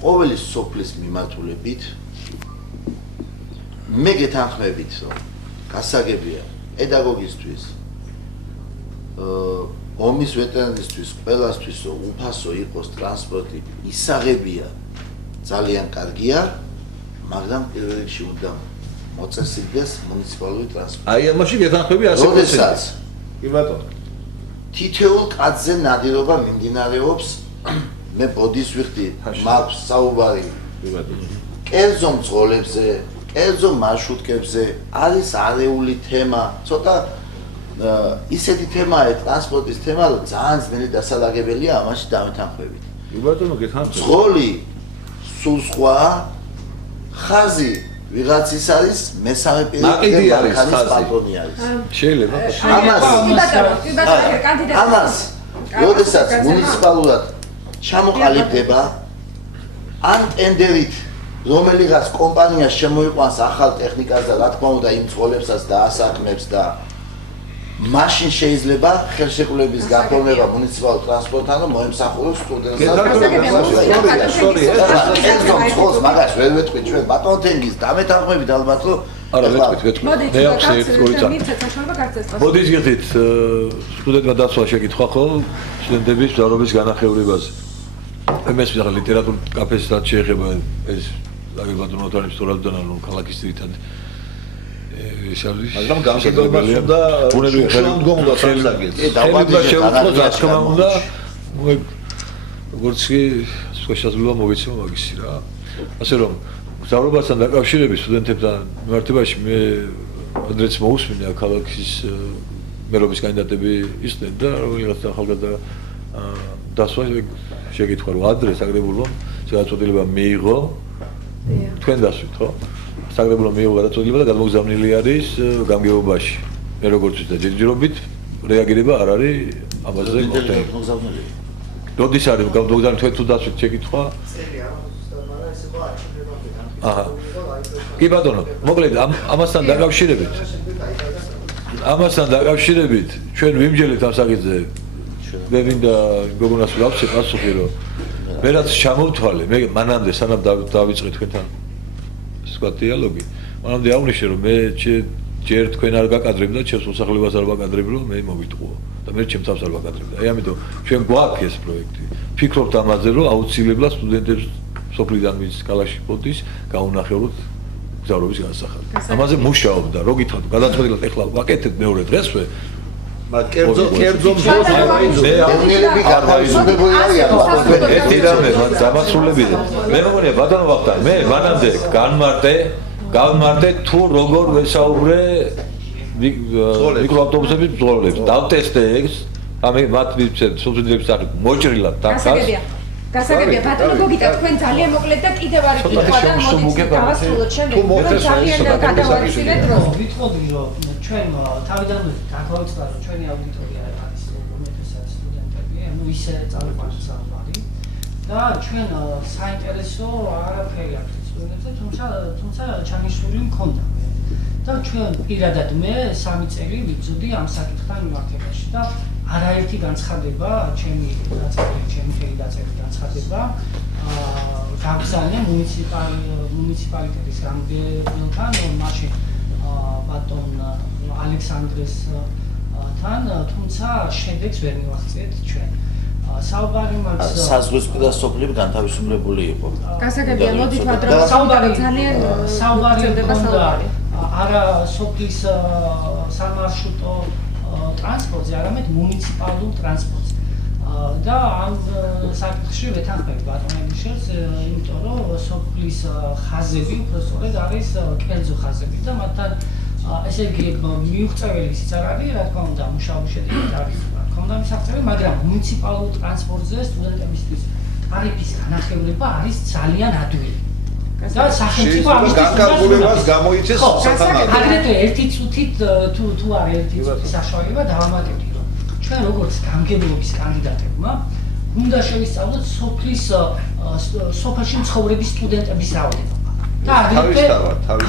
ყოველი სოფლის მიმართულებით მე გეთანხმებით, რომ გასაგებია პედაგოგისთვის, ომის ვეტერანისთვის, ყველასთვის, რომ უფასო იყოს ტრანსპორტი, ისაღებია ძალიან კარგია, მაგრამ პირველ რიგში უნდა მოწესრიგდეს მუნიციპალური ტრანსპორტი. აი ამაში გეთანხმები 100%. როდესაც კი ბატონო. თითოეულ კაცზე ნადირობა მიმდინარეობს, მე ბოდის ვიხდი, მაქვს საუბარი. კი ბატონო. კერძო მძღოლებზე, კერძო მარშრუტკებზე არის არეული თემა, ცოტა ისეთი თემაა ტრანსპორტის თემა, რომ ძალიან ძნელი დასალაგებელია ამაში დავეთანხმებით. კი ბატონო, გეთანხმები. მძღოლი სულ სხვა, ხაზი ვიღაცის არის, მესამე პირი მანქანის პატრონი არის. შეიძლება. ამას, როდესაც მუნიციპალურად ჩამოყალიბდება, ან ტენდერით რომელიღაც კომპანიას შემოიყვანს ახალ ტექნიკას და რა თქმა უნდა იმ მძღოლებსაც დაასაქმებს და მაშინ შეიძლება ხელშეკრულების გაფორმება მუნიციპალურ ტრანსპორტთან და მოემსახუროს სტუდენტებს. მაგას ვერ ვეთქვი ჩვენ ბატონ თენგის დამეთანხმებით ალბათ რომ არა ვეთქვით. მე აქვს ორი წამი. მოდით გიხდით სტუდენტმა დაცვა შეკითხვა ხო სტუდენტების მზარობის განახევრებაზე. ეს ახლა ლიტერატურ კაფეს რაც შეეხება ეს აგებად ნოტარის სწორადან რომ ქალაქის ძირითად ეს არის მაგრამ გამყიდვებას უნდა შეუდგომლად აღსაგეთ. დაგვადი შეუძლოთ რა თქმა უნდა როგორც კი შესაძლოა მოგეცემა მაგისი რა. ასე რომ მზარობასთან დაკავშირებით სტუდენტებთან მიმართებაში მე ადრეც მოусმინე ქალაქის მერობის კანდიდატები ისდნენ და რაღაცა ახალგაზრდა დასვა შეკითხვა რომ ადრე საგრებულო გადაწყვეტილება მიიღო თქვენ დასვით ხო საგრებულო მიიღო გადაწყვეტილება და გადმოგზავნილი არის გამგეობაში მე როგორც ვთქვი ჯერჯერობით რეაგირება არ არის ამაზე მოგზავნილი როდის არის გამოგზავნილი თქვენ თუ დასვით შეკითხვა აჰა კი ბატონო მოკლედ ამასთან დაკავშირებით ჩვენ ვიმჯერებთ ამ საკითხზე მე მინდა გოგონას ვაფშე პასუხი რომ მე რაც ჩამოვთვალე მე მანამდე სანამ დავიწყე თქვენთან სხვა დიალოგი მანამდე აღვნიშნე რომ მე ჯერ თქვენ არ გაკადრებდა ჩემს მოსახლეობას არ ვაკადრებ რომ მე მოვიტყუო და მე ჩემს თავს არ ვაკადრებდა აი ამიტომ ჩვენ გვაქვს ეს პროექტი ფიქრობთ ამაზე რომ აუცილებლად სტუდენტებს სოფლიდან ვინც კალაში პოტის გაუნახევროთ გზავრობის განსახადი ამაზე მუშაობდა რო გითხრათ გადაწყვეტილად ეხლა ვაკეთებ მეორე დღესვე კერძო მე ამილები გადაიზრდებული არიან ერთი რამე დამასრულებიდან მე მგონია ბატონო ვახტანგ მე მანამდე გავმარტე თუ როგორ ვესაუბრე მიკროავტობუსების ბრძოლებს დავტესტე ეს ამე მათ ვიცით სულძინების სახით მოჭრილად დახას გასაგებია ბატონო გოგიტა თქვენ ძალიან მოკლედ და კიდევ არის კითხვა და მოდით დავასრულოთ შემდეგ თქვენ ძალიან გადავარჩინეთ დროს ვიტყოდი რომ ჩვენ თავიდანვე გაგვაუწყდა რომ ჩვენი აუდიტორია არის უმეტესად სტუდენტები ანუ ისე წავიყვანოთ საუბარი და ჩვენ საინტერესო არაფერი აქვს სტუდენტებზე თუმცა ჩანიშნული მქონდა და ჩვენ პირადად მე 3 წელი ვიბრძოდი ამ საკითხთან მიმართებაში და არაერთი განცხადება ჩემი დაწერილი განცხადება გავგზავნე მუნიციპალიტეტის გამგებელთან მაშინ ბატონ ალექსანდრესთან თუმცა შედეგს ვერ მივახციეთ ჩვენ საუბარი მას საზღვისპირა სოფლები განთავისუფლებული იყო გასაგებია მოდით ვადრობთ ძალიან საუბარი არა სოფლის სამარშრუტო ტრანსპორტზე, არამედ მუნიციპალურ ტრანსპორტზე. და ამ საკითხში ვეთანხმები ბატონების შორის, იმიტომ რომ სოფლის ხაზები უბრალოდ არის კერძო ხაზები და მათთან ესე იგი მიუღწეველი ისიც არ არის, რა თქმა უნდა, მუშაობის შედეგი არის, რა თქმა უნდა, მისაღწევი, მაგრამ მუნიციპალურ ტრანსპორტზე სტუდენტებისთვის ტარიფის განახევრება არის ძალიან ადვილი. და სახელმწიფო ამის განკარგულებას გამოიცეს სათანადო. აგრეთვე ერთი წუთით თუ არის ერთი წუთის საშუალება დავამატებდი რომ ჩვენ როგორც გამგებლობის კანდიდატებმა უნდა შევისწავლოთ სოფელში მცხოვრები სტუდენტების რაოდენობა და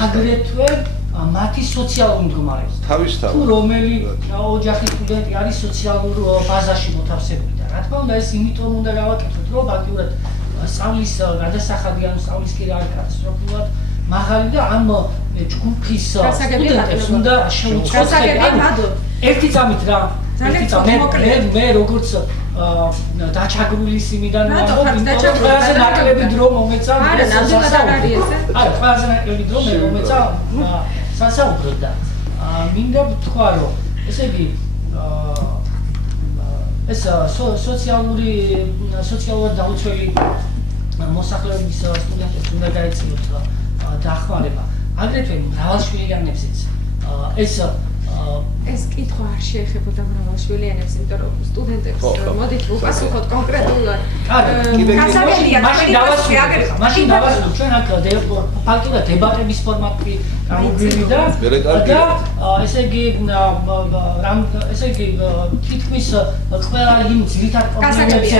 აგრეთვე მათი სოციალური მდგომარეობა. თუ რომელი ოჯახის სტუდენტი არის სოციალურ ბაზაში მოთავსებული და რა თქმა უნდა ეს იმიტომ უნდა გავაკეთოთ რომ აქტიურად სწავლის გადასახადი ანუ სწავლის კი არის კატასტროფულად მაღალი და ამ ჯგუფის სტუდენტებს უნდა შეუწყოთ ერთი წამით რა ერთი წამით მე როგორც დაჩაგრული სიმიდან ყველაზე ნაკლები დრო მომეცა არა ნამდვილად არ არის ესე არა ყველაზე ნაკლები დრო მე მომეცა სასაუბროდ და მინდა ვთქვა რომ ესე იგი ეს სოციალურად დაუცველი მოსახლეობის სტუდენტებს უნდა გაეწიოთ დახმარება. აგრეთვე მრავალშვილიანებზეც ეს კითხვა არ შეეხებოდა მრავალშვილიანებს, იმიტომ რომ სტუდენტებს მოდით უპასუხოთ კონკრეტულად. მაშინ დავასრულოთ ჩვენ აქ ფაქტურად დებატების ფორმატი გამოგვივიდა და ესე იგი თითქმის ყველა იმ ძირითად პრობლემებზე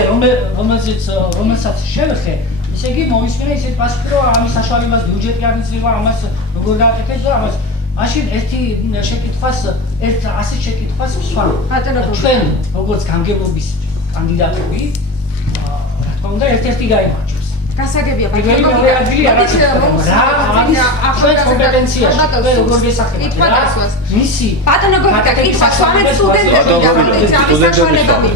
რომელსაც შევეხე ესე იგი მოვისმინე ისეთ პასუხი რომ ამის საშუალებას ბიუჯეტი არ იძლევა ამას როგორ გააკეთებს და ამას მაშინ ერთი შეკითხვას ასეთ შეკითხვას ვსვამ. ბატონო ჩვენ როგორც გამგებლობის კანდიდატები რა თქმა უნდა ერთ-ერთი გაიმარჯვებს. გასაგებია პირველი მეორე ადგილი არ არის. რა არის ჩვენ კომპეტენციაში ჩვენ როგორ გესახებთ რა? მისი ბატონო გოგიტა კითხვა ჩვენეთ სტუდენტები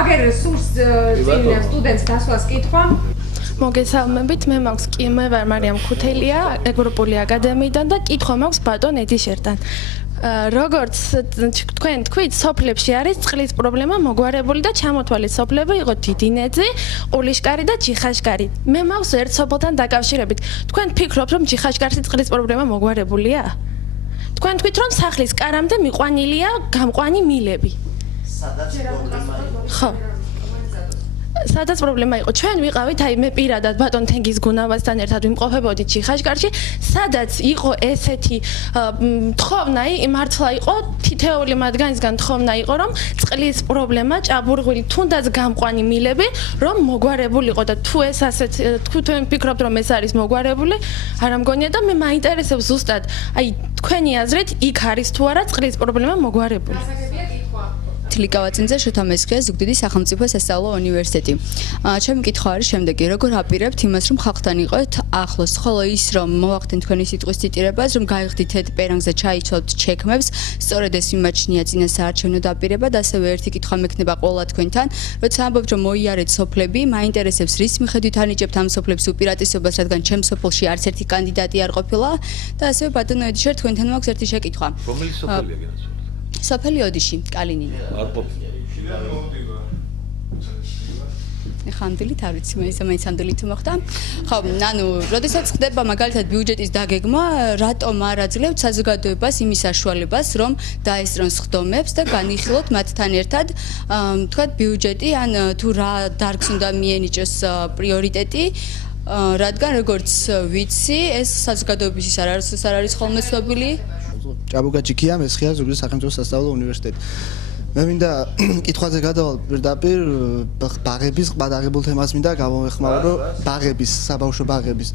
აგერ სურს წინ სტუდენტს დასვას კითხვა მოგესალმებით, მე მაქვს მე ვარ მარიამ ქუთელია, ევროპული აკადემიიდან და კითხვა მაქვს ბატონ ედიშერთან. როგორც თქვენ თქვით, სოფლებში არის წყლის პრობლემა მოგვარებული და ჩამოთვალეთ სოფლები იყო დიდინეძი, ყულიშკარი და ჯიხაშკარი. მე მაქვს ერთ სოფელთან დაკავშირებით. თქვენ ფიქრობთ, რომ ჯიხაშკარში წყლის პრობლემა მოგვარებულია? თქვენ თქვით, რომ სახლის კარამდე მიყვანილია გამყვანი მილები. სადაც პრობლემა იყო? ხო. სადაც პრობლემა იყო. ჩვენ ვიყავით, აი მე პირადად ბატონ თენგის გუნავასთან ერთად ვიმყოფებოდით ჩიხაშკარში, სადაც იყო ესეთი თხოვნა, მართლა იყო თითეული მათგანისგან თხოვნა იყო, რომ წყლის პრობლემა, ჭაბურღვილი, თუნდაც გამყვანი მილები, რომ მოგვარებულიყო და თუ ეს ასეთ თუ თქვენ ფიქრობთ, რომ ეს არის მოგვარებული, არ ამგონია და მე მაინტერესებს ზუსტად, აი თქვენი აზრით, იქ არის თუ არა წყლის პრობლემა მოგვარებული. ლიკავაძინძე შოთა მესხია ზუგდიდის სახელმწიფო სასწავლო უნივერსიტეტი. ჩემი კითხვა არის შემდეგი: როგორ აპირებთ იმას, რომ ხალხთან იყოთ ახლოს, ხოლო ის რომ მოვახდენ თქვენი სიტყვის ციტირებას, რომ გაიხდით ეთ პერანგზე ჩაიცვალთ ჩექმებს, სწორედ ეს მიმაჩნია წინასაარჩევნო დაპირებად, ასევე ერთი კითხვა მექნება ყველა თქვენთან, როცა ამბობთ, რომ მოიარეთ სოფლები, მაინტერესებს რის მიხედვით ანიჭებთ ამ სოფლებს უპირატესობას, რადგან ჩემ სოფელში არც ერთი კანდიდატი არ ყოფილა და ასევე ბატონო ედიშერ თქვენთან მაქვს ერთი შეკითხვა. რომელი სოფელია გენაცვალე? სოფელი ოდიში, კალინინი. არ ყოფილა. ხანდილი თავიცი, მაინც ამდელი თუ მოხდა. ხო, ანუ, როდესაც ხდება მაგალითად ბიუჯეტის დაგეგმა, რატომ არ აძლევთ საზოგადოებას იმის საშუალებას, რომ დაესწრონ სხდომებს და განიხილოთ მათთან ერთად, თქვათ ბიუჯეტი, ან თუ რა დარგს უნდა მიენიჭოს პრიორიტეტი, რადგან როგორც ვიცი, ეს საზოგადოების ის არ არის ხოლმე ცნობილი. ჭაბუკაჭიქია მესხია ზუგდიდის სახელმწიფო სასწავლო უნივერსიტეტი. მე მინდა კითხვაზე გადავალ პირდაპირ ბაღების ყბადაღებულ თემას მინდა გავამეხმარო ბაღების, საბავშვო ბაღების.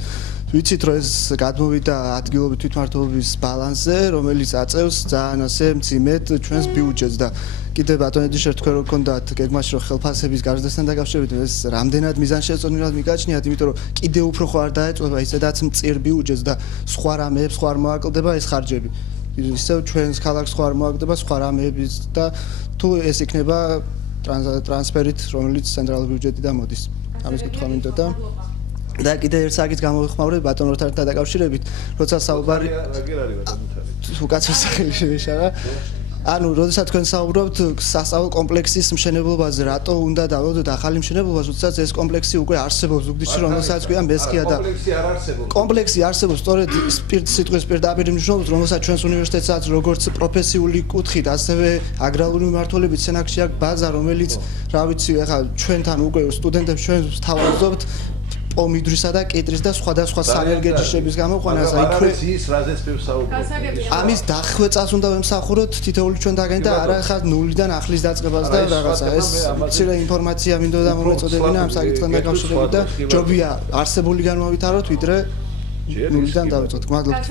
ვიცით რომ ეს გადმოვიდა ადგილობრივი თვითმმართველობის ბალანსზე, რომელიც აწევს ძალიან ასე მძიმედ ჩვენს ბიუჯეტს და კიდე ბატონ ედიშერ თქვენ რო გქონდათ გეგმაში რომ ხელფასების გარდასთან დაკავშირებით ეს რამდენად მიზანშეწონილად მიგაჩნიათ, იმიტომ რომ კიდე უფრო ხო არ დაეწובה ისედაც მწირ ბიუჯეტს და სხვა რამეებს ხო არ მოაკლდება ეს ხარჯები. ისევ ჩვენს ქალაქს ხო არ მოაგდება სხვა რამეების და თუ ეს იქნება ტრანსფერით, რომელიც ცენტრალური ბიუჯეტიდან მოდის. ამის კითხვა მინდოდა და კიდე ერთ საკითხს გამოვიხმაურებ ბატონორთან დაკავშირებით, როცა საუბარი თუ კაცოს სახელი შემეშალა. ანუ, როდესაც თქვენ საუბრობთ სასწავლო კომპლექსის მშენებლობაზე, რატო უნდა დავედოთ ახალი მშენებლობა, როდესაც ეს კომპლექსი უკვე არსებობს ზუგდიდში, რომელსაც ქვია მესხია და კომპლექსი არსებობს, სწორედ სიტყვის პირდაპირ მნიშვნელობს, რომელსაც ჩვენს უნივერსიტეტსაც როგორც პროფესიული კუთხით, ასევე აგრარული მმართველობის სენაკში აქვს ბაზა, რომელიც, რა ვიცი, ეხლა ჩვენთან უკვე სტუდენტებს ჩვენ ვთავაზობთ პომიდრისა და კიტრის და სხვადასხვა სანერგეთიშების გამოყვანას, აი თქვენ ის რაზეც ვსაუბრობთ. ამის დახვეწას უნდა ვემსახუროთ თითოეული ჩვენთაგანი და არა ხარ ნულიდან ახლის დაწყებას და რაღაცა. ეს მცირე ინფორმაცია მინდოდა მომეწოდებინა ამ საკითხთან დაკავშირებით და ჯობია არსებული განმოვითაროთ, ვიდრე ნულიდან დავიწყოთ. მადლობთ.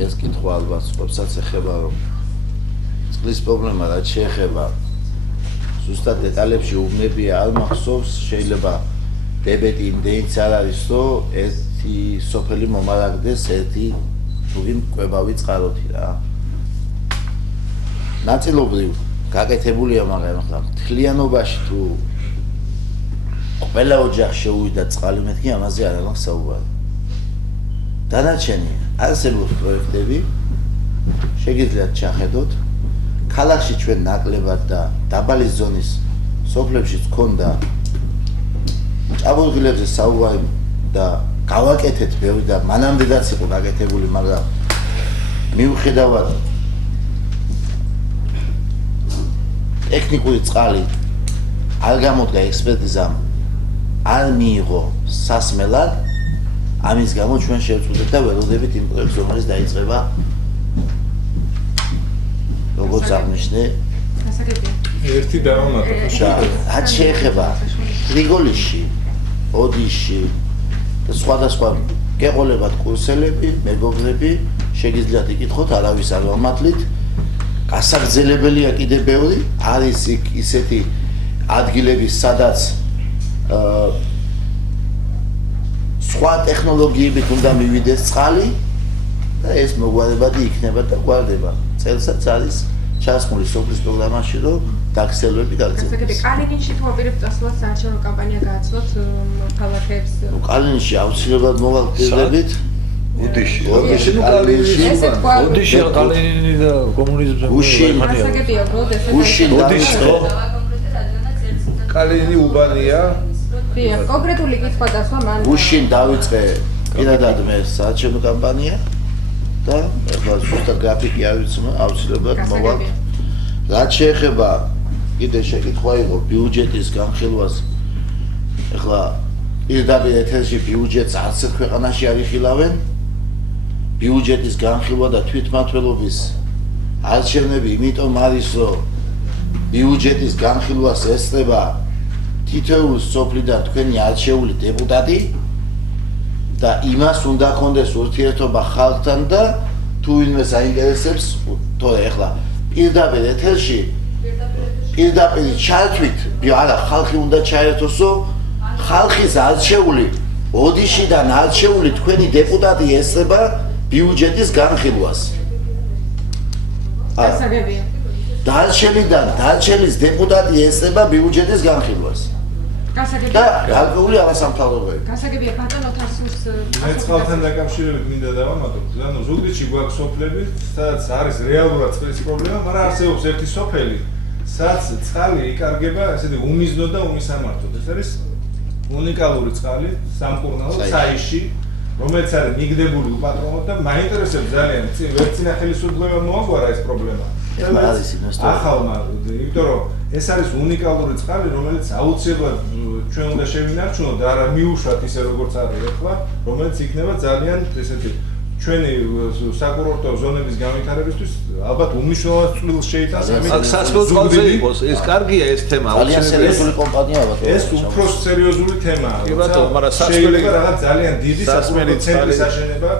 ეს კითხვა ალბათ სხვებსაც ეხება, რომ წყლის პრობლემა რაც შეეხება ზუსტად დეტალებში უბნებია არ მახსოვს, შეიძლება დებეტი იმდენიც არ არის, რომ ერთი სოფელი მომარაგდეს ერთი თუგი მკვებავი წყაროთი რა. ნაწილობრივ გაკეთებულია, მაგრამ ახლა მთლიანობაში თუ ყველა ოჯახში შევიდა წყალი, მეთქი ამაზე არ აქვს საუბარი. დანარჩენი არსებობს პროექტები, შეგიძლიათ ჩახედოთ. ქალაქში ჩვენ ნაკლებად და დაბალი ზონის სოფლებშიც ქონდა ჭაბურღილებზე საუბარი და გავაკეთეთ ბევრი და მანამდეაც იყო გაკეთებული, მაგრამ მიუხედავად ტექნიკური წყალი არ გამოდგა ექსპერტიზამ, არ მიიღო სასმელად, ამის გამო ჩვენ შევწყვეტეთ და ველოდებით იმ პროექტს, რომელიც დაიწყება როგორც აღნიშნე, ერთი დავამატო. რაც შეეხება გრიგოლიში, ოდიში და სხვადასხვა გეყოლებათ კურსელები, მეგობრები, შეგიძლიათ იკითხოთ, არავის არ ვამართლით. გასაგრძელებელია კიდე ბევრი, არის იქ ისეთი ადგილები, სადაც სხვა ტექნოლოგიებით უნდა მივიდეს წყალი და ეს მოგვარებადი იქნება და გვარდება. წელსაც არის ჩასმული სოფლის პროგრამაში, რომ დაგრძელვები გაგრძელდეს. კალინინში თუ აპირებთ წასვლას საარჩევნო კამპანია გააცნოთ ქალაქებს. კალინინში აუცილებლად მოვალდებით. ოდიში კალინინი და კომუნიზმზე გასაგებია უბრალოდ ესეც კალინინი უბანია. დიახ, კონკრეტული კითხვა დასვა მან. გუშინ დავიწყე პირადად მე საარჩევნო კამპანია და ახლა ზუსტად გრაფიკი არ ვიცი, აუცილებლად მოვალ. რაც შეეხება კიდე შეკითხვა იყო ბიუჯეტის განხილვას. ახლა პირდაპირ ეთერში ბიუჯეტს არც ერთ ქვეყანაში არ იხილავენ. ბიუჯეტის განხილვა და თვითმმართველობის არჩევნები იმიტომ არის, რომ ბიუჯეტის განხილვას ესწრება თითოეული სოფლიდან თქვენი არჩეული დეპუტატი და იმას უნდა კონდეს ურთიერთობა ხალხთან და თუ ვინმე საინტერესებს, თორე ახლა პირდაპირ ეთერში პირდაპირ ჩართვით, არა ხალხი უნდა ჩაერთოსო, ხალხის არჩეული, ოდიშიდან არჩეული თქვენი დეპუტატი ესწრება ბიუჯეტის განხილვას. გასაგებია. დარჩენის დეპუტატი ესწრება ბიუჯეტის განხილვას. გასაგებია. და გარკვეული არასამთავრობოები. გასაგებია ბატონო თასის მე წყალთან დაკავშირებით მინდა დავამატოთ, ანუ ზუგდიდში გვაქვს სოფლები, სადაც არის რეალურად წყლის პრობლემა, მაგრამ არსებობს ერთი სოფელი, სადაც წყალი იკარგება, ესეთი უმიზნო და უმისამართოდ. ეს არის უნიკალური წყალი, სამკურნალო ცაიში, რომელიც არის მიგდებული უპატრონოდ და მაინტერესებს ძალიან, ვერცინა ხელისუფლება მოაგვარა ეს პრობლემა. ახალმა, იმიტომ რომ ეს არის უნიკალური წყალი, რომელიც აუცილებლად ჩვენ უნდა შევინარჩუნოთ და არა მიუშვათ ისე როგორც არის ახლა, რომელიც იქნება ძალიან ესეთი ჩვენი საკურორტო ზონების განვითარებისთვის ალბათ უმნიშვნელოვანეს წვლილს შეიტანს. აქ სასწავლო წყალზე იყოს, ეს კარგია ეს თემა. ძალიან სერიოზული კომპანია ალბათ. ეს უფრო სერიოზული თემაა. კი ბატონო, მაგრამ შეიძლება რაღაც ძალიან დიდი საკურორტო ცენტრის აშენება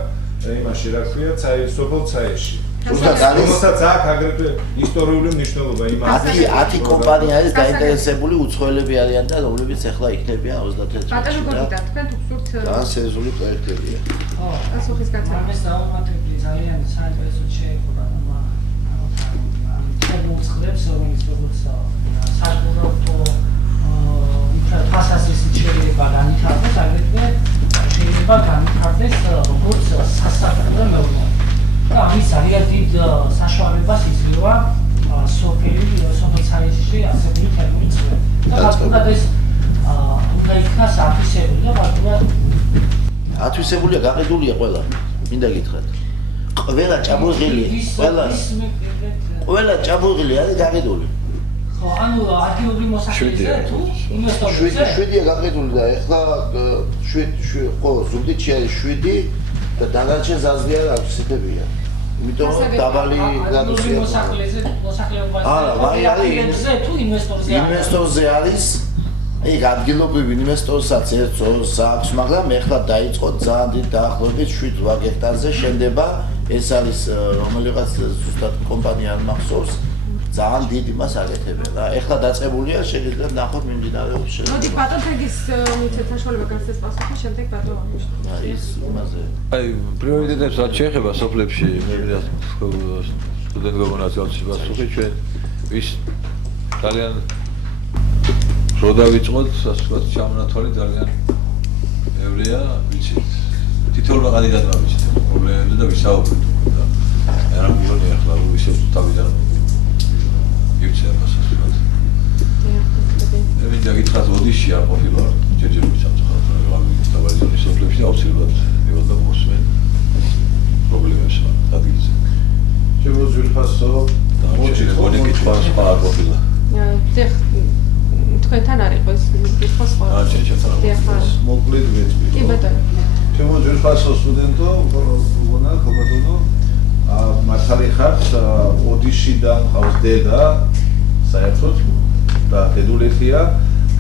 იმაში, რა ქვია, სოფელ ცაიში. რომელსაც აქვს აგრეთვე ისტორიული მნიშვნელობა იმაზე. 10 კომპანია არის დაინტერესებული, უცხოელები არიან და რომლებიც ახლა იქნებიან 31 ბატონო გოგიტა, თქვენ თუ გსურთ ძალიან სერიოზული პროექტებია. პასუხის გაცემა. ამას დავამატებდი ძალიან საინტერესო შეეხება მოუწყდებს რომელიც როგორც საკურორტო თვალსაზრისით შეიძლება განვითარდეს, აგრეთვე შეიძლება განვითარდეს როგორც სასაფლაო მეურნეობა. და ამის ძალიან დიდ საშუალებას იძლევა სოფელ ცაიში არსებული თერმული წყლები. და ბატონად ეს უნდა იქნას ათვისებული და ბატონად ათვისებულია, გაყიდულია ყველა. მინდა გითხრათ. ყველა ჭაბურღილია, ყველა ჭაბურღილი არის გაყიდული. ხო, ანუ ადგილობრივ მოსახლეზე თუ ინვესტორებზე 7-ია გაყიდული და ეხლა 7 ხო, ზუგდიდში არის 7 და დანარჩენ ზაზლია ათვისებია. იმიტომ დაბალი გრადუსია. მოსახლეობაზე თუ ინვესტორზე არის ეგ ადგილობრივ ინვესტორსაც ერთ-ორს აქვს, მაგრამ ეხლა დაიწყო ძალიან დიდ დაახლოებით 7-8 ჰექტარზე შენდება, ეს არის რომელიღაც ზუსტად კომპანია არ მახსოვს, ძალიან დიდ იმას აკეთებენ რა. ეხლა დაწყებულია, შეგიძლიათ ნახოთ მიმდინარეობს შეიძლება. მოდი ბატონ თეგის მიცეთ საშუალება გასცეს პასუხი, შემდეგ ბატონ ის იმაზე. აი პრიორიტეტებს რაც შეეხება სოფლებში, მე მინდა სტუდენტ გოგონაცვალში პასუხი ჩვენ ვის ძალიან რო დავიწყოთ, ასე ვთქვათ, ჩამონათვალი ძალიან ევრია, ვიცით. თითოეულმა კანდიდატმა ვიცით პრობლემებზე და ვისაუბრეთ და არა მგონია ახლა ისე თავიდან ივცე ამას ასე ვთქვათ. მე მინდა გითხრათ, ოდიში არ ყოფილა ჯერჯერობით სამწუხაროდ, დაბალი ზონის სოფლებში აუცილებლად მივიდა მოსმენ პრობლემებს ადგილზე. ჩემო ძვირფასო, მოჩერებული კითხვა სხვა არ ყოფილა. დიახ, თქვენთან არ იყო ეს კითხვა სხვა. მოკლედ ვეცბი. კი ბატონო. ჩემო ძვირფასო სტუდენტო, გოგონა, ბატონო, მართალი ხართ ოდიშიდან ყავს დედა საერთოდ და დედულეთია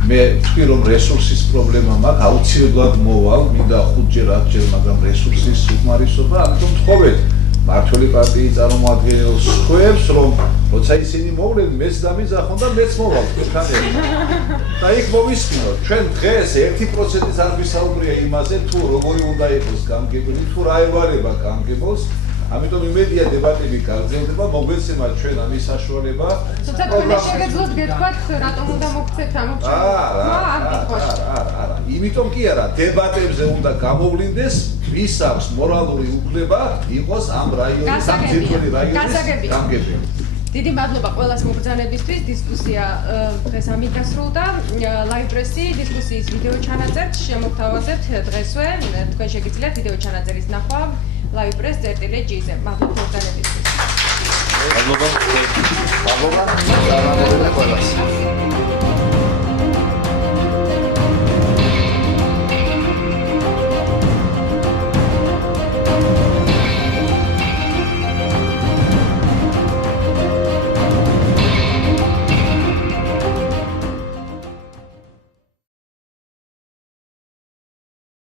მე ვთქვი რომ რესურსის პრობლემა მაქვს, აუცილებლად მოვალ, მინდა 5-ჯერ 10-ჯერ, მაგრამ რესურსის უკმარისობა, ამიტომ თხოვეთ მართველი პარტიის წარმომადგენელს ხუებს, რომ როცა ისინი მოვლენ, მეც დამიძახონ და მეც მოვალ თქვენთან ერთად. და იქ მოვისმინოთ, ჩვენ დღეს 1%-იც არ ვისაუბრია იმაზე, თუ როგორი უნდა იყოს გამგებელი, თუ რა ევარება გამგებელს. ამიტომ იმედია დებატები გაგრძელდება, მოგვეცემა ჩვენ ამის საშუალება. თუმცა თქვენ შეგეძლოთ გეთქვათ, რატომ უნდა მოგცეთ არა. იმიტომ კი არა, დებატებზე უნდა გამოვლინდეს, ვის აქვს მორალური უფლება იყოს ამ რაიონის, ამ ძირითადი რაიონის გამგებელი. დიდი მადლობა ყველას მოგზაურობისთვის. დისკუსია დღეს ამით დასრულდა. Live Press-ი დისკუსიის ვიდეო ჩანაწერს შემოგთავაზებთ დღესვე. თქვენ შეგიძლიათ ვიდეო ჩანაწერის ნახვა Live Press.gz-ზე. მადლობა მოგზაურობისთვის. მადლობა. მადლობა.